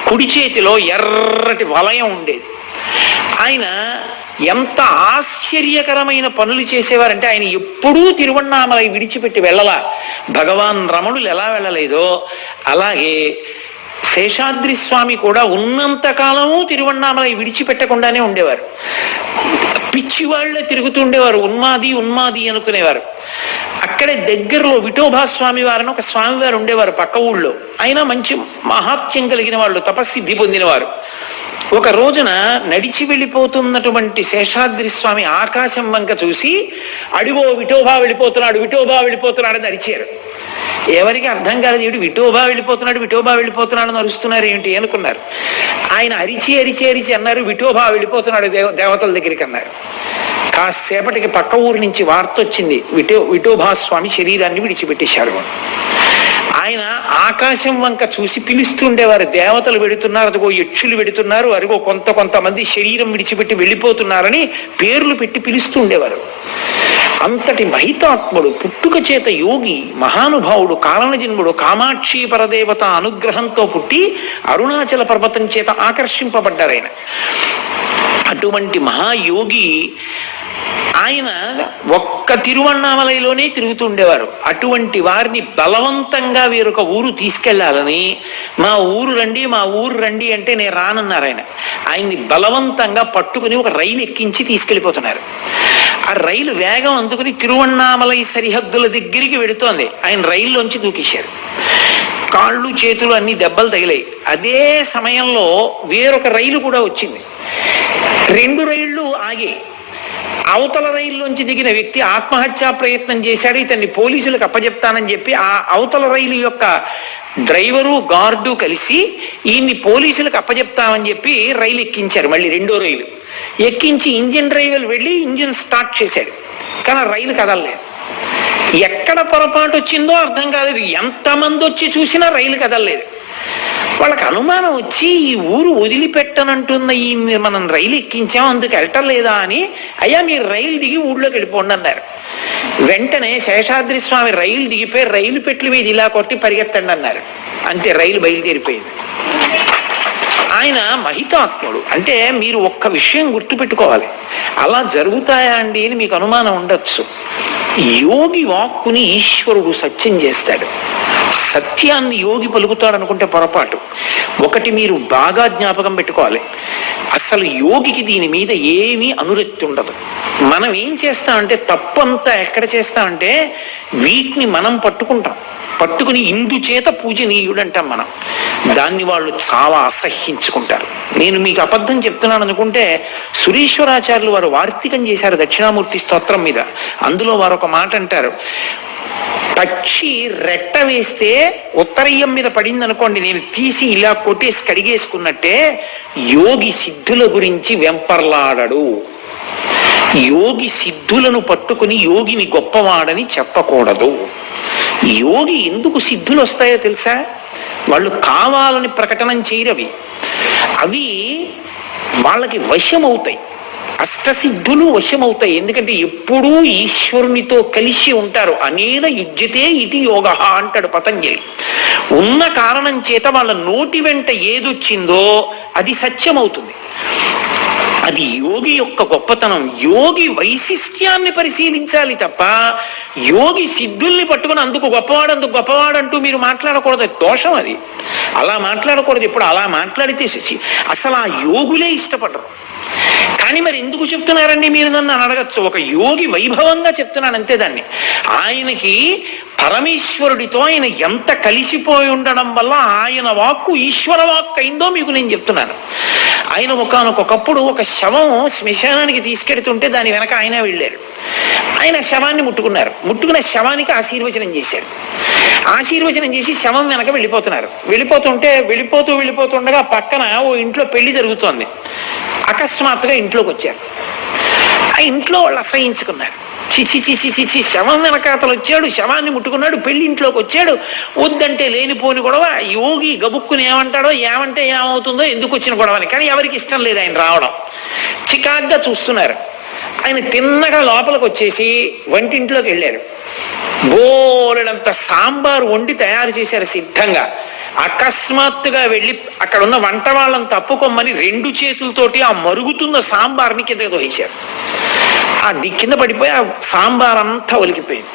కుడి చేతిలో ఎర్రటి వలయం ఉండేది. ఆయన ఎంత ఆశ్చర్యకరమైన పనులు చేసేవారంటే, ఆయన ఎప్పుడూ తిరువన్నామలై విడిచిపెట్టి వెళ్ళలా. భగవాన్ రమణులు ఎలా వెళ్ళలేదో అలాగే శేషాద్రి స్వామి కూడా ఉన్నంతకాలము తిరువన్నామలై విడిచిపెట్టకుండానే ఉండేవారు. పిచ్చివాళ్లే తిరుగుతుండేవారు, ఉన్మాది అనుకునేవారు. అక్కడే దగ్గరలో విఠోబా స్వామి వారిని ఒక స్వామివారు ఉండేవారు పక్క ఊళ్ళో. ఆయన మంచి మహాత్యం కలిగిన వాళ్ళు, తపస్సిద్ధి పొందినవారు. ఒక రోజున నడిచి వెళ్ళిపోతున్నటువంటి శేషాద్రి స్వామి ఆకాశం వంక చూసి, అడిగో విఠోబా వెళ్ళిపోతున్నాడు అని అరిచారు. ఎవరికి అర్థం కాలేదు, ఏమిటి విఠోబా వెళ్ళిపోతున్నాడు అని అరుస్తున్నారు ఏమిటి అనుకున్నారు. ఆయన అరిచి అన్నారు, విఠోబా వెళ్ళిపోతున్నాడు దేవతల దగ్గరికి అన్నారు. కాసేపటికి పక్క ఊరి నుంచి వార్త వచ్చింది, విఠోబా స్వామి శరీరాన్ని విడిచిపెట్టేశారు. ఆయన ఆకాశం వంక చూసి పిలుస్తుండేవారు, దేవతలు వెడుతున్నారు, అదిగో యక్షులు వెడుతున్నారు, అదిగో కొంతమంది శరీరం విడిచిపెట్టి వెళ్ళిపోతున్నారని పేర్లు పెట్టి పిలుస్తుండేవారు. అంతటి మహితాత్ముడు, పుట్టుక చేత యోగి, మహానుభావుడు, కారణజన్ముడు, కామాక్షి పరదేవత అనుగ్రహంతో పుట్టి అరుణాచల పర్వతం చేత ఆకర్షింపబడ్డారు ఆయన. అటువంటి మహాయోగి ఆయన ఒక్క తిరువన్నామలైలోనే తిరుగుతూ ఉండేవారు. అటువంటి వారిని బలవంతంగా వేరొక ఊరు తీసుకెళ్లాలని, మా ఊరు రండి అంటే నేను రానన్నారు ఆయన. ఆయన్ని బలవంతంగా పట్టుకుని ఒక రైలు ఎక్కించి తీసుకెళ్లిపోతున్నారు. ఆ రైలు వేగం అందుకుని తిరువన్నామలై సరిహద్దుల దగ్గరికి వెడుతోంది. ఆయన రైల్లోంచి దూకేశారు. కాళ్ళు చేతులు అన్ని దెబ్బలు తగిలాయి. అదే సమయంలో వేరొక రైలు కూడా వచ్చింది. 2 రైళ్లు ఆగాయి. అవతల రైల్లోంచి దిగిన వ్యక్తి ఆత్మహత్యా ప్రయత్నం చేశాడు. ఇతన్ని పోలీసులకు అప్పచెప్తానని చెప్పి ఆ అవతల రైలు యొక్క డ్రైవరు గార్డు కలిసి ఈయన్ని పోలీసులకు అప్పచెప్తామని చెప్పి రైలు ఎక్కించారు. మళ్ళీ 2వ రైలు ఎక్కించి ఇంజిన్ డ్రైవర్ వెళ్ళి ఇంజిన్ స్టార్ట్ చేశాడు. కానీ రైలు కదలలేదు. ఎక్కడ పొరపాటు వచ్చిందో అర్థం కాలేదు. ఎంతమంది వచ్చి చూసినా రైలు కదలలేదు. వాళ్ళకి అనుమానం వచ్చి ఈ ఊరు వదిలిపెట్టనంటున్న ఈ మనం రైలు ఎక్కించాం, అందుకు వెళ్ళటం లేదా అని, అయ్యా మీరు రైలు దిగి ఊళ్ళోకి వెళ్ళిపోండి అన్నారు. వెంటనే శేషాద్రి స్వామి రైలు దిగిపోయి రైలు పెట్ల మీద ఇలా కొట్టి పరిగెత్తండి అన్నారు. అంతే, రైలు బయలుదేరిపోయింది. ఆయన మహితాత్ముడు. అంటే మీరు ఒక్క విషయం గుర్తుపెట్టుకోవాలి, అలా జరుగుతాయా అండి అని మీకు అనుమానం ఉండొచ్చు. యోగి వాక్కుని ఈశ్వరుడు సత్యం చేస్తాడు. సత్యాన్ని యోగి పలుకుతాడు అనుకుంటే పొరపాటు. ఒకటి మీరు బాగా జ్ఞాపకం పెట్టుకోవాలి, అసలు యోగికి దీని మీద ఏమీ అనురక్తి ఉండదు. మనం ఏం చేస్తామంటే తప్పంతా ఎక్కడ చేస్తామంటే వీటిని మనం పట్టుకుని ఇందుచేత పూజనీయుడంటాం మనం. దాన్ని వాళ్ళు చాలా అసహ్యించుకుంటారు. నేను మీకు అబద్ధం చెప్తున్నాను అనుకుంటే సురేశ్వరాచార్యులు వారు వార్తికం చేశారు దక్షిణామూర్తి స్తోత్రం మీద. అందులో వారు ఒక మాట అంటారు, పక్షి రెట్ట వేస్తే ఉత్తరయ్యం మీద పడింది అనుకోండి, నేను తీసి ఇలా కొట్టేసి కడిగేసుకున్నట్టే యోగి సిద్ధుల గురించి వెంపర్లాడడు. యోగి సిద్ధులను పట్టుకుని యోగిని గొప్పవాడని చెప్పకూడదు. యోగి ఎందుకు సిద్ధులు వస్తాయో తెలుసా? వాళ్ళు కావాలని ప్రకటనం చేయరవి, అవి వాళ్ళకి వశమవుతాయి. అష్టసిద్ధులు వశమవుతాయి. ఎందుకంటే ఎప్పుడూ ఈశ్వరునితో కలిసి ఉంటారు. అనేన యుజ్యతే ఇది యోగ అంటాడు పతంజలి. ఉన్న కారణం చేత వాళ్ళ నోటి వెంట ఏదొచ్చిందో అది సత్యమవుతుంది. అది యోగి యొక్క గొప్పతనం. యోగి వైశిష్ట్యాన్ని పరిశీలించాలి తప్ప యోగి సిద్ధుల్ని పట్టుకుని అందుకు గొప్పవాడంటూ మీరు మాట్లాడకూడదు. దోషం అది. అలా మాట్లాడకూడదు. ఇప్పుడు అలా మాట్లాడితే అసలు ఆ యోగులే ఇష్టపడరు. కానీ మరి ఎందుకు చెప్తున్నారండి మీరు నన్ను అని అడగచ్చు. ఒక యోగి వైభవంగా చెప్తున్నాను అంతే. దాన్ని ఆయనకి పరమేశ్వరుడితో ఆయన ఎంత కలిసిపోయి ఉండడం వల్ల ఆయన వాక్కు ఈశ్వర వాక్కు అయిందో మీకు నేను చెప్తున్నాను. ఆయన ఒకనొకప్పుడు ఒక శవం శ్మశానానికి తీసుకెడుతుంటే దాని వెనక ఆయన వెళ్ళారు. ఆయన శవాన్ని ముట్టుకున్న శవానికి ఆశీర్వచనం చేశారు. ఆశీర్వచనం చేసి శవం వెనక వెళ్ళిపోతున్నారు. వెళ్ళిపోతుండగా పక్కన ఓ ఇంట్లో పెళ్లి జరుగుతోంది. అకస్మాత్తుగా ఇంట్లోకి వచ్చారు. ఆ ఇంట్లో వాళ్ళు అసహించుకున్నారు. చిచి శవం వెనకాతలు వచ్చాడు, శవాన్ని ముట్టుకున్నాడు, పెళ్లి ఇంట్లోకి వచ్చాడు, వద్దంటే లేనిపోని గొడవ. యోగి గబుక్కుని ఏమంటాడో, ఏమంటే ఏమవుతుందో, ఎందుకు వచ్చిన గొడవని. కానీ ఎవరికి ఇష్టం లేదు ఆయన రావడం. చికాగ్గా చూస్తున్నారు. ఆయన తిన్నగా లోపలికి వచ్చేసి వంటింట్లోకి వెళ్ళారు. బోలెడంత సాంబారు వండి తయారు చేశారు సిద్ధంగా. అకస్మాత్తుగా వెళ్ళి అక్కడ ఉన్న వంట వాళ్ళని తప్పుకోమని 2 చేతులతోటి ఆ మరుగుతున్న సాంబార్ని కింద దోహించారు. ఆ కింద పడిపోయి ఆ సాంబార్ అంతా ఒలికిపోయింది.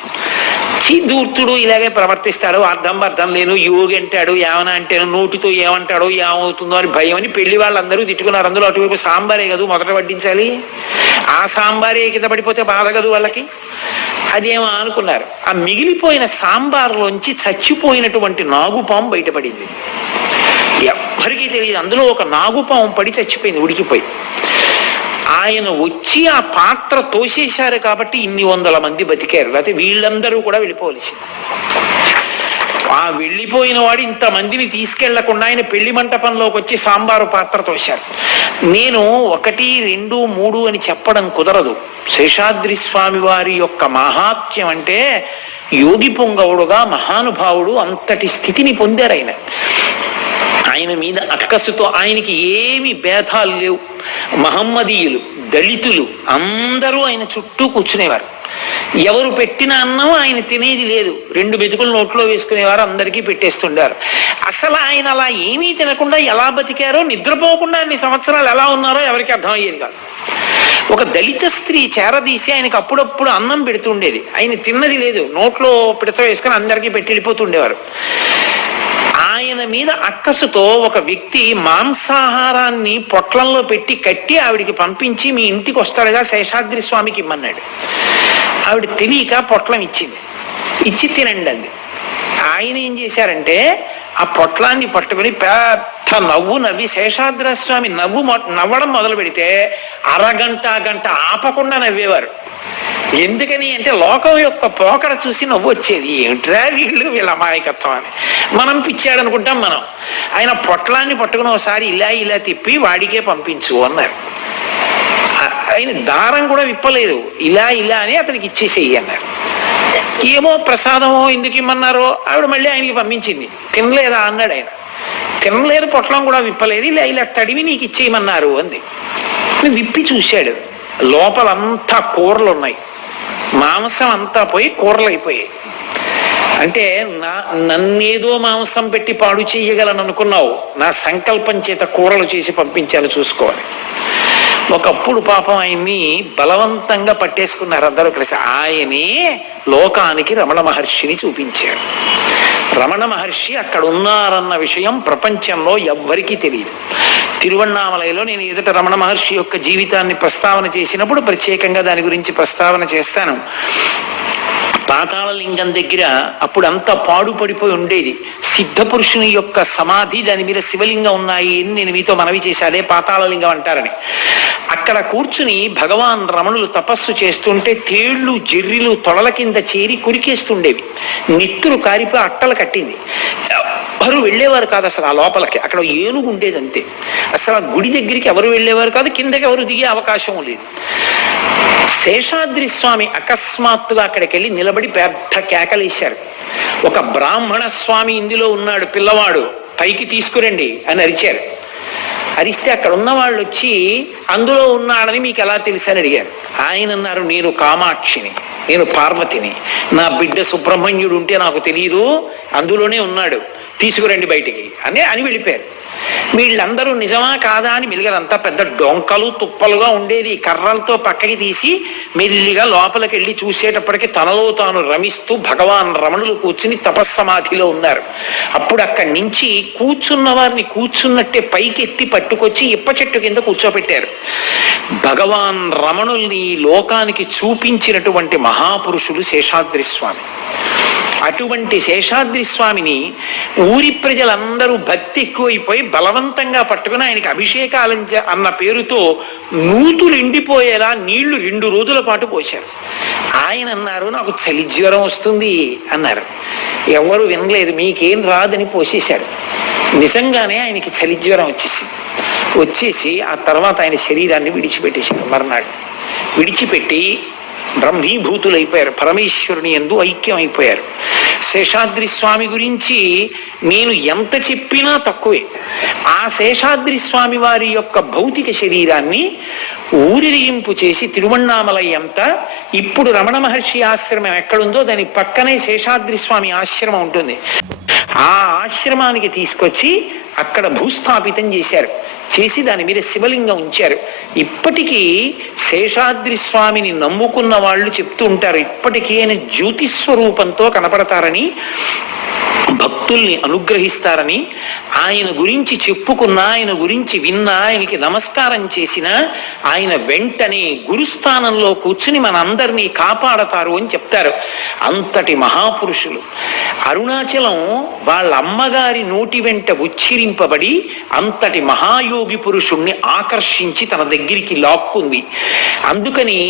దూర్తుడు ఇలాగే ప్రవర్తిస్తాడు, అర్థం లేను, యోగి అంటాడు, ఏమన్నా అంటేను, నోటితో ఏమంటాడో ఏమవుతుందో అని భయం అని పెళ్లి వాళ్ళందరూ తిట్టుకున్నారు. అందులో అటువైపు సాంబారే కదూ మొదట వడ్డించాలి, ఆ సాంబారే కింద పడిపోతే బాధ కదూ వాళ్ళకి. అదేమో అనుకున్నారు. ఆ మిగిలిపోయిన సాంబార్లోంచి చచ్చిపోయినటువంటి నాగుపాము బయటపడింది. ఎవ్వరికీ తెలియదు. అందులో ఒక నాగుపాము పడి చచ్చిపోయింది, ఉడికిపోయి. ఆయన వచ్చి ఆ పాత్ర తోసేశారు కాబట్టి ఇన్ని 100 మంది బతికారు. లేకపోతే వీళ్ళందరూ కూడా వెళ్ళిపోవలసింది. ఆ వెళ్ళిపోయిన వాడు ఇంతమందిని తీసుకెళ్లకుండా ఆయన పెళ్లి మంటపంలోకి వచ్చి సాంబారు పాత్ర తోశారు. నేను 1, 2, 3 అని చెప్పడం కుదరదు. శేషాద్రి స్వామి వారి యొక్క మహాత్మ్యం అంటే యోగి పొంగవుడుగా మహానుభావుడు అంతటి స్థితిని పొందారు. ఆయన మీద అక్కసుతో ఆయనకి ఏమి భేదాలు లేవు. మహమ్మదీయులు, దళితులు అందరూ ఆయన చుట్టూ కూర్చునేవారు. ఎవరు పెట్టిన అన్నం ఆయన తినేది లేదు. 2 మెతుకులు నోట్లో వేసుకునేవారు, అందరికీ పెట్టేస్తుండారు. అసలు ఆయన అలా ఏమీ తినకుండా ఎలా బతికారో, నిద్రపోకుండా అన్ని సంవత్సరాలు ఎలా ఉన్నారో ఎవరికి అర్థమయ్యేది కాదు. ఒక దళిత స్త్రీ చేరదీసి ఆయనకు అప్పుడప్పుడు అన్నం పెడుతుండేది. ఆయన తిన్నది లేదు, నోట్లో పిడత వేసుకొని అందరికీ పెట్టి వెళ్ళిపోతుండేవారు. ఆయన మీద అక్కసుతో ఒక వ్యక్తి మాంసాహారాన్ని పొట్లంలో పెట్టి కట్టి ఆవిడికి పంపించి, మీ ఇంటికి వస్తాడుగా శేషాద్రి స్వామికి ఇమ్మన్నాడు. ఆవిడ తెలియక పొట్లం ఇచ్చింది. ఇచ్చి తినండి అంది. ఆయన ఏం చేశారంటే ఆ పొట్లాన్ని పట్టుకుని పెద్ద నవ్వు నవ్వి, శేషాద్రి స్వామి నవ్వడం మొదలు పెడితే గంట ఆపకుండా నవ్వేవారు. ఎందుకని అంటే లోకం యొక్క పోకడ చూసి నవ్వు వచ్చేది. ఏమిట్రా వీళ్ళ అమాయకత్వం అని. మనం పిచ్చాడనుకుంటాం మనం. ఆయన పొట్లాన్ని పట్టుకుని ఒకసారి ఇలా తిప్పి వాడికే పంపించు అన్నారు. ఆయన దారం కూడా విప్పలేదు, ఇలా అని అతనికి ఇచ్చేసేయి అన్నారు. ఏమో ప్రసాదమో ఎందుకు ఇమ్మన్నారో ఆవిడ మళ్ళీ ఆయనకి పంపించింది. తినలేదా అన్నాడు ఆయన. తినలేదు, పొట్లం కూడా విప్పలేదు, ఇలా తడివి నీకు ఇచ్చేయమన్నారు అంది. విప్పి చూశాడు, లోపలంతా కూరలు ఉన్నాయి, మాంసం అంతా పోయి కూరలు అయిపోయాయి. అంటే నన్నేదో మాంసం పెట్టి పాడు చేయగలను అనుకున్నావు, నా సంకల్పం చేత కూరలు చేసి పంపించాను చూసుకోవాలి. ఒకప్పుడు పాపం ఆయన్ని బలవంతంగా పట్టేసుకున్నారు అందరూ కలిసి. ఆయనే లోకానికి రమణ మహర్షిని చూపించాడు. రమణ మహర్షి అక్కడ ఉన్నారన్న విషయం ప్రపంచంలో ఎవ్వరికీ తెలియదు. తిరువణ్ణామలైలో నేను ఎదుట రమణ మహర్షి యొక్క జీవితాన్ని ప్రస్తావన చేసినప్పుడు ప్రత్యేకంగా దాని గురించి ప్రస్తావన చేస్తాను. పాతాళలింగం దగ్గర అప్పుడు అంతా పాడుపడిపోయి ఉండేది. సిద్ధ పురుషుని యొక్క సమాధి, దాని మీద శివలింగం ఉన్నాయి అని నేను మీతో మనవి చేశాదే పాతాళలింగం అంటారని. అక్కడ కూర్చుని భగవాన్ రమణులు తపస్సు చేస్తుంటే తేళ్లు జెర్రిలు తొడల కింద చేరి కురికేస్తుండేవి. నిత్తురు కారిపోయి అట్టలు కట్టింది. ఎవరు వెళ్ళేవారు కాదు అసలు ఆ లోపలికి. అక్కడ ఏనుగు ఉండేది అంతే. అసలు ఆ గుడి దగ్గరికి ఎవరు వెళ్ళేవారు కాదు, కిందకి ఎవరు దిగే అవకాశం లేదు. శేషాద్రి స్వామి అకస్మాత్తుగా అక్కడికి వెళ్ళి నిలబడి పెద్ద కేకలేశారు. ఒక బ్రాహ్మణ స్వామి ఇందులో ఉన్నాడు, పిల్లవాడు పైకి తీసుకురండి అని అరిచారు. అరిస్తే అక్కడ ఉన్న వాళ్ళు వచ్చి అందులో ఉన్నాడని మీకు ఎలా తెలుసు అని అడిగారు. ఆయన అన్నారు, నేను కామాక్షిని, నేను పార్వతిని, నా బిడ్డ సుబ్రహ్మణ్యుడు ఉంటే నాకు తెలియదు, అందులోనే ఉన్నాడు, తీసుకురండి బయటికి అని వెళ్ళిపోయారు. వీళ్ళందరూ నిజమా కాదా అని మెలిగారంతా. పెద్ద డొంకలు తుప్పలుగా ఉండేది. కర్రలతో పక్కకి తీసి మెల్లిగా లోపలికి వెళ్ళి చూసేటప్పటికి తనలో తాను రమిస్తూ భగవాన్ రమణులు కూర్చుని తపస్సమాధిలో ఉన్నారు. అప్పుడు అక్కడి నుంచి కూర్చున్న వారిని కూర్చున్నట్టే పైకి ఎత్తి పట్టుకొచ్చి ఇప్ప చెట్టు కింద కూర్చోబెట్టారు. భగవాన్ రమణుల్ని లోకానికి చూపించినటువంటి మహాపురుషులు శేషాద్రి స్వామి. అటువంటి శేషాద్రి స్వామిని ఊరి ప్రజలందరూ భక్తి ఎక్కువైపోయి బలవంతంగా పట్టుకుని ఆయనకి అభిషేకాలు అన్న పేరుతో నూతులు ఎండిపోయేలా నీళ్లు 2 రోజుల పాటు పోశారు. ఆయన అన్నారు, నాకు చలి జ్వరం వస్తుంది అన్నారు. ఎవరు వినలేదు, మీకేం రాదని పోసేశాడు. నిజంగానే ఆయనకి చలి జ్వరం వచ్చేసి ఆ తర్వాత ఆయన శరీరాన్ని విడిచిపెట్టేశారు. మర్నాడు విడిచిపెట్టి బ్రహ్మీభూతులైపోయారు, పరమేశ్వరుని యందు ఐక్యం అయిపోయారు. శేషాద్రి స్వామి గురించి నేను ఎంత చెప్పినా తక్కువే. ఆ శేషాద్రి స్వామి వారి యొక్క భౌతిక శరీరాన్ని ఊరిరిగింపు చేసి తిరువణ్ణామలై అంతా ఇప్పుడు రమణ మహర్షి ఆశ్రమం ఎక్కడుందో దాని పక్కనే శేషాద్రి స్వామి ఆశ్రమం ఉంటుంది. ఆ ఆశ్రమానికి తీసుకొచ్చి అక్కడ భూస్థాపితం చేశారు. చేసి దాని మీద శివలింగం ఉంచారు. ఇప్పటికీ శేషాద్రి స్వామిని నమ్ముకున్న వాళ్ళు చెప్తూ ఉంటారు, ఇప్పటికీ ఆయన జ్యోతిస్వరూపంతో కనపడతారని, భక్తుల్ని అనుగ్రహిస్తారని. ఆయన గురించి చెప్పుకున్నా, ఆయన గురించి విన్నా, ఆయనకి నమస్కారం చేసినా ఆయన వెంటనే గురుస్థానంలో కూర్చుని మనందరినీ కాపాడతారు అని చెప్తారు. అంతటి మహాపురుషులు. అరుణాచలం వాళ్ళ అమ్మగారి నోటి వెంట ఉచ్చరింపబడి అంతటి మహాయోగి పురుషుణ్ణి ఆకర్షించి తన దగ్గరికి లాక్కుంది. అందుకని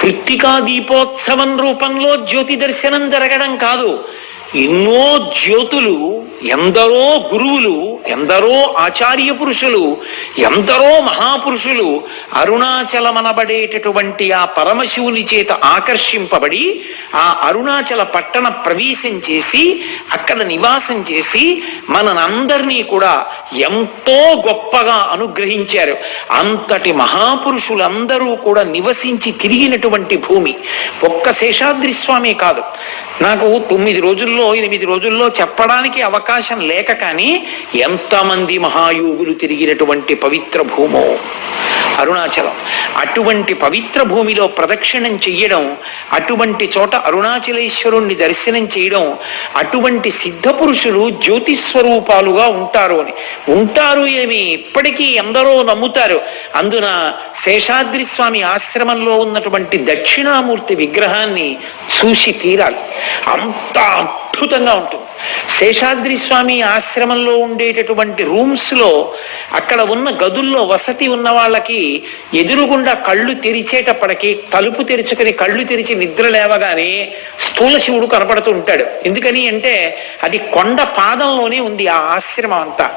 కృత్తికా దీపోత్సవం రూపంలో జ్యోతి దర్శనం జరగడం కాదు, ఎన్నో జ్యోతులు, ఎందరో గురువులు, ఎందరో ఆచార్య పురుషులు, ఎందరో మహాపురుషులు అరుణాచలమనబడేటటువంటి ఆ పరమశివుని చేత ఆకర్షింపబడి ఆ అరుణాచల పట్టణ ప్రవేశం చేసి అక్కడ నివాసం చేసి మనందరినీ కూడా ఎంతో గొప్పగా అనుగ్రహించారు. అంతటి మహాపురుషులందరూ కూడా నివసించి తిరిగినటువంటి భూమి ఒక్క శేషాద్రి స్వామి కాదు. నాకు 9 రోజుల్లో 8 రోజుల్లో చెప్పడానికి అవకాశం లేక కానీ ఎంతమంది మహాయోగులు తిరిగినటువంటి పవిత్ర భూమో. అరుణాచలం. అటువంటి పవిత్ర భూమిలో ప్రదక్షిణం చెయ్యడం, అటువంటి చోట అరుణాచలేశ్వరుణ్ణి దర్శనం చేయడం, అటువంటి సిద్ధ పురుషులు జ్యోతిస్వరూపాలుగా ఉంటారు అని. ఉంటారు ఏమి, ఇప్పటికీ ఎందరో నమ్ముతారు. అందున శేషాద్రి స్వామి ఆశ్రమంలో ఉన్నటువంటి దక్షిణామూర్తి విగ్రహాన్ని చూసి తీరాలి. అంత అద్భుతంగా ఉంటుంది. శేషాద్రి స్వామి ఆశ్రమంలో ఉండేటటువంటి రూమ్స్లో, అక్కడ ఉన్న గదుల్లో వసతి ఉన్న వాళ్ళకి ఎదురుగుండా కళ్ళు తెరిచేటప్పటికి, తలుపు తెరుచుకొని కళ్ళు తెరిచి నిద్ర లేవగానే స్థూల శివుడు కనపడుతూ ఉంటాడు. ఎందుకని అంటే అది కొండ పాదంలోనే ఉంది ఆ ఆశ్రమం అంతా.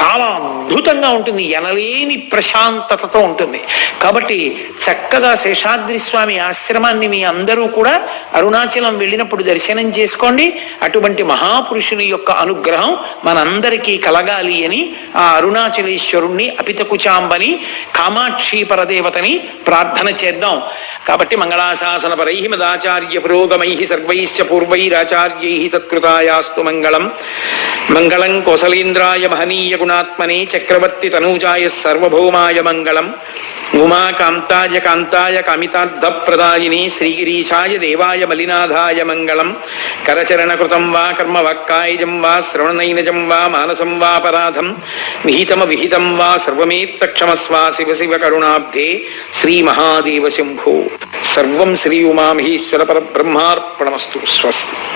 చాలా అద్భుతంగా ఉంటుంది, ఎనలేని ప్రశాంతతతో ఉంటుంది. కాబట్టి చక్కగా శేషాద్రి స్వామి ఆశ్రమాన్ని మీ అందరూ కూడా అరుణాచలం వెళ్ళినప్పుడు దర్శనం చేసుకోండి. అటువంటి మహాపురుషుని యొక్క అనుగ్రహం మనందరికీ కలగాలి అని ఆ అరుణాచలేశ్వరుణ్ణి, అపితకుచాంబని, కామాక్షి పరదేవతని ప్రార్థన చేద్దాం. కాబట్టి మంగళాశాసన పరై మదాచార్య పురోగమై సర్వైశ్చ పూర్వైరాచార్యై సత్కృతాయాస్తు మంగళం. మంగళం కోసలేంద్రాయ మహనీయ గుణాత్మనే చక్రవర్తి తనూజాయ సర్వభౌమాయ మంగళం. ఉమాకాంతాయ కాంతాయ కామితార్థ ప్రదాయిని శ్రీగిరీశాయ దేవాయ మలినాథాయ మంగళం. కరచరణకృతం వా కర్మ వాక్కాయజం వా శ్రవణనైనజం వా మానసం వాపరాధం విహితం వా సర్వమేత్తక్షమస్వా శివ శివ కరుణాబ్ధే శ్రీ మహాదేవ శంభో. సర్వం శ్రీ ఉమామహేశ్వర పరబ్రహ్మార్పణమస్తు. స్వస్తి.